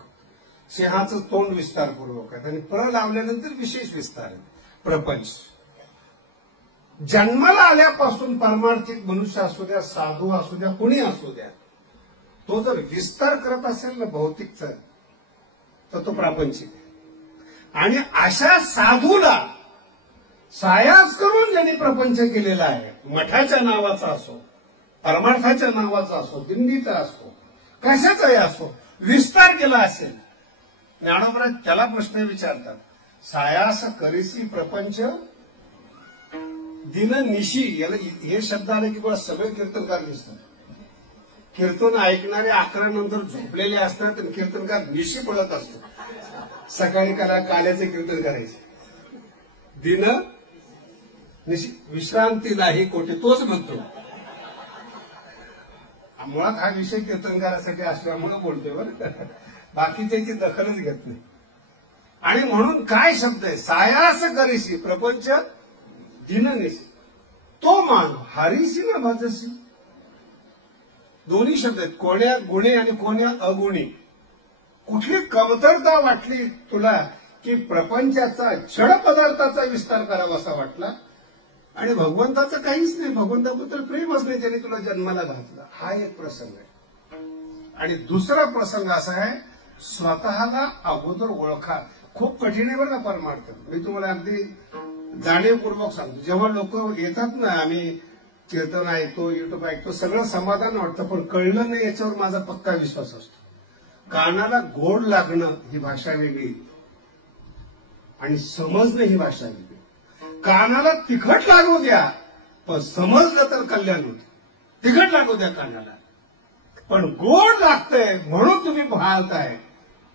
सिंहाचं तोंड विस्तारपूर्वक आहे आणि प्र लावल्यानंतर विशेष विस्तार आहे. प्रपंच. जन्माला आल्यापासून परमार्थिक मनुष्य असू द्या, साधू असू द्या, कुणी असू द्या, तो जर विस्तार करत असेल ना भौतिकचा, तर तो प्रापंचिक आहे. आणि अशा साधूला सायास करून ज्यांनी प्रपंच केलेला आहे, मठाच्या नावाचा असो, परमार्थाच्या नावाचा असो, दिंडीचा असो, कशाचाही असो, विस्तार केला असेल. ज्ञानोबा त्याला प्रश्न विचारतात, सायास करीसी प्रपंच दिन निशी. याला हे शब्द आले की बघा सगळे कीर्तनकार दिसतात. कीर्तन ऐकणारे 11 नंतर झोपलेले असतात आणि कीर्तनकार निशी पडत असतो. सकाळी काल्याचे कीर्तन करायचे. दिन निशी, विश्रांती नाही कोठे, तोच म्हणतो. मुळात हा विषय कीर्तनकारासाठी असल्यामुळे बोलतोय बरं, बाकीच्याची दखलच घेत नाही. आणि म्हणून काय शब्द आहे, सायास करीशी प्रपंच दिननिशी. तो मान हरीशी ना भजसी. दोन्ही शब्द आहेत, कोण्या गुणी आणि कोण्या अगुणी. कुठली कमतरता वाटली तुला की प्रपंचाचा, जड पदार्थाचा विस्तार करावा असा वाटला, आणि भगवंताचं काहीच नाही, भगवंताबद्दल प्रेमच नाही, त्याने तुला जन्माला घातला. हा एक प्रसंग आहे. आणि दुसरा प्रसंग असा आहे, स्वतःला अगोदर ओळखा. खूप कठीण आहे बरं का परमार्थ. मी तुम्हाला अगदी जाणीवपूर्वक सांगतो. जेव्हा लोक येतात ना, आम्ही कीर्तन ऐकतो, युट्यूब ऐकतो, सगळं समाधान वाटतं, पण कळलं नाही याच्यावर माझा पक्का विश्वास असतो. कानाला गोड लागणं ही भाषा वेगळी आणि समजणं ही भाषा वेगळी. कानाला तिखट लागू द्या, पण समजलं तर कल्याण होतं. तिखट लागू द्या कानाला, पण गोड लागतंय म्हणून तुम्ही भाळताय,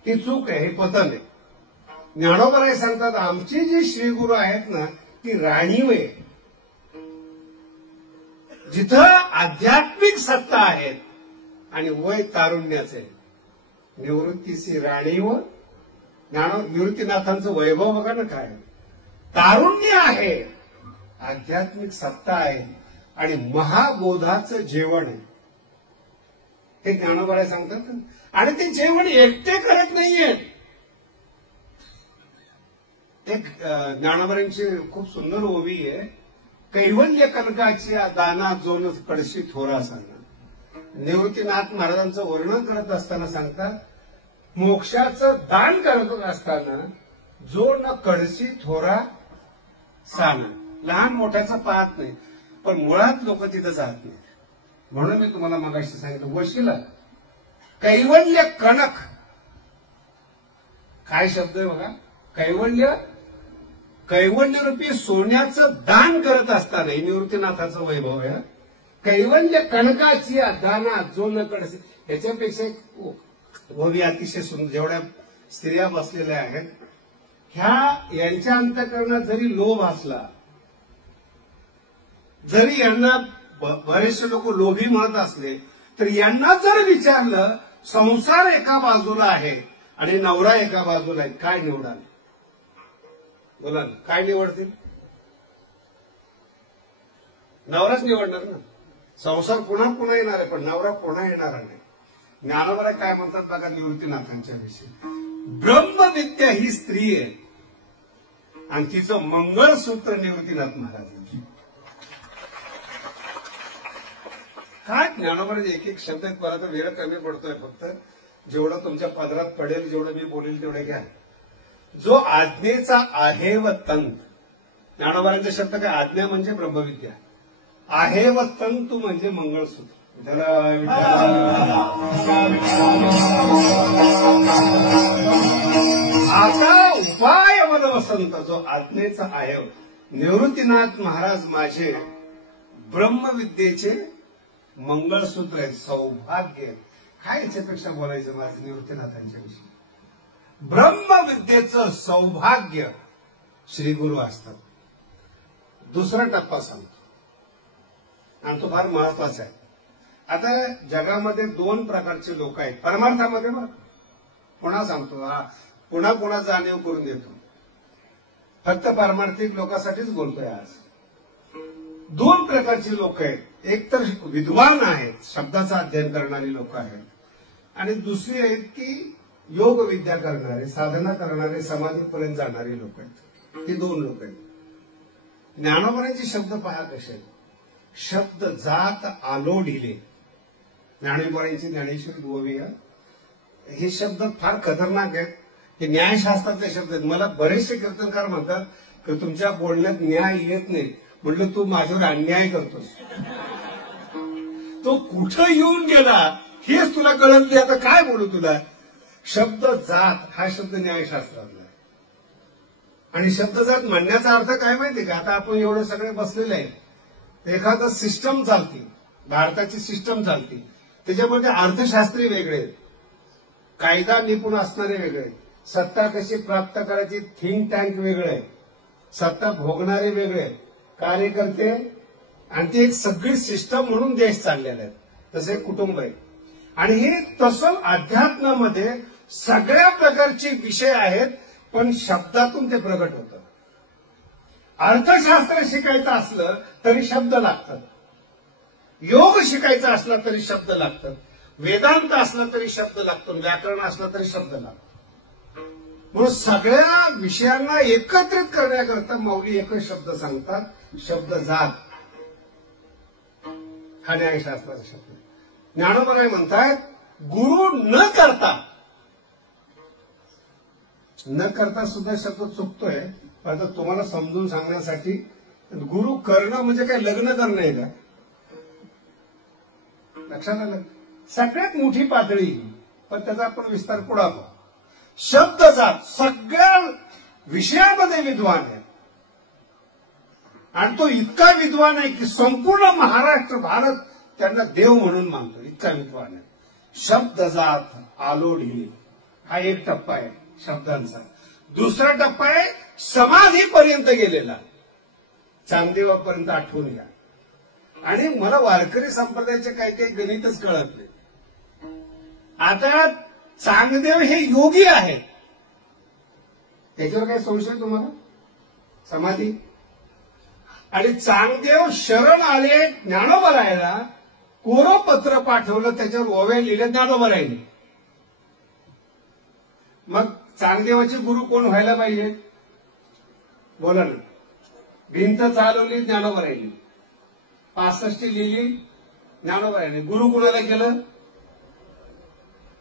ही चूक आहे, हे पतन आहे. ज्ञानोबा सांगतात, आमची जी श्रीगुरु आहेत ना ती राणीव आहे. जिथं आध्यात्मिक सत्ता आहेत आणि वय तारुण्याचे, निवृत्तीची राणीव. निवृत्तीनाथांचं वैभव बघा ना काय, तारुण्य आहे, आध्यात्मिक सत्ता आहे आणि महाबोधाचं जेवण आहे. हे ज्ञानोबा सांगतात. आणि ते जेवण एकटे करत नाहीये. एक ज्ञानोबांची खूप सुंदर ओवी आहे, कैवल्य कनकाची दाना जोन कडशी थोरा सांगा. निवृत्तीनाथ महाराजांचं वर्णन करत असताना सांगतात, मोक्षाचं दान करत असताना जो न कडशी थोरा साना. लहान मोठ्याचा पाहत नाही, पण मुळात लोक तिथं जात नाही. म्हणून मी तुम्हाला मगाशी सांगितलं, वशिला कैवल्य कणक. काय शब्द आहे बघा, कैवल्य कैवल्यरूपी सोन्याचं दान करत असताना निवृत्तीनाथाचं वैभव आहे. कैवल्य कणकाची दाना जो न कडसे, ह्याच्यापेक्षा ओवी अतिशय सुंदर. जेवढ्या स्त्रिया बसलेल्या आहेत यांच्या अंतःकरणात जरी लोभ असला, जरी यांना बरेचसे लोक लोभी म्हणत असले, तर यांना जर विचारलं संसार एका बाजूला आहे आणि नवरा एका बाजूला आहे, काय निवडाल? बोला ना, काय निवडतील? नवराच निवडणार ना. संसार पुन्हा पुन्हा येणार आहे, पण नवरा पुन्हा येणार नाही. ज्ञानोबा काय म्हणतात बघा निवृत्तीनाथांच्या विषयी, ब्रह्मविद्या ही स्त्री आहे आणि तिचं मंगळसूत्र निवृत्तीनाथ महाराजांचं. काय ज्ञानोबाचे एक एक शब्द आहेत. मला तर वेळ कमी पडतोय, फक्त जेवढं तुमच्या पदरात पडेल, जेवढं मी बोलेल तेवढे घ्या. जो आज्ञेचा आहे व तंत, ज्ञानोबांचे शब्द काय? आज्ञा म्हणजे ब्रह्मविद्या, आहे व तंतू म्हणजे मंगळसूत्र. आता उपाय मन वसंत, जो आज्ञेचा आहे. निवृत्तीनाथ महाराज माझे ब्रह्मविद्येचे मंगळसूत्र आहे, सौभाग्य. काय याच्यापेक्षा बोलायचं माझं निवृत्तीनाथांच्या विषयी? ब्रह्मविद्येचं सौभाग्य श्री गुरु असतात. दुसरा टप्पा सांगतो आणि तो फार महत्वाचा आहे. आता जगामध्ये दोन प्रकारचे लोक आहेत परमार्थामध्ये. बघ, पुन्हा सांगतो, पुन्हा जाणीव करून देतो. फक्त पारमार्थिक लोकांसाठीच बोलतोय आज. दोन प्रकारची लोक आहेत. एक तर विद्वान आहेत, शब्दाचं अध्ययन करणारी लोक आहेत, आणि दुसरी आहेत की योग विद्या करणारे, साधना करणारे, समाधीपर्यंत जाणारी लोक आहेत. ही दोन लोक आहेत. ज्ञानोबांचे शब्द पहा कसे आहेत. शब्द जात आलो ढिले, ज्ञानेश्वरांची ज्ञानेश्वरी गोविया, हे शब्द फार खतरनाक आहेत. हे न्यायशास्त्रातले शब्द आहेत. मला बरेचसे कीर्तनकार म्हणतात की तुमच्या बोलण्यात न्याय येत नाही. म्हटलं तू माझ्यावर अन्याय करतोस. तो कुठं येऊन गेला हेच तुला कळत नाही. आता काय बोलू तुला? शब्द जात हा शब्द न्यायशास्त्रातला आहे. आणि शब्द जात म्हणण्याचा अर्थ काय माहितीये का? आता आपण एवढे सगळे बसलेले आहे, एखादं सिस्टम चालते, भारताची सिस्टम चालते, त्याच्यामध्ये अर्थशास्त्री वेगळे आहेत, कायदा निपुण असणारे वेगळे आहेत, सत्ता कशी प्राप्त करायची थिंक टँक वेगळे आहे, सत्ता भोगणारे वेगळे आहेत, कार्यकर्ते, आणि ती एक सगळी सिस्टम म्हणून देश चाललेला आहे. तसे कुटुंब आहे. आणि हे तसं अध्यात्मामध्ये सगळ्या प्रकारचे विषय आहेत, पण शब्दातून ते प्रगट होतं. अर्थशास्त्र शिकायचं असलं तरी शब्द लागतात, योग शिकायचा असला तरी शब्द लागतात, वेदांत असला तरी शब्द लागतो, व्याकरण असलं तरी शब्द लागतो. म्हणून सगळ्या विषयांना एकत्रित करण्याकरता माऊली एकच शब्द सांगतात, शब्द जात. हा न्यायशास्त्राचा शब्द. ज्ञानोबा काय म्हणतात? गुरु न करता सुद्धा शब्द चुकतोय. आता तुम्हाला समजून सांगण्यासाठी, गुरु करणं म्हणजे काय लग्न करणं आहे का? लक्षात आलं? सगळ्यात मोठी पातळी, पण त्याचा आपण विस्तार पुढे पाहू. शब्द जात सगळ्या विषयामध्ये विद्वान आहे, आणि तो इतका विद्वान आहे की संपूर्ण महाराष्ट्र भारत त्यांना देव म्हणून मानतो, इतका विद्वान आहे. शब्द जात आलो ढिले, हा एक टप्पा आहे शब्दांचा. दुसरा टप्पा आहे समाधीपर्यंत गेलेला, चांगदेवापर्यंत आठवून घ्या. आणि मला वारकरी संप्रदायाचे काही काही गणितच कळत नाही. आता चांगदेव हे योगी आहेत, त्याच्यावर काही संशय तुम्हाला? समाधी. आणि चांगदेव शरण आले ज्ञानोबा राहायला, कोरं पत्र पाठवलं, त्याच्यावर ओव्या लिहिल्या ज्ञानोबा राहिले. मग चांगदेवाचे गुरु कोण व्हायला पाहिजे? बोला ना. भिंत चालवली ज्ञानोबा राहिली, 65 लिहिली ज्ञानोबा राहिले. गुरु कोणाला केलं?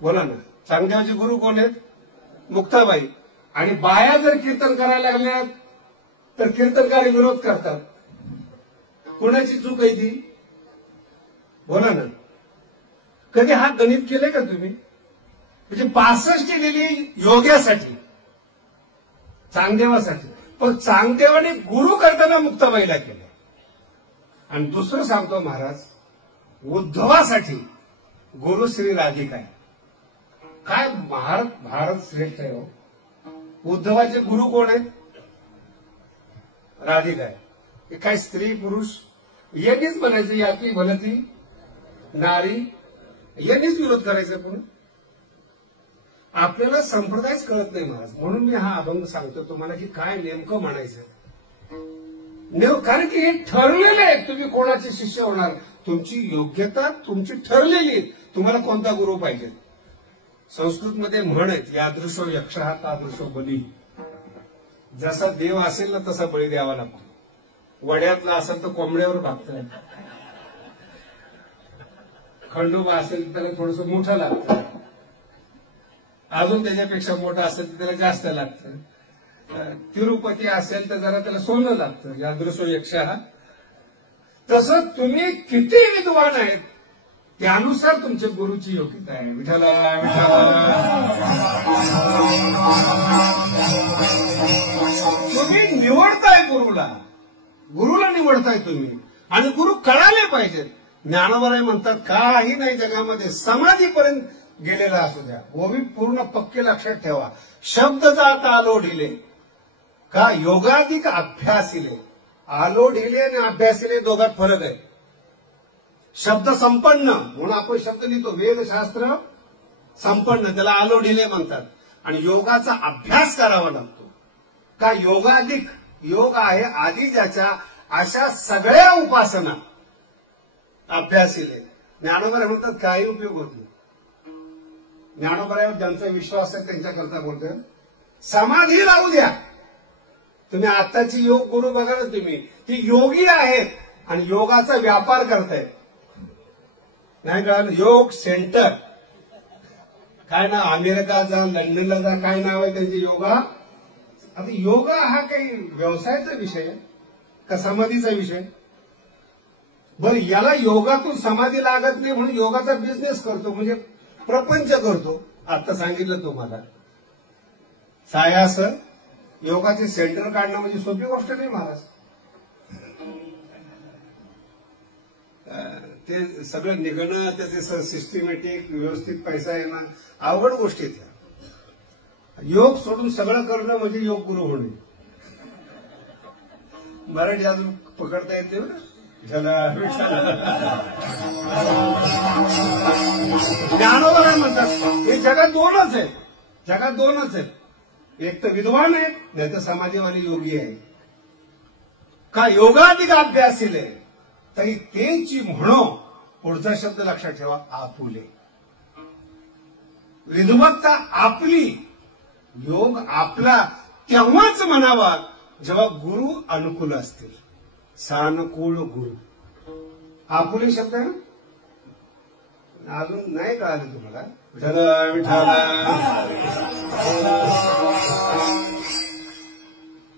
बोला ना. चांगदेवाचे गुरु कोण आहेत? मुक्ताबाई. आणि बाया जर कीर्तन करायला लागल्या तर कीर्तनकारी विरोध करतात. कोणाची चूक आहे ती? बोला ना. कधी हा गणित केले का तुम्ही? म्हणजे 65 लिहिली योग्यासाठी, चांगदेवासाठी, पण चांगदेवाने गुरु करताना मुक्ताबाईला केलं. आणि दुसरं सांगतो महाराज, उद्धवासाठी गुरु श्री राधिका आहे. काय भारत श्रेष्ठ आहे हो. उद्धवाचे गुरु कोण आहेत? राधिका आहे. काय स्त्री पुरुष यांनीच म्हणायचं यातली भलती नारी, यांनीच विरोध करायचा. पण आपल्याला संप्रदायच कळत नाही महाराज. म्हणून मी हा अभंग सांगतो तुम्हाला की काय नेमकं म्हणायचं. कारण की हे ठरलेलं आहे तुम्ही कोणाचे शिष्य होणार. तुमची योग्यता तुमची ठरलेली आहे. तुम्हाला कोणता गुरु पाहिजे. संस्कृतमध्ये म्हण आहेत, यादृशो यक्ष तादृशो बली. जसा देव असेल ना तसा बळी द्यावा लागतो. वड्यातला असेल तर कोंबड्यावर भागतं. खंडोबा असेल तर त्याला थोडस मोठं लागतं. अजून त्याच्यापेक्षा मोठा असेल तर त्याला जास्त लागतं. तिरुपती असेल तर जरा त्याला सोनं लागतं. यादृशो यक्ष. तसं तुम्ही किती विद्वान आहेत त्यानुसार तुमच्या गुरुची योग्यता आहे. विठ्ठला तुम्ही निवडताय गुरुला निवडताय तुम्ही. आणि गुरु कळाले पाहिजेत. ज्ञानोबराय म्हणतात काही नाही जगामध्ये समाधीपर्यंत गेलेला असू द्या. ओवी पूर्ण पक्के लक्षात ठेवा. शब्द जात आलो ढिले का योगाधिक अभ्यासिले. आलो ढिले आणि अभ्यासिले दोघात फरक आहे. शब्द संपन्न म्हणून आपण शब्द लिहितो. वेदशास्त्र संपन्न त्याला आलो ढिले म्हणतात. आणि योगाचा अभ्यास करावा लागतो. का योगाधिक योग आहे आधी ज्याच्या अशा सगळ्या उपासना अभ्यासिले. ज्ञानोबराय म्हणतात काही उपयोग होत नाही. ज्ञानोबराय ज्यांचा विश्वास आहे त्यांच्याकरता बोलतोय. समाधी लावू द्या. तुम्ही आत्ताची योग गुरु बघा ना. तुम्ही ती योगी आहेत आणि योगाचा व्यापार करतायत. नाही कळलं. योग सेंटर काय ना, अमेरिका जा लंडनला जा, काय नाव आहे त्यांचे. योगा. आता योगा हा काही व्यवसायाचा विषय का समाधीचा विषय. बरं याला योगातून समाधी लागत नाही म्हणून योगाचा बिझनेस करतो, म्हणजे प्रपंच करतो. आता सांगितलं तुम्हाला. सायास योगाचे सेंटर काढणं म्हणजे सोपी गोष्ट नाही महाराज. ते सगळं निघणं, त्याचे सिस्टमॅटिक व्यवस्थित पैसा येणं अवघड गोष्टी आहेत. योग सोडून सगळं करणं म्हणजे योग गुरु होणे. मराठी अजून पकडता येते ना. ज्ञानोबराय म्हणतात हे जगात दोनच आहेत. जगात दोनच आहेत. एक तर विद्वान आहे, नाही तर समाधीवाले योगी आहे. का योगाधिक अभ्यासिले तरी तेची म्हणो. पुढचा शब्द लक्षात ठेवा. आपुले. विद्वत्ता आपली, योग आपला तेव्हाच म्हणावा जेव्हा गुरु अनुकूल असतील. सानुकूल गुरु. आपुले शब्द आहे ना. अजून नाही कळालं तुम्हाला.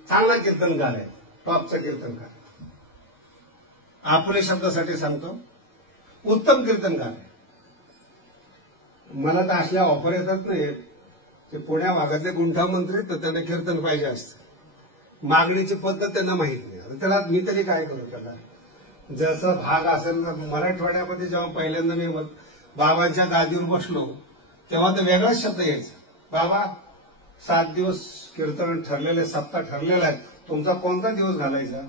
चांगला कीर्तनकार आहे. टॉपचा कीर्तनकार. आपुले शब्दासाठी सांगतो. उत्तम कीर्तनकार आहे. मला तर असल्या ऑफर येतात नाही. ते पुण्या भागातले गुंठा मंत्री तर त्यांना कीर्तन पाहिजे असतं. मागणीची पद्धत त्यांना माहित नाही. त्याला मी तरी काय करू. त्याला जसा भाग असेल ना. मराठवाड्यामध्ये जेव्हा पहिल्यांदा मी बाबांच्या गादीवर बसलो तेव्हा तर वेगळाच शब्द यायचा. बाबा 7 दिवस कीर्तन ठरलेले, सप्ताह ठरलेला आहे. तुमचा कोणता दिवस घालायचा.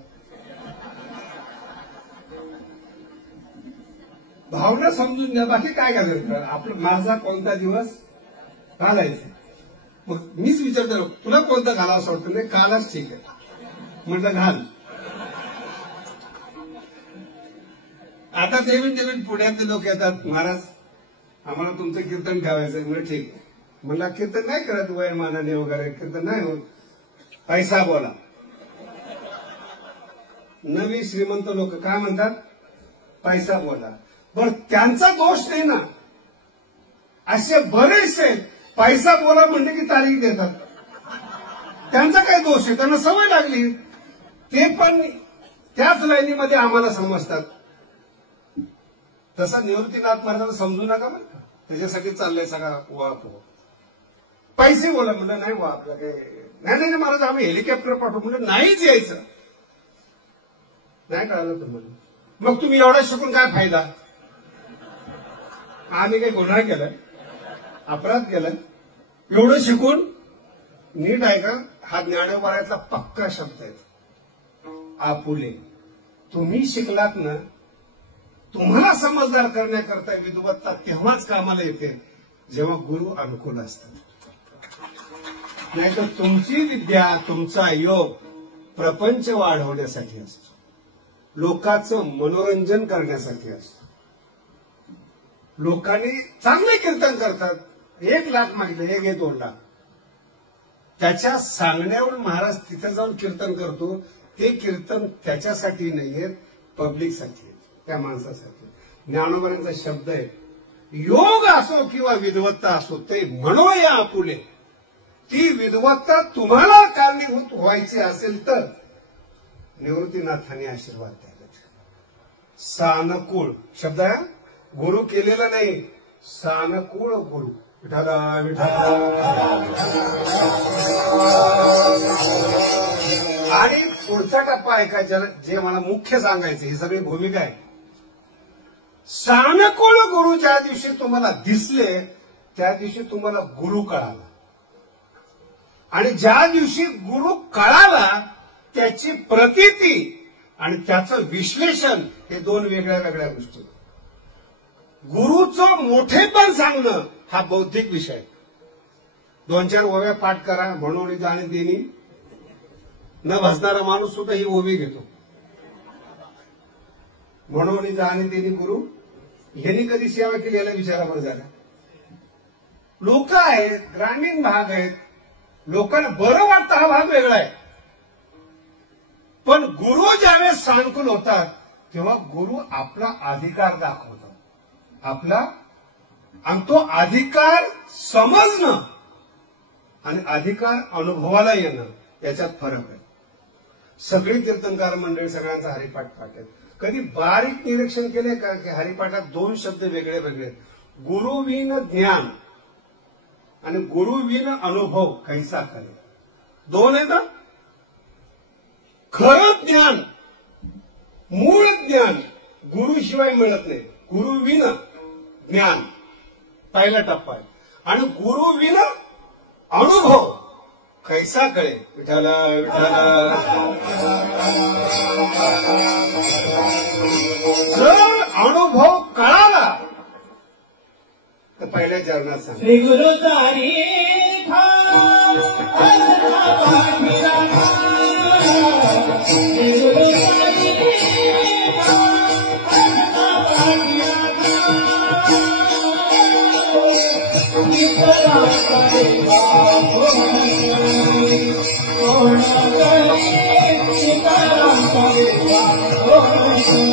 भावना समजून घ्या. बाकी काय घालायचं. आपलं माझा कोणता दिवस घालायचा. मग मीच विचारतो तुला कोणता घालावं वाटतं. नाही कालच ठीक आहे म्हटलं घाल. आता नवीन पुण्यातले लोक येतात. महाराज आम्हाला तुमचं कीर्तन ठेवायचंय. म्हणजे ठीक आहे. म्हणलं कीर्तन नाही करत वयमानाने वगैरे. कीर्तन नाही होत. पैसा बोला. नवी श्रीमंत लोक काय म्हणतात. पैसा बोला. बरं त्यांचा दोष नाही ना. असे बरेचसे पैसा बोला म्हणले की तारीख देतात. त्यांचा काय दोष आहे. त्यांना सवय लागली. ते पण त्याच लाईनीमध्ये आम्हाला समजतात. तसा निवृत्तीनाथ महाराजांना समजू नका बरं का. त्याच्यासाठी चाललंय सगळा वाप. पैसे बोला म्हणलं नाही वा आपलं काही नाही महाराज आम्ही हेलिकॉप्टर पाठवू म्हणजे नाहीच यायचं. नाही कळालं तुम्हाला. मग तुम्ही एवढा शिकून काय फायदा. आम्ही काही गुन्हा केलाय, अपराध केलाय. एवढं शिकून नीट ऐका, हा ज्ञानोबारातला पक्का शब्द आहे. आपुले तुम्ही शिकलात ना, तुम्हाला समजदार करण्याकरता विद्वत्ता तेव्हाच कामाला येते जेव्हा गुरु अनुकूल असतात. नाहीतर तुमची विद्या, तुमचा योग प्रपंच वाढवण्यासाठी असतो, लोकांचं मनोरंजन करण्यासाठी असतो. लोकांनी चांगले कीर्तन करतात, 1,00,000 मागितलं, 1-2 लाख. त्याच्या सांगण्यावरून महाराज तिथे जाऊन कीर्तन करतो. ते कीर्तन त्याच्यासाठी नाहीये, पब्लिकसाठी, त्या माणसासाठी. ज्ञानोबांचा शब्द आहे, योग असो किंवा विद्वत्ता असो ते म्हणो या आपुले. ती विद्वत्ता तुम्हाला कारणीभूत व्हायची असेल तर निवृत्तीनाथांनी आशीर्वाद द्यायला. सानुकूळ शब्द आहे, गुरु केलेला नाही, सानुकूळ गुरु. विठाला आणि पुढचा टप्पा ऐका, जे मला मुख्य सांगायचं, ही सगळी भूमिका आहे. सानुकूळ गुरु ज्या दिवशी तुम्हाला दिसले त्या दिवशी तुम्हाला गुरु कळाला, आणि ज्या दिवशी गुरु कळाला त्याची प्रतीती आणि त्याचं विश्लेषण हे 2 वेगळ्या वेगळ्या गोष्टी. गुरुचं मोठेपण सांगणं हा बौद्धिक विषय. 2-4 ओव्या पाठ करा, म्हणून जाणे देणी न भासणारा माणूस सुद्धा ही ओवी घेतो. म्हणून जाणे देणी गुरु, यांनी कधी सेवा केली याला विचारा बरं झाला. लोक आहेत, ग्रामीण भाग आहेत, लोकांना बरं वाटतं, हा भाग वेगळा आहे. पण गुरु ज्यावेळेस सानुकूल होतात तेव्हा गुरु आपला अधिकार दाखवतात, आपला, आणि तो अधिकार समजणं आणि अधिकार अनुभवाला येणं याच्यात फरक आहे. सगळी कीर्तनकार मंडळी सगळ्यांचा हरिपाठ पाठतात. कधी बारीक निरीक्षण केले का की हरिपाठात 2 शब्द वेगळे वेगळे, गुरुविन ज्ञान आणि गुरुविन अनुभव कैसा करे. 2 आहे ना. खरं ज्ञान, मूळ ज्ञान गुरुशिवाय मिळत नाही. गुरुविन ज्ञान पहिला टप्पा आहे, आणि गुरुविन अनुभव कैसा कळे. विठाला विठाला. जर अनुभव कळाला तर पहिल्या चरणात सांग श्री गुरु सारी Oh,